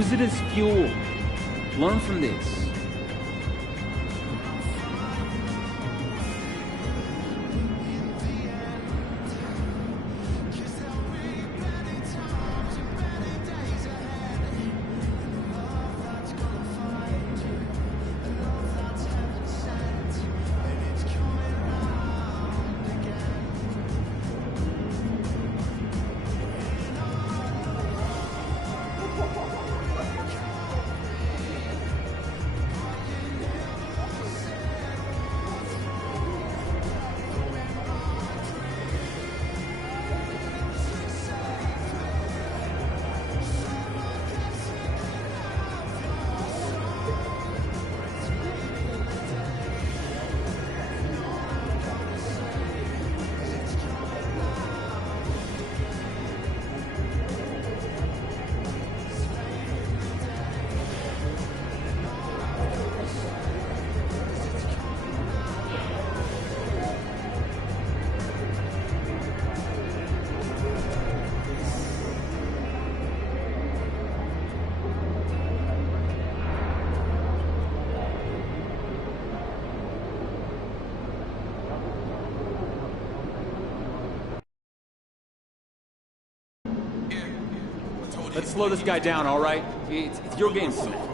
Use it as fuel. Learn from this. Let's slow this guy down, all right? It's your game plan.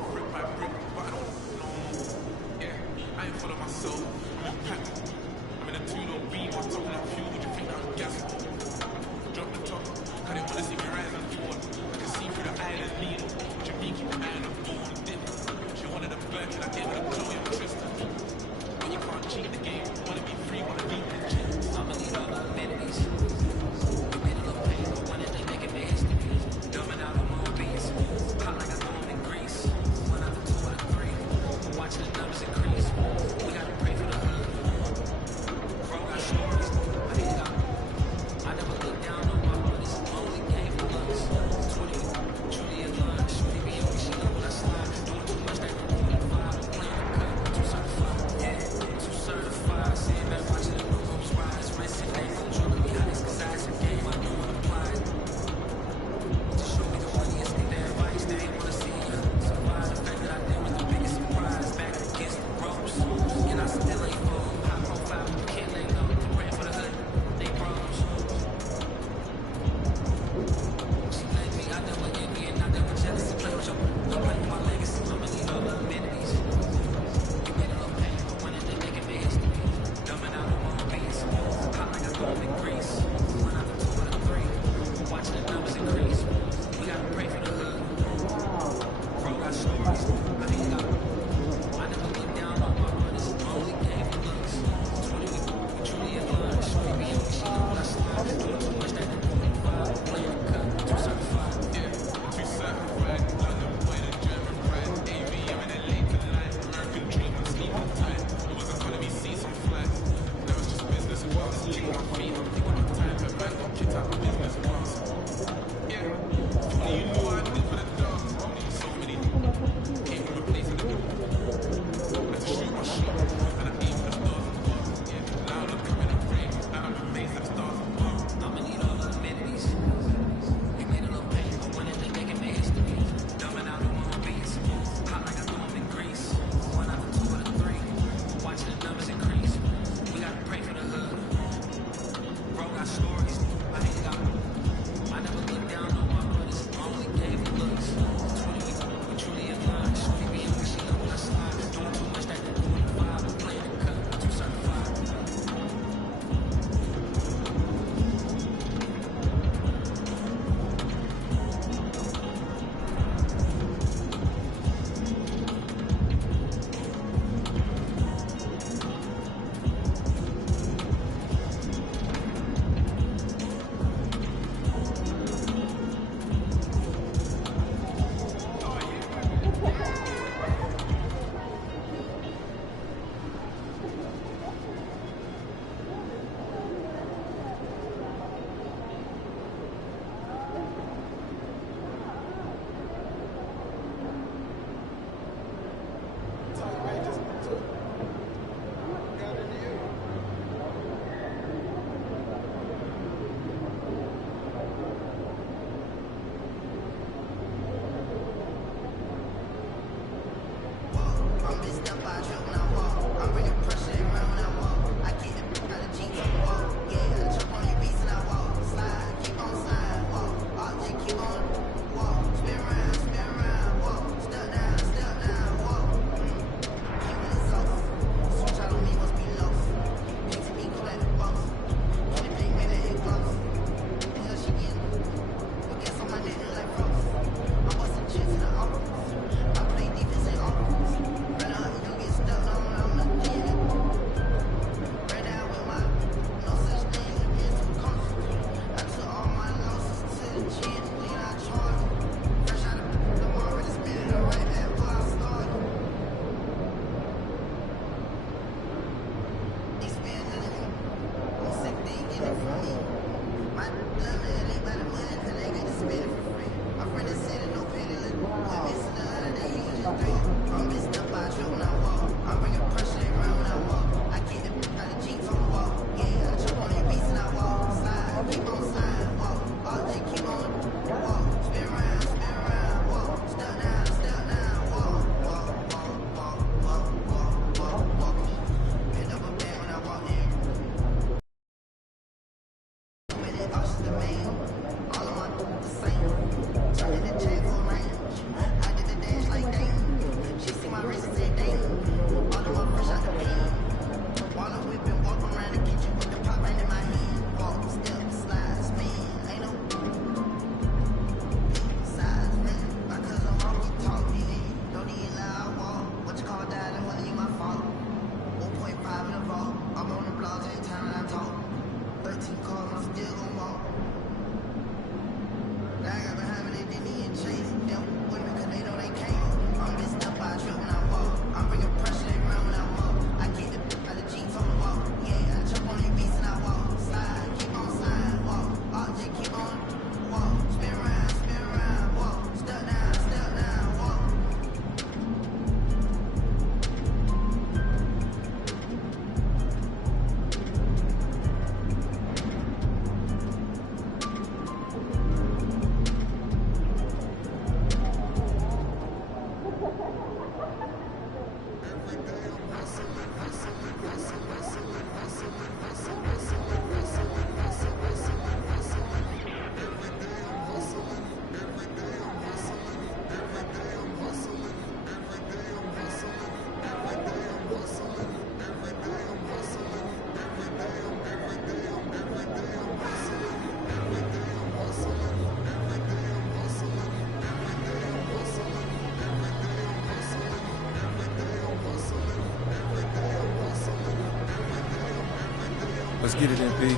Let's get it, MP.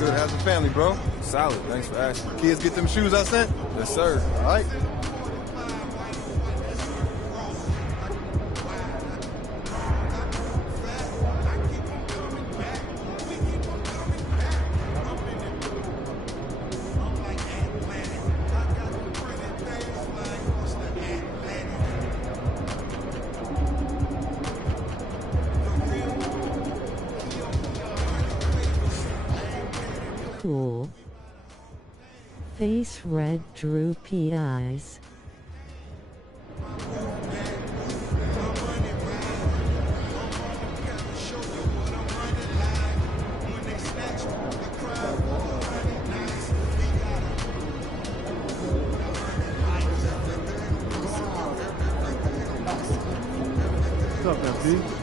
Good. How's the family, bro? Solid. Thanks for asking. Kids get them shoes I sent? Yes, sir. All right. Cool. Face red, droopy eyes. What's up, MP?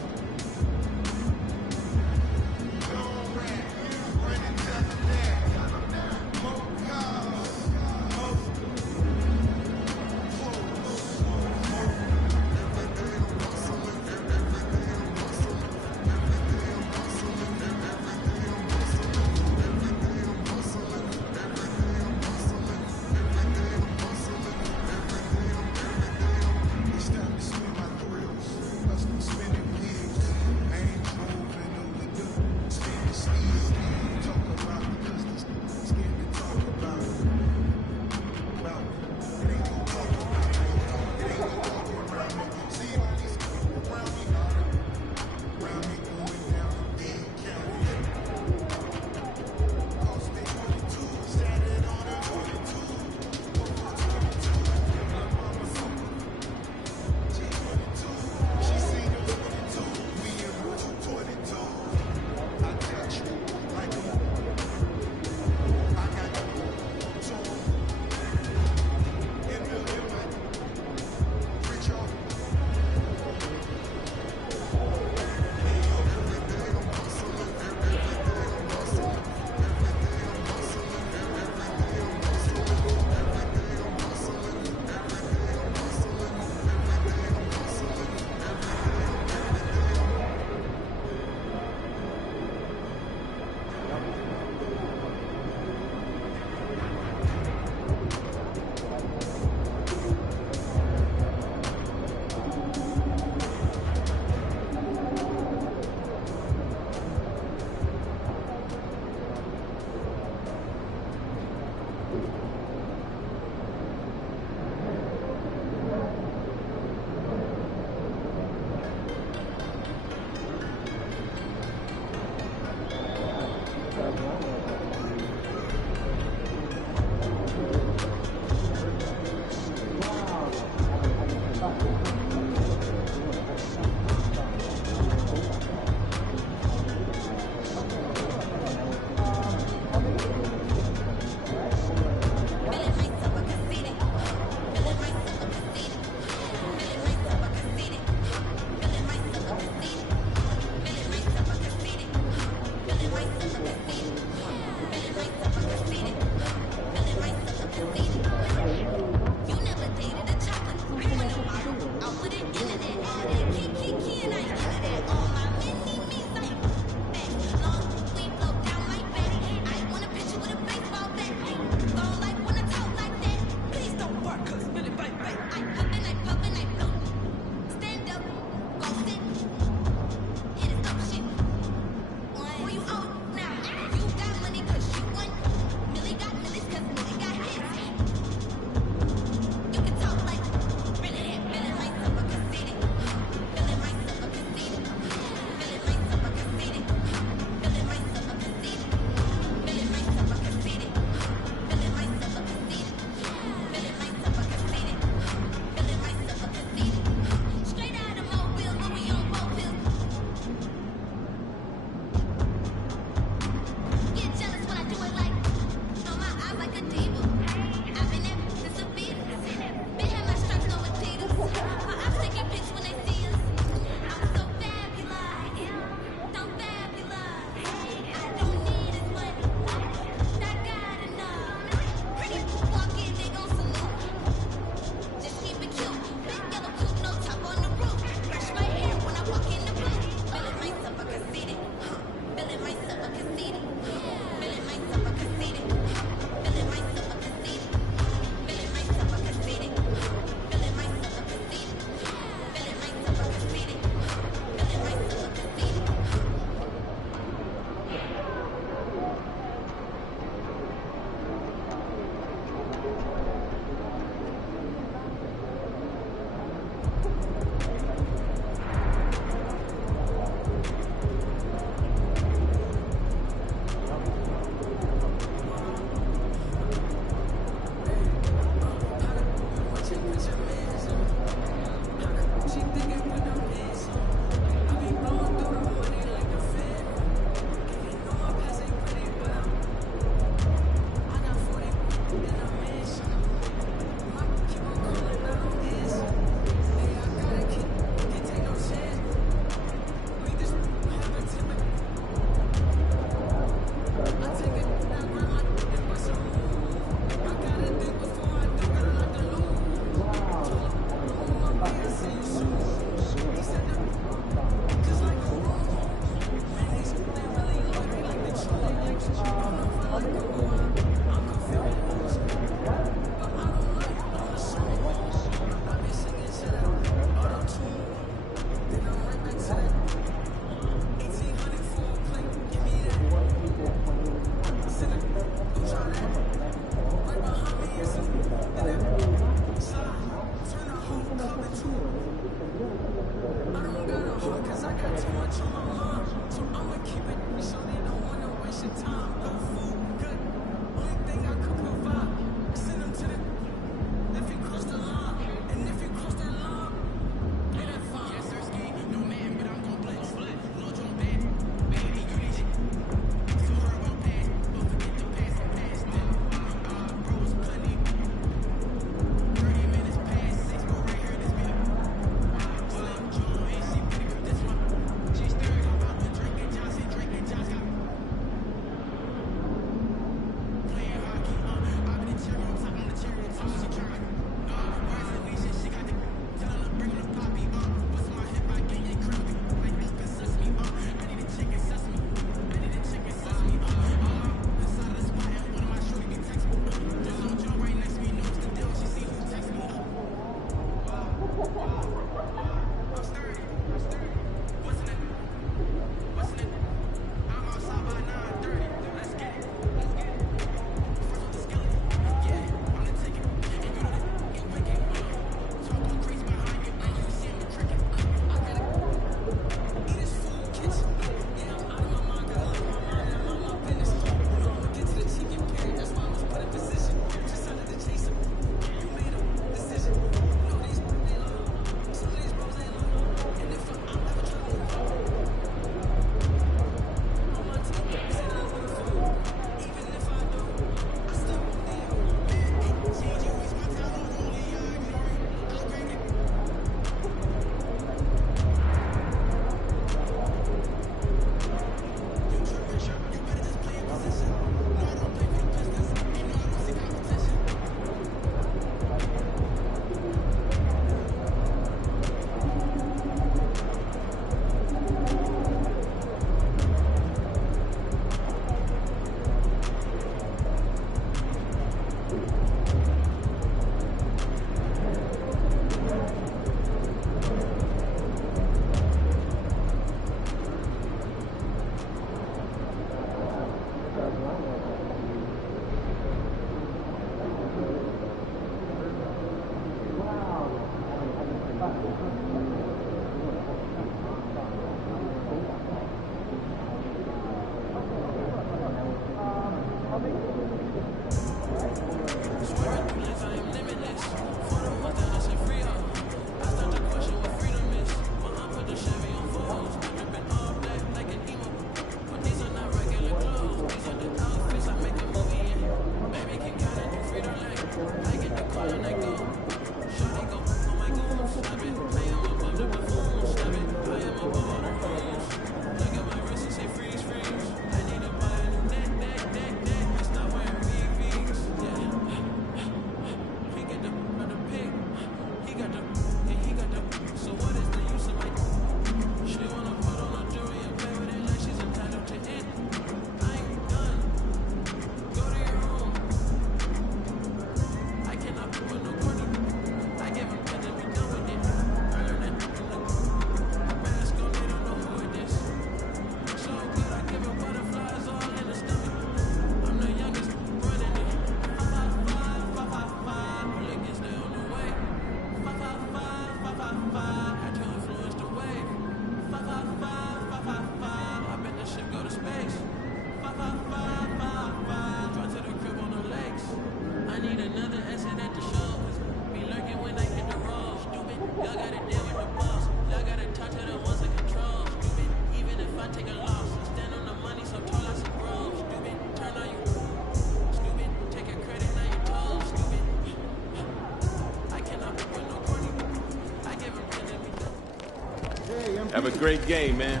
Have a great game, man.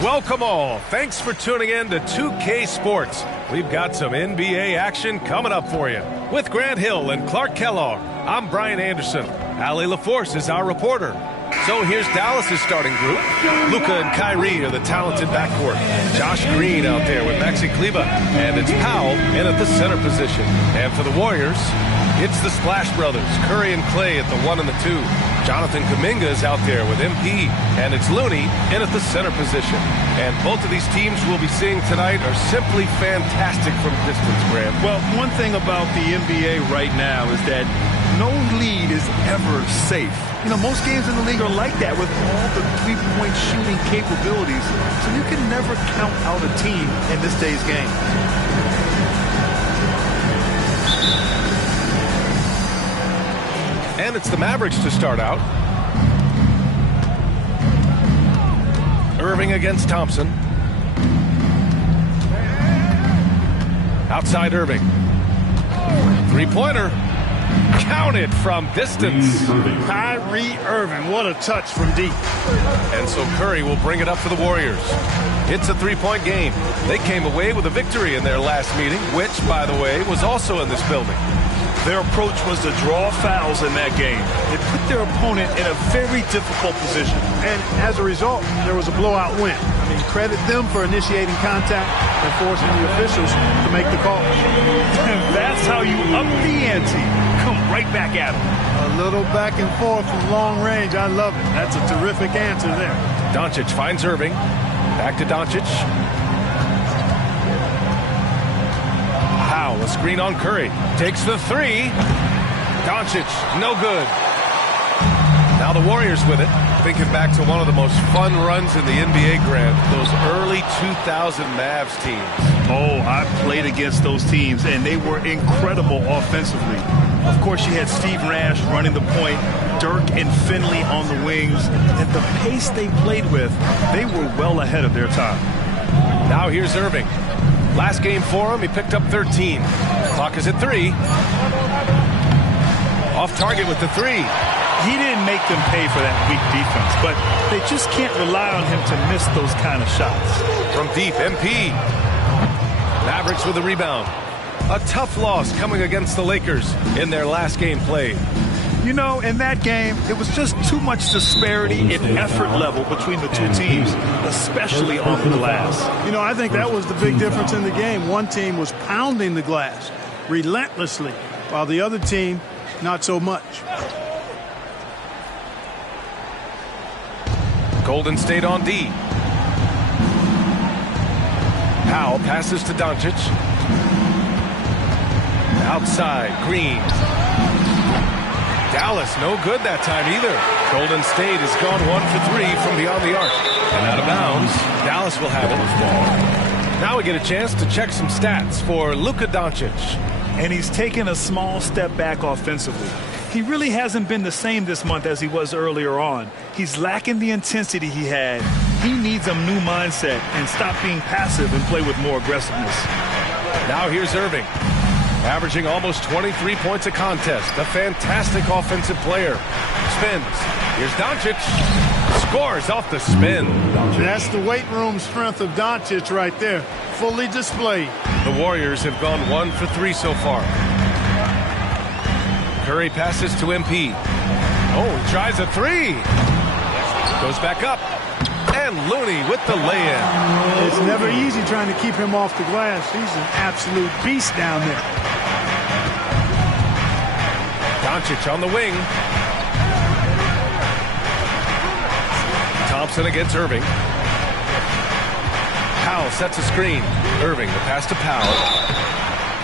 Welcome all. Thanks for tuning in to 2K Sports. We've got some NBA action coming up for you. With Grant Hill and Clark Kellogg, I'm Brian Anderson. Allie LaForce is our reporter. So here's Dallas' starting group. Luka and Kyrie are the talented backcourt. Josh Green out there with Maxi Kleber. And it's Powell in at the center position. And for the Warriors, it's the Splash Brothers, Curry and Clay at the 1 and the 2. Jonathan Kuminga is out there with MP, and it's Looney in at the center position. And both of these teams we'll be seeing tonight are simply fantastic from distance, Graham. Well, one thing about the NBA right now is that no lead is ever safe. You know, most games in the league are like that with all the three-point shooting capabilities, so you can never count out a team in this day's game. And it's the Mavericks to start out. Irving against Thompson. Outside Irving. Three-pointer. Counted from distance. Kyrie Irving, what a touch from deep. And so Curry will bring it up for the Warriors. It's a three-point game. They came away with a victory in their last meeting, which, by the way, was also in this building. Their approach was to draw fouls in that game. It put their opponent in a very difficult position. And as a result, there was a blowout win. I mean, credit them for initiating contact and forcing the officials to make the call. And that's how you up the ante. Come right back at them. A little back and forth from long range. I love it. That's a terrific answer there. Doncic finds Irving. Back to Doncic. Powell, a screen on Curry. Takes the three. Doncic, no good. Now the Warriors with it. Thinking back to one of the most fun runs in the NBA, Grant. Those early 2000 Mavs teams. Oh, I played against those teams, and they were incredible offensively. Of course, you had Steve Nash running the point, Dirk and Finley on the wings, and the pace they played with, they were well ahead of their time. Now here's Irving. Last game for him, he picked up 13. Clock is at 3. Off target with the 3. He didn't make them pay for that weak defense, but they just can't rely on him to miss those kind of shots. From deep, MP. Mavericks with a rebound. A tough loss coming against the Lakers in their last game played. You know, in that game, it was just too much disparity in effort level between the two teams, especially on the glass. You know, I think that was the big difference in the game. One team was pounding the glass relentlessly, while the other team, not so much. Golden State on D. Powell passes to Doncic. Outside, Green. Dallas, no good that time either. Golden State has gone 1 for 3 from beyond the arc. And out of bounds, Dallas will have it. Now we get a chance to check some stats for Luka Doncic. And he's taken a small step back offensively. He really hasn't been the same this month as he was earlier on. He's lacking the intensity he had. He needs a new mindset and stop being passive and play with more aggressiveness. Now here's Irving. Averaging almost 23 points a contest. A fantastic offensive player. Spins. Here's Doncic. Scores off the spin. That's the weight room strength of Doncic right there. Fully displayed. The Warriors have gone 1 for 3 so far. Curry passes to MP. Oh, he tries a 3. Goes back up. And Looney with the lay-in. It's never easy trying to keep him off the glass. He's an absolute beast down there. Doncic on the wing. Thompson against Irving. Powell sets a screen. Irving, the pass to Powell.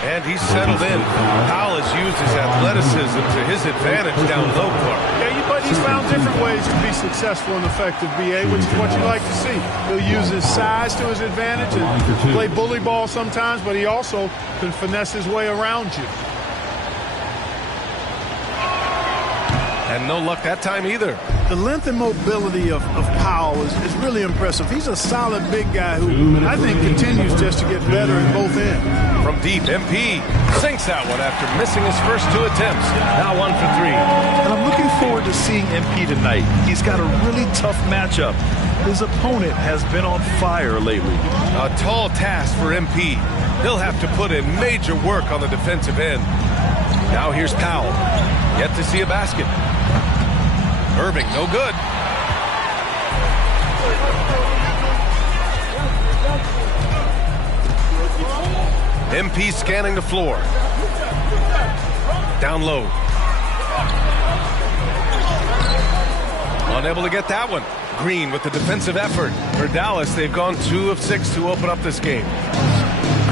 And he's settled in. Powell has used his athleticism to his advantage down low, Clark. Yeah, but he's found different ways to be successful and effective, BA, which is what you like to see. He'll use his size to his advantage and play bully ball sometimes, but he also can finesse his way around you. And no luck that time either. The length and mobility of Powell is really impressive. He's a solid big guy who I think continues just to get better at both ends. From deep, MP sinks that one after missing his first 2 attempts. Now 1 for 3. And I'm looking forward to seeing MP tonight. He's got a really tough matchup. His opponent has been on fire lately. A tall task for MP. He'll have to put in major work on the defensive end. Now here's Powell. Yet to see a basket. Irving, no good. MP scanning the floor. Down low. Unable to get that one. Green with the defensive effort. For Dallas, they've gone 2 of 6 to open up this game.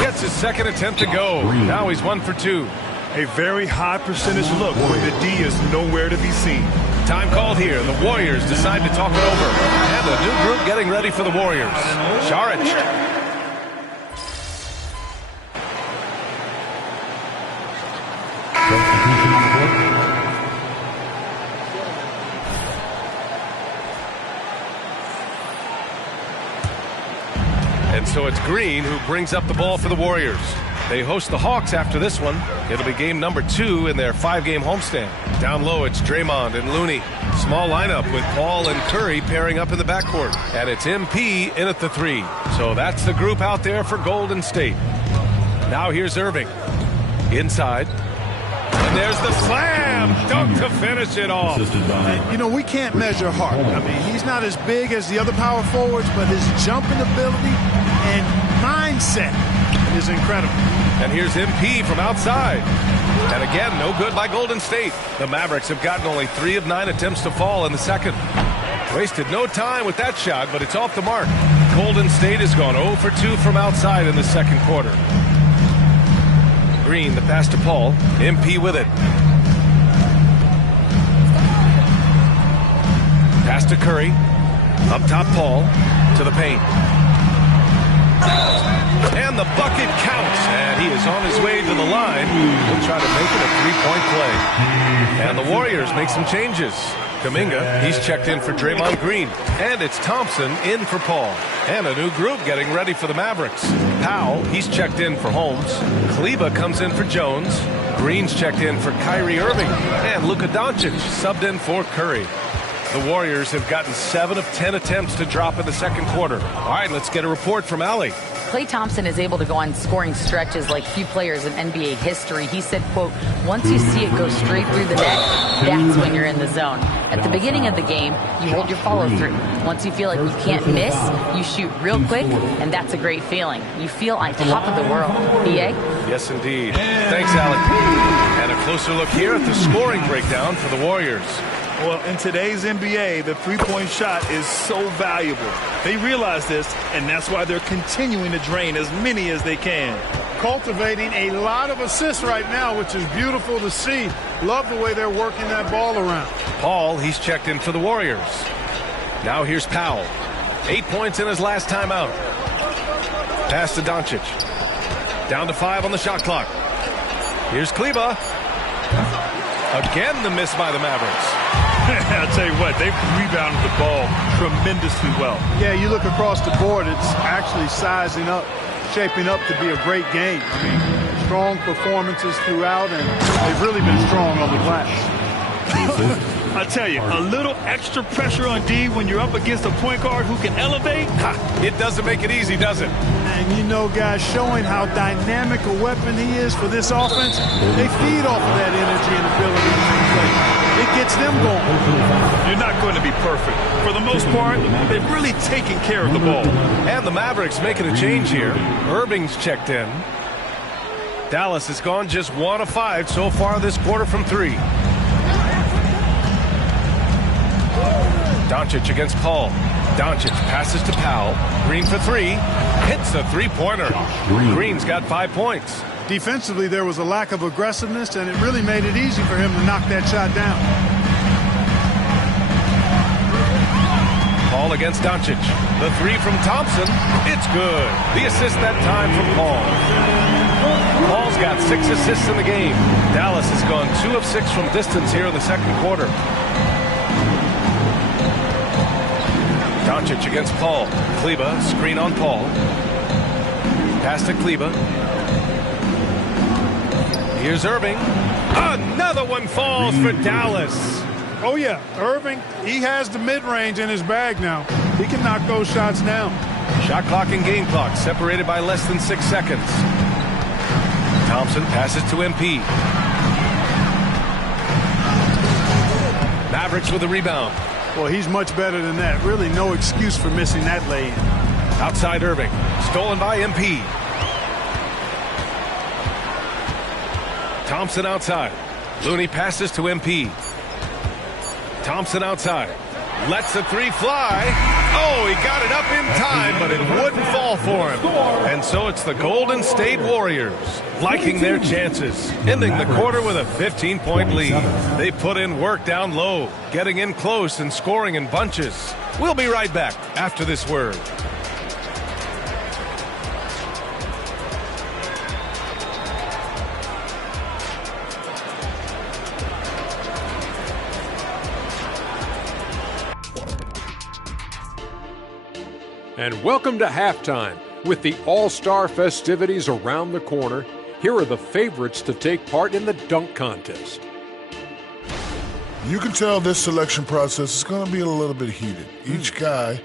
Gets his second attempt to go. Now he's 1 for 2. A very high percentage look when the D is nowhere to be seen. Time called here. The Warriors decide to talk it over. And a new group getting ready for the Warriors. Šarić. And so it's Green who brings up the ball for the Warriors. They host the Hawks after this one. It'll be game number 2 in their 5-game homestand. Down low, it's Draymond and Looney. Small lineup with Paul and Curry pairing up in the backcourt. And it's MP in at the 3. So that's the group out there for Golden State. Now here's Irving. Inside. And there's the slam dunk to finish it off. And, you know, we can't measure Hart. I mean, he's not as big as the other power forwards, but his jumping ability and mindset is incredible. And here's MP from outside. And again, no good by Golden State. The Mavericks have gotten only 3 of 9 attempts to fall in the second. Wasted no time with that shot, but it's off the mark. Golden State has gone 0 for 2 from outside in the second quarter. Green, the pass to Paul. MP with it. Pass to Curry. Up top, Paul. To the paint. And the bucket counts. And he is on his way to the line. He'll try to make it a 3-point play. And the Warriors make some changes. Kuminga, he's checked in for Draymond Green. And it's Thompson in for Paul. And a new group getting ready for the Mavericks. Powell, he's checked in for Holmes. Kleber comes in for Jones. Green's checked in for Kyrie Irving. And Luka Doncic subbed in for Curry. The Warriors have gotten 7 of 10 attempts to drop in the second quarter. All right, let's get a report from Allie. Klay Thompson is able to go on scoring stretches like few players in NBA history. He said, quote, once you see it go straight through the net, that's when you're in the zone. At the beginning of the game, you hold your follow through. Once you feel like you can't miss, you shoot real quick, and that's a great feeling. You feel on top of the world. BA? Yes, indeed. Thanks, Allie. And a closer look here at the scoring breakdown for the Warriors. Well, in today's NBA, the three-point shot is so valuable. They realize this, and that's why they're continuing to drain as many as they can. Cultivating a lot of assists right now, which is beautiful to see. Love the way they're working that ball around. Paul, he's checked in for the Warriors. Now here's Powell. 8 points in his last time out. Pass to Doncic. Down to 5 on the shot clock. Here's Kleber. Again, the miss by the Mavericks. I'll tell you what, they've rebounded the ball tremendously well. Yeah, you look across the board, it's actually sizing up, shaping up to be a great game. I mean, strong performances throughout, and they've really been strong on the glass. I tell you, a little extra pressure on D when you're up against a point guard who can elevate. It doesn't make it easy, does it? And you know, guys, showing how dynamic a weapon he is for this offense, they feed off of that energy and ability to play. It gets them going. You're not going to be perfect. For the most part, they've really taken care of the ball. And the Mavericks making a change here. Irving's checked in. Dallas has gone just 1 of 5 so far this quarter from 3. Doncic against Paul. Doncic passes to Powell. Green for 3. Hits the three-pointer. Green's got 5 points. Defensively, there was a lack of aggressiveness, and it really made it easy for him to knock that shot down. Paul against Doncic. The three from Thompson. It's good. The assist that time from Paul. Paul's got 6 assists in the game. Dallas has gone 2 of 6 from distance here in the second quarter. Doncic against Paul. Kleba, screen on Paul. Pass to Kleba. Here's Irving. Another one falls for Dallas. Oh, yeah. Irving, he has the mid-range in his bag now. He can knock those shots down. Shot clock and game clock separated by less than 6 seconds. Thompson passes to MP. Mavericks with the rebound. Well, he's much better than that. Really no excuse for missing that lay-in. Outside Irving. Stolen by MP. Thompson outside. Looney passes to MP. Thompson outside. Lets the three fly. Oh, he got it up in time, but it wouldn't fall for him. And so it's the Golden State Warriors liking their chances, ending the quarter with a 15-point lead. They put in work down low, getting in close and scoring in bunches. We'll be right back after this word. And welcome to halftime. With the All-Star festivities around the corner, here are the favorites to take part in the dunk contest. You can tell this selection process is going to be a little bit heated. Each guy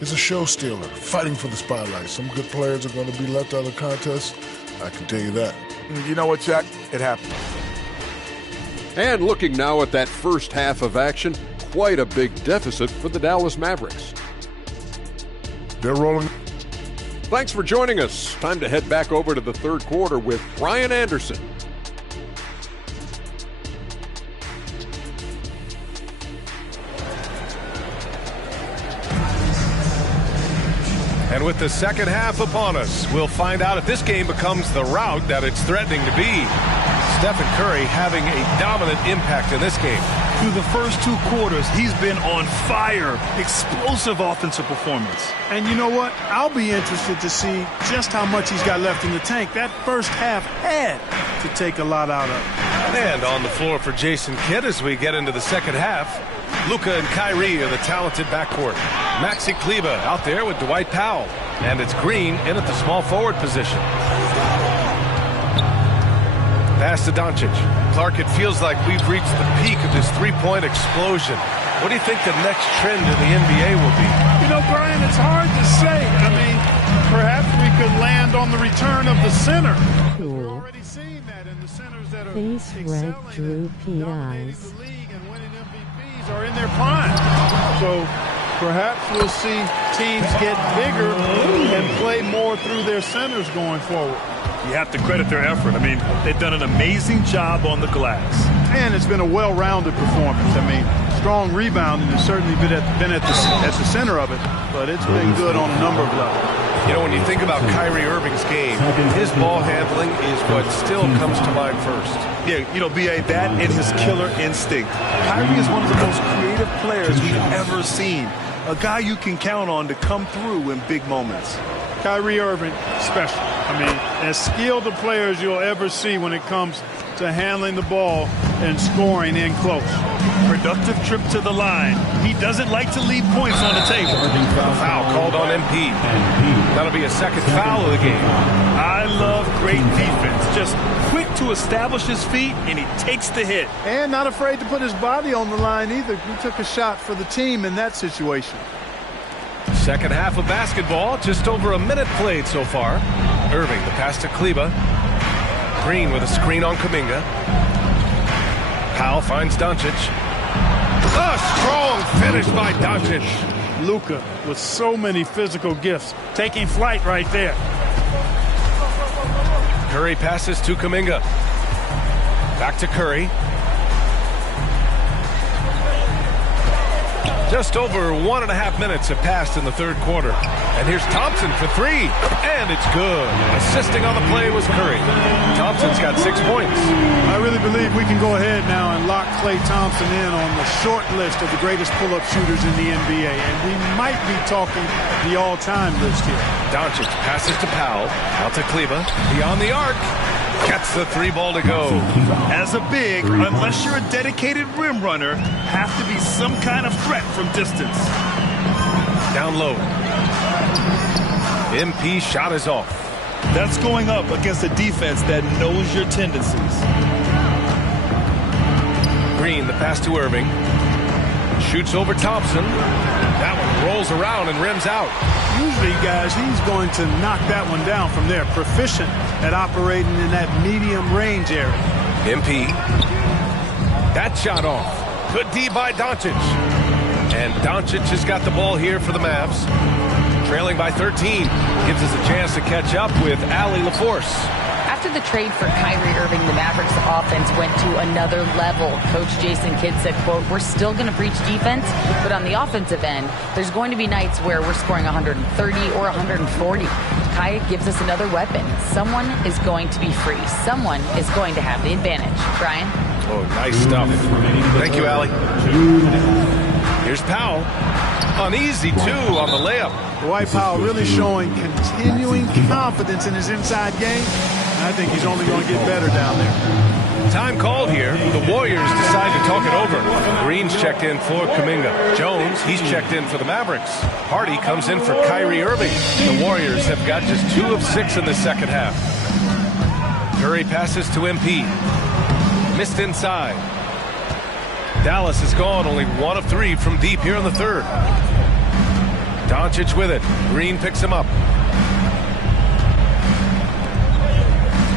is a show stealer, fighting for the spotlight. Some good players are going to be left out of the contest. I can tell you that. You know what, Jack? It happened. And looking now at that first half of action, quite a big deficit for the Dallas Mavericks. They're rolling. Thanks for joining us. Time to head back over to the third quarter with Brian Anderson. And with the second half upon us, we'll find out if this game becomes the rout that it's threatening to be. Stephen Curry having a dominant impact in this game. Through the first 2 quarters, he's been on fire. Explosive offensive performance. And you know what? I'll be interested to see just how much he's got left in the tank. That first half had to take a lot out of it. And on the floor for Jason Kidd as we get into the second half, Luka and Kyrie are the talented backcourt. Maxi Kleba out there with Dwight Powell. And it's Green in at the small forward position. Pass to Doncic. Clark, it feels like we've reached the peak of this three-point explosion. What do you think the next trend in the NBA will be? You know, Brian, it's hard to say. I mean, perhaps we could land on the return of the center. Cool. We've already seen that in the centers that are Face red droopy eyes. the league and winning MVPs are in their prime. So perhaps we'll see teams get bigger and play more through their centers going forward. You have to credit their effort. I mean, they've done an amazing job on the glass. And it's been a well-rounded performance. I mean, strong rebounding has certainly been at the center of it, but it's been good on a number of levels. You know, when you think about Kyrie Irving's game, his ball handling is what still comes to mind first. Yeah, you know, B.A., that and his killer instinct. Kyrie is one of the most creative players we've ever seen. A guy you can count on to come through in big moments. Kyrie Irving, special. I mean, as skilled a player as you'll ever see when it comes to handling the ball and scoring in close. Productive trip to the line. He doesn't like to leave points on the table. Foul called on MP. That'll be a second foul of the game. I love great defense. Just quick to establish his feet, and he takes the hit. And not afraid to put his body on the line either. He took a shot for the team in that situation. Second half of basketball, just over a minute played so far. Irving, the pass to Kleba. Green with a screen on Kuminga. Powell finds Doncic. A strong finish by Doncic. Luka with so many physical gifts, taking flight right there. Curry passes to Kuminga. Back to Curry. Just over 1.5 minutes have passed in the third quarter. And here's Thompson for three. And it's good. Assisting on the play was Curry. Thompson's got 6 points. I really believe we can go ahead now and lock Klay Thompson in on the short list of the greatest pull-up shooters in the NBA. And we might be talking the all-time list here. Doncic passes to Powell. Out to Kleba. Beyond the arc. Gets the 3-ball to go. As a big, unless you're a dedicated rim runner, have to be some kind of threat from distance. Down low. MP shot is off. That's going up against a defense that knows your tendencies. Green, the pass to Irving. Shoots over Thompson. That one rolls around and rims out. Usually, guys, he's going to knock that one down from there. Proficient at operating in that medium range area. MP. That shot off. Good D by Doncic. And Doncic has got the ball here for the Mavs. Trailing by 13. Gives us a chance to catch up with Allie LaForce. After the trade for Kyrie Irving, the Mavericks offense went to another level. Coach Jason Kidd said, quote, "We're still going to preach defense, but on the offensive end, there's going to be nights where we're scoring 130 or 140. Kai gives us another weapon. Someone is going to be free. Someone is going to have the advantage." Brian? Oh, nice stuff. Thank you, Allie. Here's Powell. Uneasy, too, on the layup. Dwight Powell really showing continuing confidence in his inside game. I think he's only going to get better down there. Time called here. The Warriors decide to talk it over. Green's checked in for Kuminga. Jones, he's checked in for the Mavericks. Hardy comes in for Kyrie Irving. The Warriors have got just 2 of 6 in the second half. Curry passes to MP. Missed inside. Dallas is gone, only 1 of 3 from deep here in the third. Doncic with it. Green picks him up.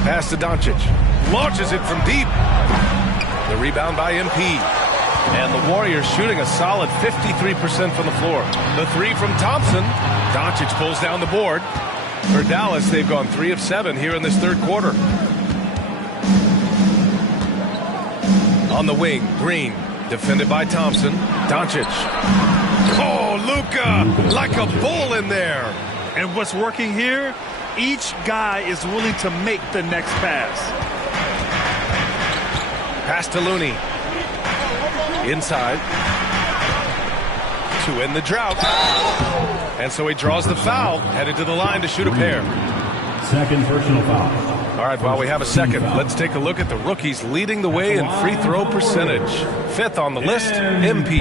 Pass to Doncic. Launches it from deep. The rebound by MP. And the Warriors shooting a solid 53% from the floor. The 3 from Thompson. Doncic pulls down the board. For Dallas, they've gone 3 of 7 here in this third quarter. On the wing, Green. Defended by Thompson. Doncic. Oh, Luka, like a bull in there. And what's working here? Each guy is willing to make the next pass. Pass to Looney. Inside. To end the drought. And so he draws the foul, headed to the line to shoot a pair. Second personal foul. All right, while we have a second, let's take a look at the rookies leading the way in free throw percentage. 5th on the list, MP.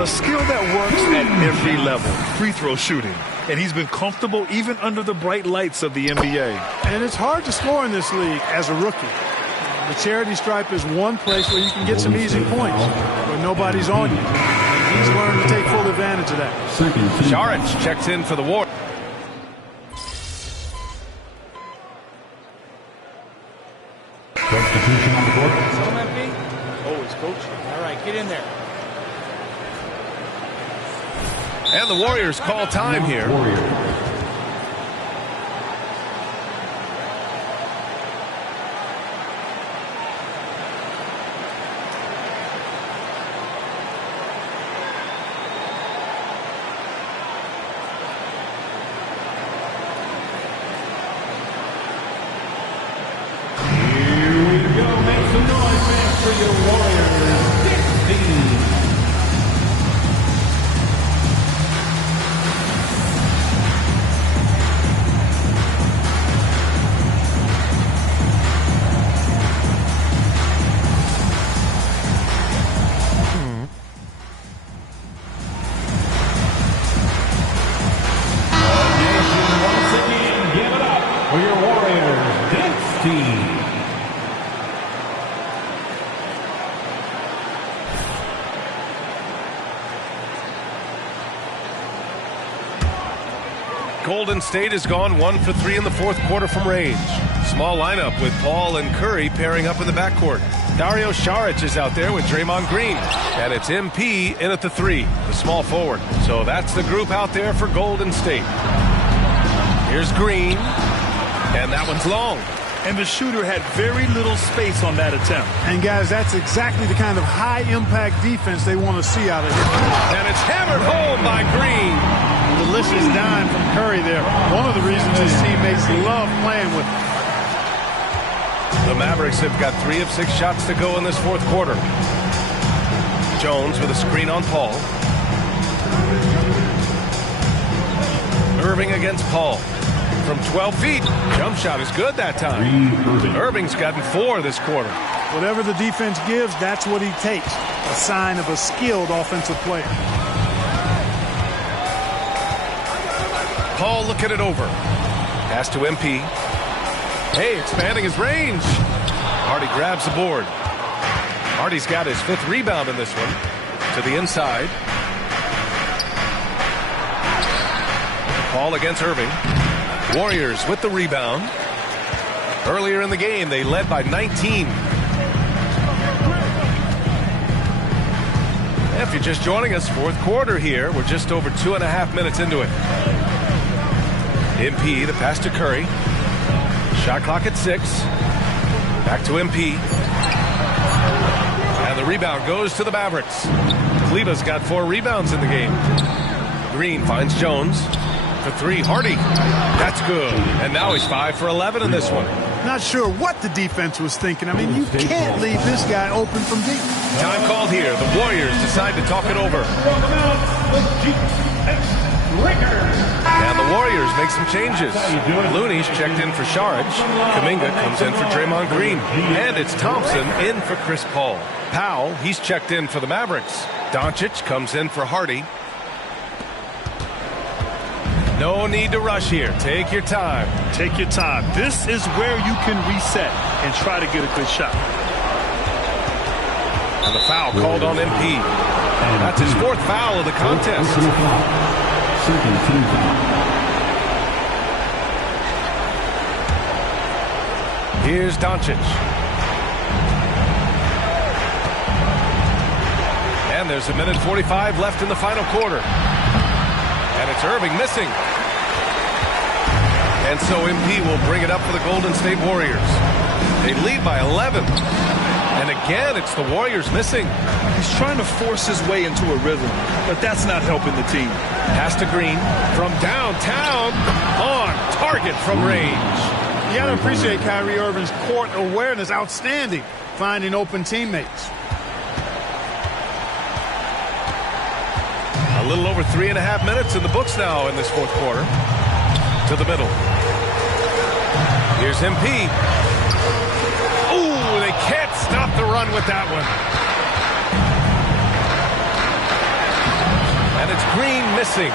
A skill that works at every level, free throw shooting. And he's been comfortable even under the bright lights of the NBA. And it's hard to score in this league as a rookie. The charity stripe is one place where you can get some easy points, where nobody's on you. And he's learned to take full advantage of that. Saric checks in for the Warriors. Substitution on the court. Always, coach. All right, get in there. And the Warriors call time here. Golden State has gone 1 for 3 in the fourth quarter from range. Small lineup with Paul and Curry pairing up in the backcourt. Dario Saric is out there with Draymond Green. And it's MP in at the 3, the small forward. So that's the group out there for Golden State. Here's Green. And that one's long. and the shooter had very little space on that attempt. And, guys, that's exactly the kind of high-impact defense they want to see out of him. And it's hammered home by Green. Delicious dime from Curry there. One of the reasons his teammates love playing with him. The Mavericks have got 3 of 6 shots to go in this fourth quarter. Jones with a screen on Paul. Irving against Paul. From 12 feet. Jump shot is good that time. Irving's gotten 4 this quarter. Whatever the defense gives, that's what he takes. A sign of a skilled offensive player. Paul looking it over. Pass to MP. Hey, expanding his range. Hardy grabs the board. Hardy's got his 5th rebound in this one. To the inside. Paul against Irving. Warriors with the rebound. Earlier in the game, they led by 19. If you're just joining us, fourth quarter here. We're just over 2.5 minutes into it. MP, the pass to Curry. Shot clock at 6. Back to MP. And the rebound goes to the Mavericks. Kleba's got 4 rebounds in the game. Green finds Jones. For 3, Hardy. That's good. And now he's 5 for 11 in this one. Not sure what the defense was thinking. I mean, you can't leave this guy open from deep. Time called here. The Warriors decide to talk it over. And the Warriors make some changes. Looney's checked in for Saric. Kuminga comes in for Draymond Green. And it's Thompson in for Chris Paul. Powell, he's checked in for the Mavericks. Doncic comes in for Hardy. No need to rush here. Take your time. Take your time. This is where you can reset and try to get a good shot. And the foul called on MP. That's his 4th foul of the contest. Second team foul. Here's Doncic. And there's 1:45 left in the final quarter. And it's Irving missing. And so MP will bring it up for the Golden State Warriors. They lead by 11. And again, it's the Warriors missing. He's trying to force his way into a rhythm, but that's not helping the team. Pass to Green from downtown, on target from range. You got to appreciate Kyrie Irving's court awareness. Outstanding, finding open teammates. A little over 3.5 minutes in the books now in this fourth quarter. To the middle. Here's MP. Ooh, they can't stop the run with that one. And it's Green missing.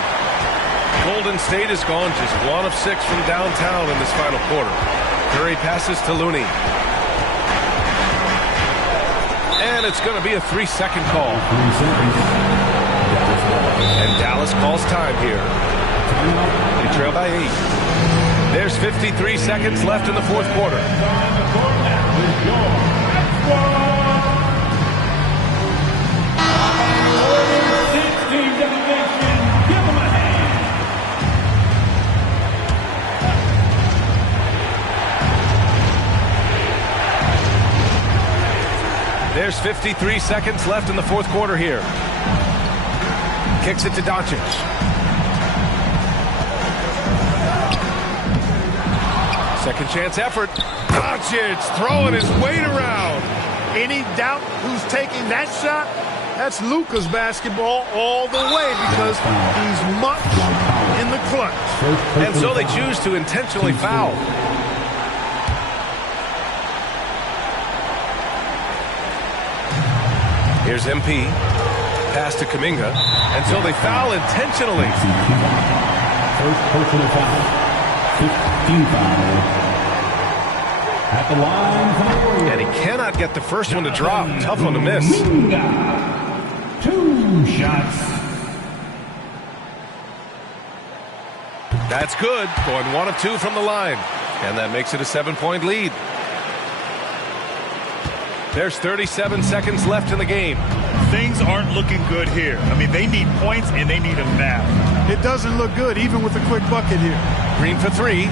Golden State has gone just 1 of 6 from downtown in this final quarter. Curry passes to Looney. And it's going to be a 3-second call. And Dallas calls time here. They trail by 8. There's 53 seconds left in the fourth quarter. There's 53 seconds left in the fourth quarter here. Kicks it to Doncic. Second chance effort. Doncic throwing his weight around. Any doubt who's taking that shot? That's Luka's basketball all the way because he's much in the clutch. And so they choose to intentionally foul. Here's MP. Pass to Kuminga. And so they foul intentionally. First personal foul. 15 foul. At the line. And he cannot get the first one to drop. Tough one to miss. 2 shots. That's good. Going 1 of 2 from the line. And that makes it a 7-point lead. There's 37 seconds left in the game. Things aren't looking good here. I mean, they need points and they need them now. It doesn't look good, even with a quick bucket here. Green for 3.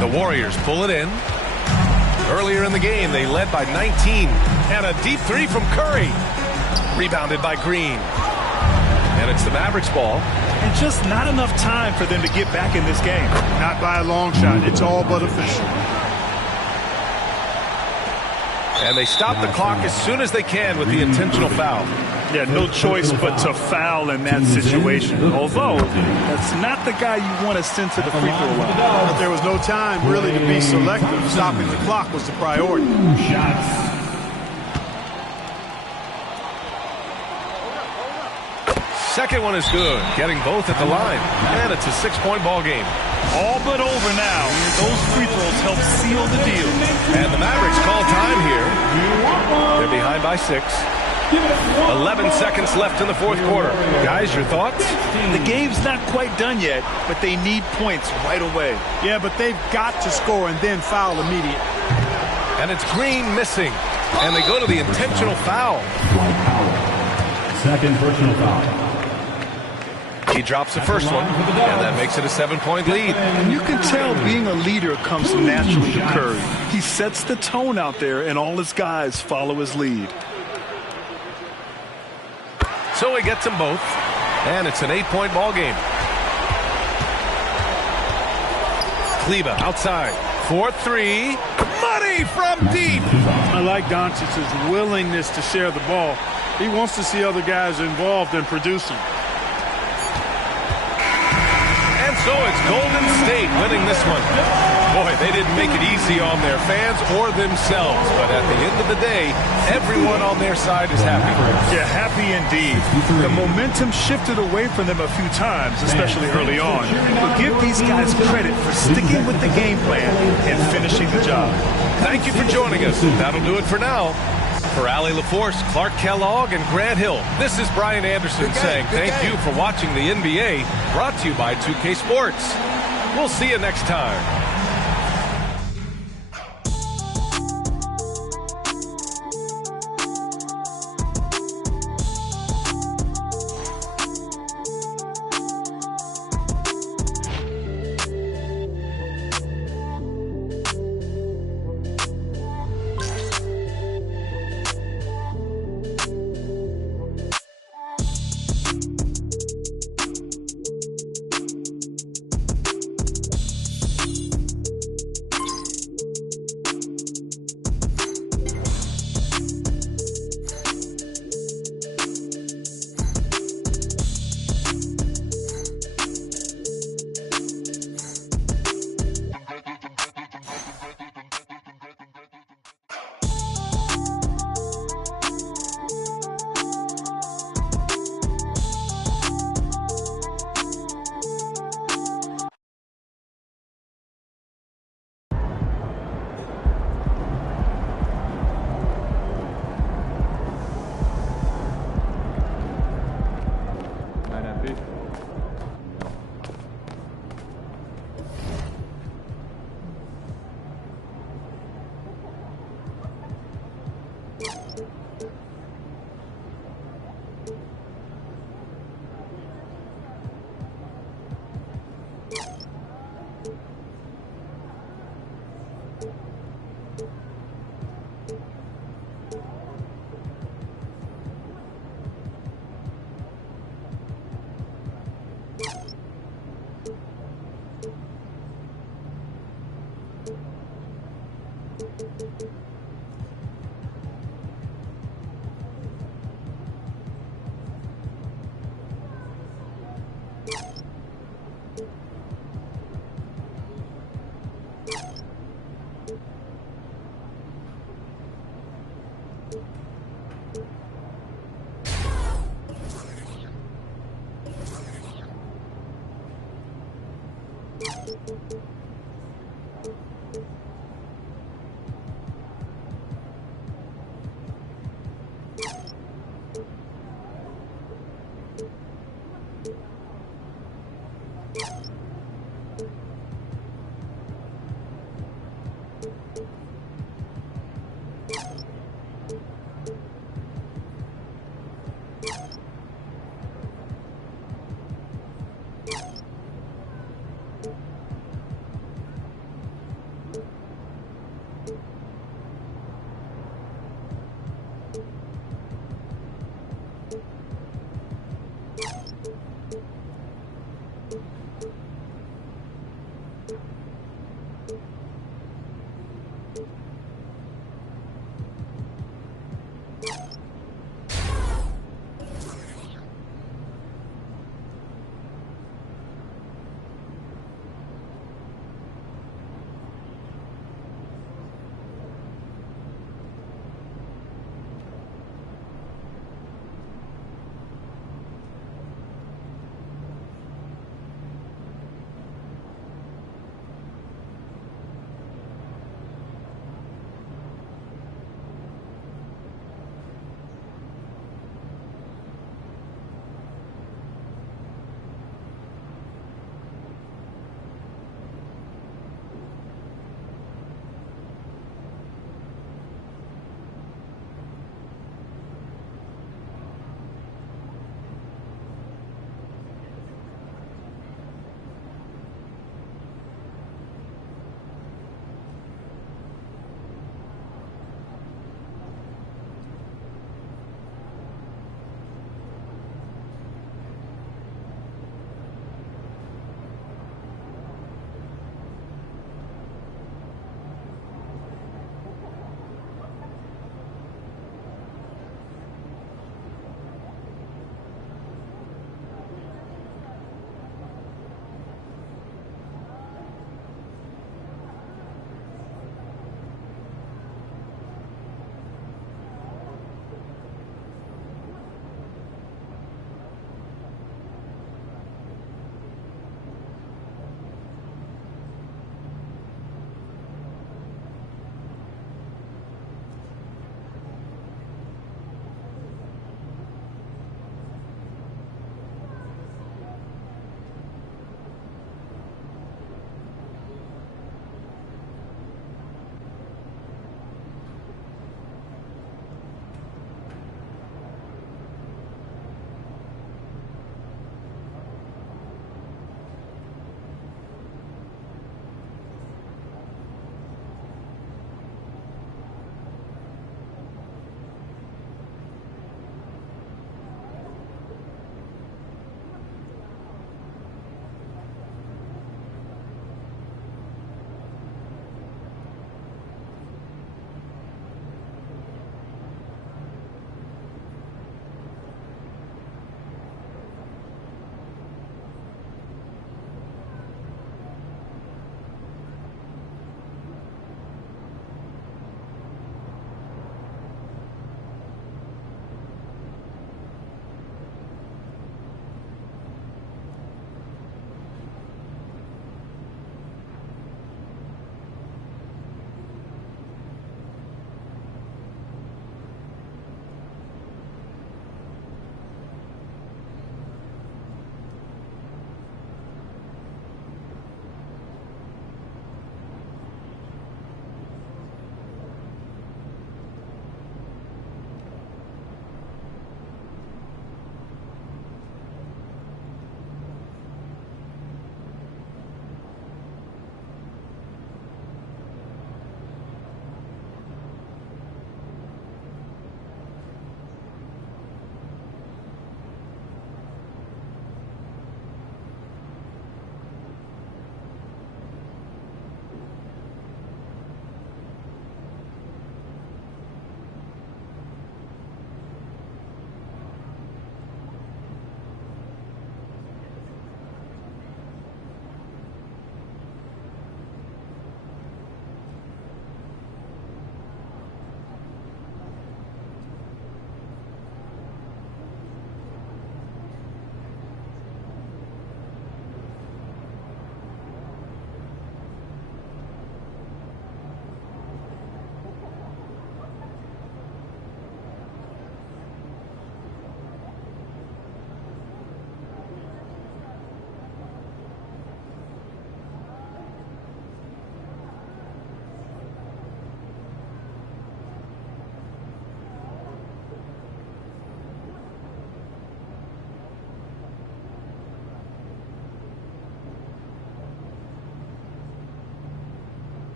The Warriors pull it in. Earlier in the game, they led by 19. And a deep three from Curry. Rebounded by Green. And it's the Mavericks ball. And just not enough time for them to get back in this game. Not by a long shot. It's all but official. And they stop the clock as soon as they can with the intentional foul. Yeah, no choice but to foul in that situation. Although, that's not the guy you want to send to the free throw line. But there was no time really to be selective. Stopping the clock was the priority. Second one is good, getting both at the line. And it's a 6-point ball game. All but over now. Those free throws help seal the deal. And the Mavericks call time here. They're behind by 6. 11 seconds left in the fourth quarter. Guys, your thoughts? The game's not quite done yet, but they need points right away. Yeah, but they've got to score and then foul immediately. And it's Green missing. And they go to the intentional foul. Second personal foul. He drops the first one, and that makes it a 7-point lead. And you can tell being a leader comes naturally to Curry. He sets the tone out there, and all his guys follow his lead. So he gets them both, and it's an 8-point ball game. Kleba outside. 4-3. Money from deep. I like Doncic's willingness to share the ball. He wants to see other guys involved in producing. So it's Golden State winning this one. Boy, they didn't make it easy on their fans or themselves. But at the end of the day, everyone on their side is happy. Yeah, happy indeed. The momentum shifted away from them a few times, especially early on. But give these guys credit for sticking with the game plan and finishing the job. Thank you for joining us. That'll do it for now. For Allie LaForce, Clark Kellogg, and Grant Hill, this is Brian Anderson saying thank you for watching the NBA, brought to you by 2K Sports. We'll see you next time.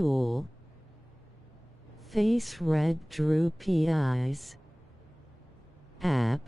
cool. Face red droopy eyes. App.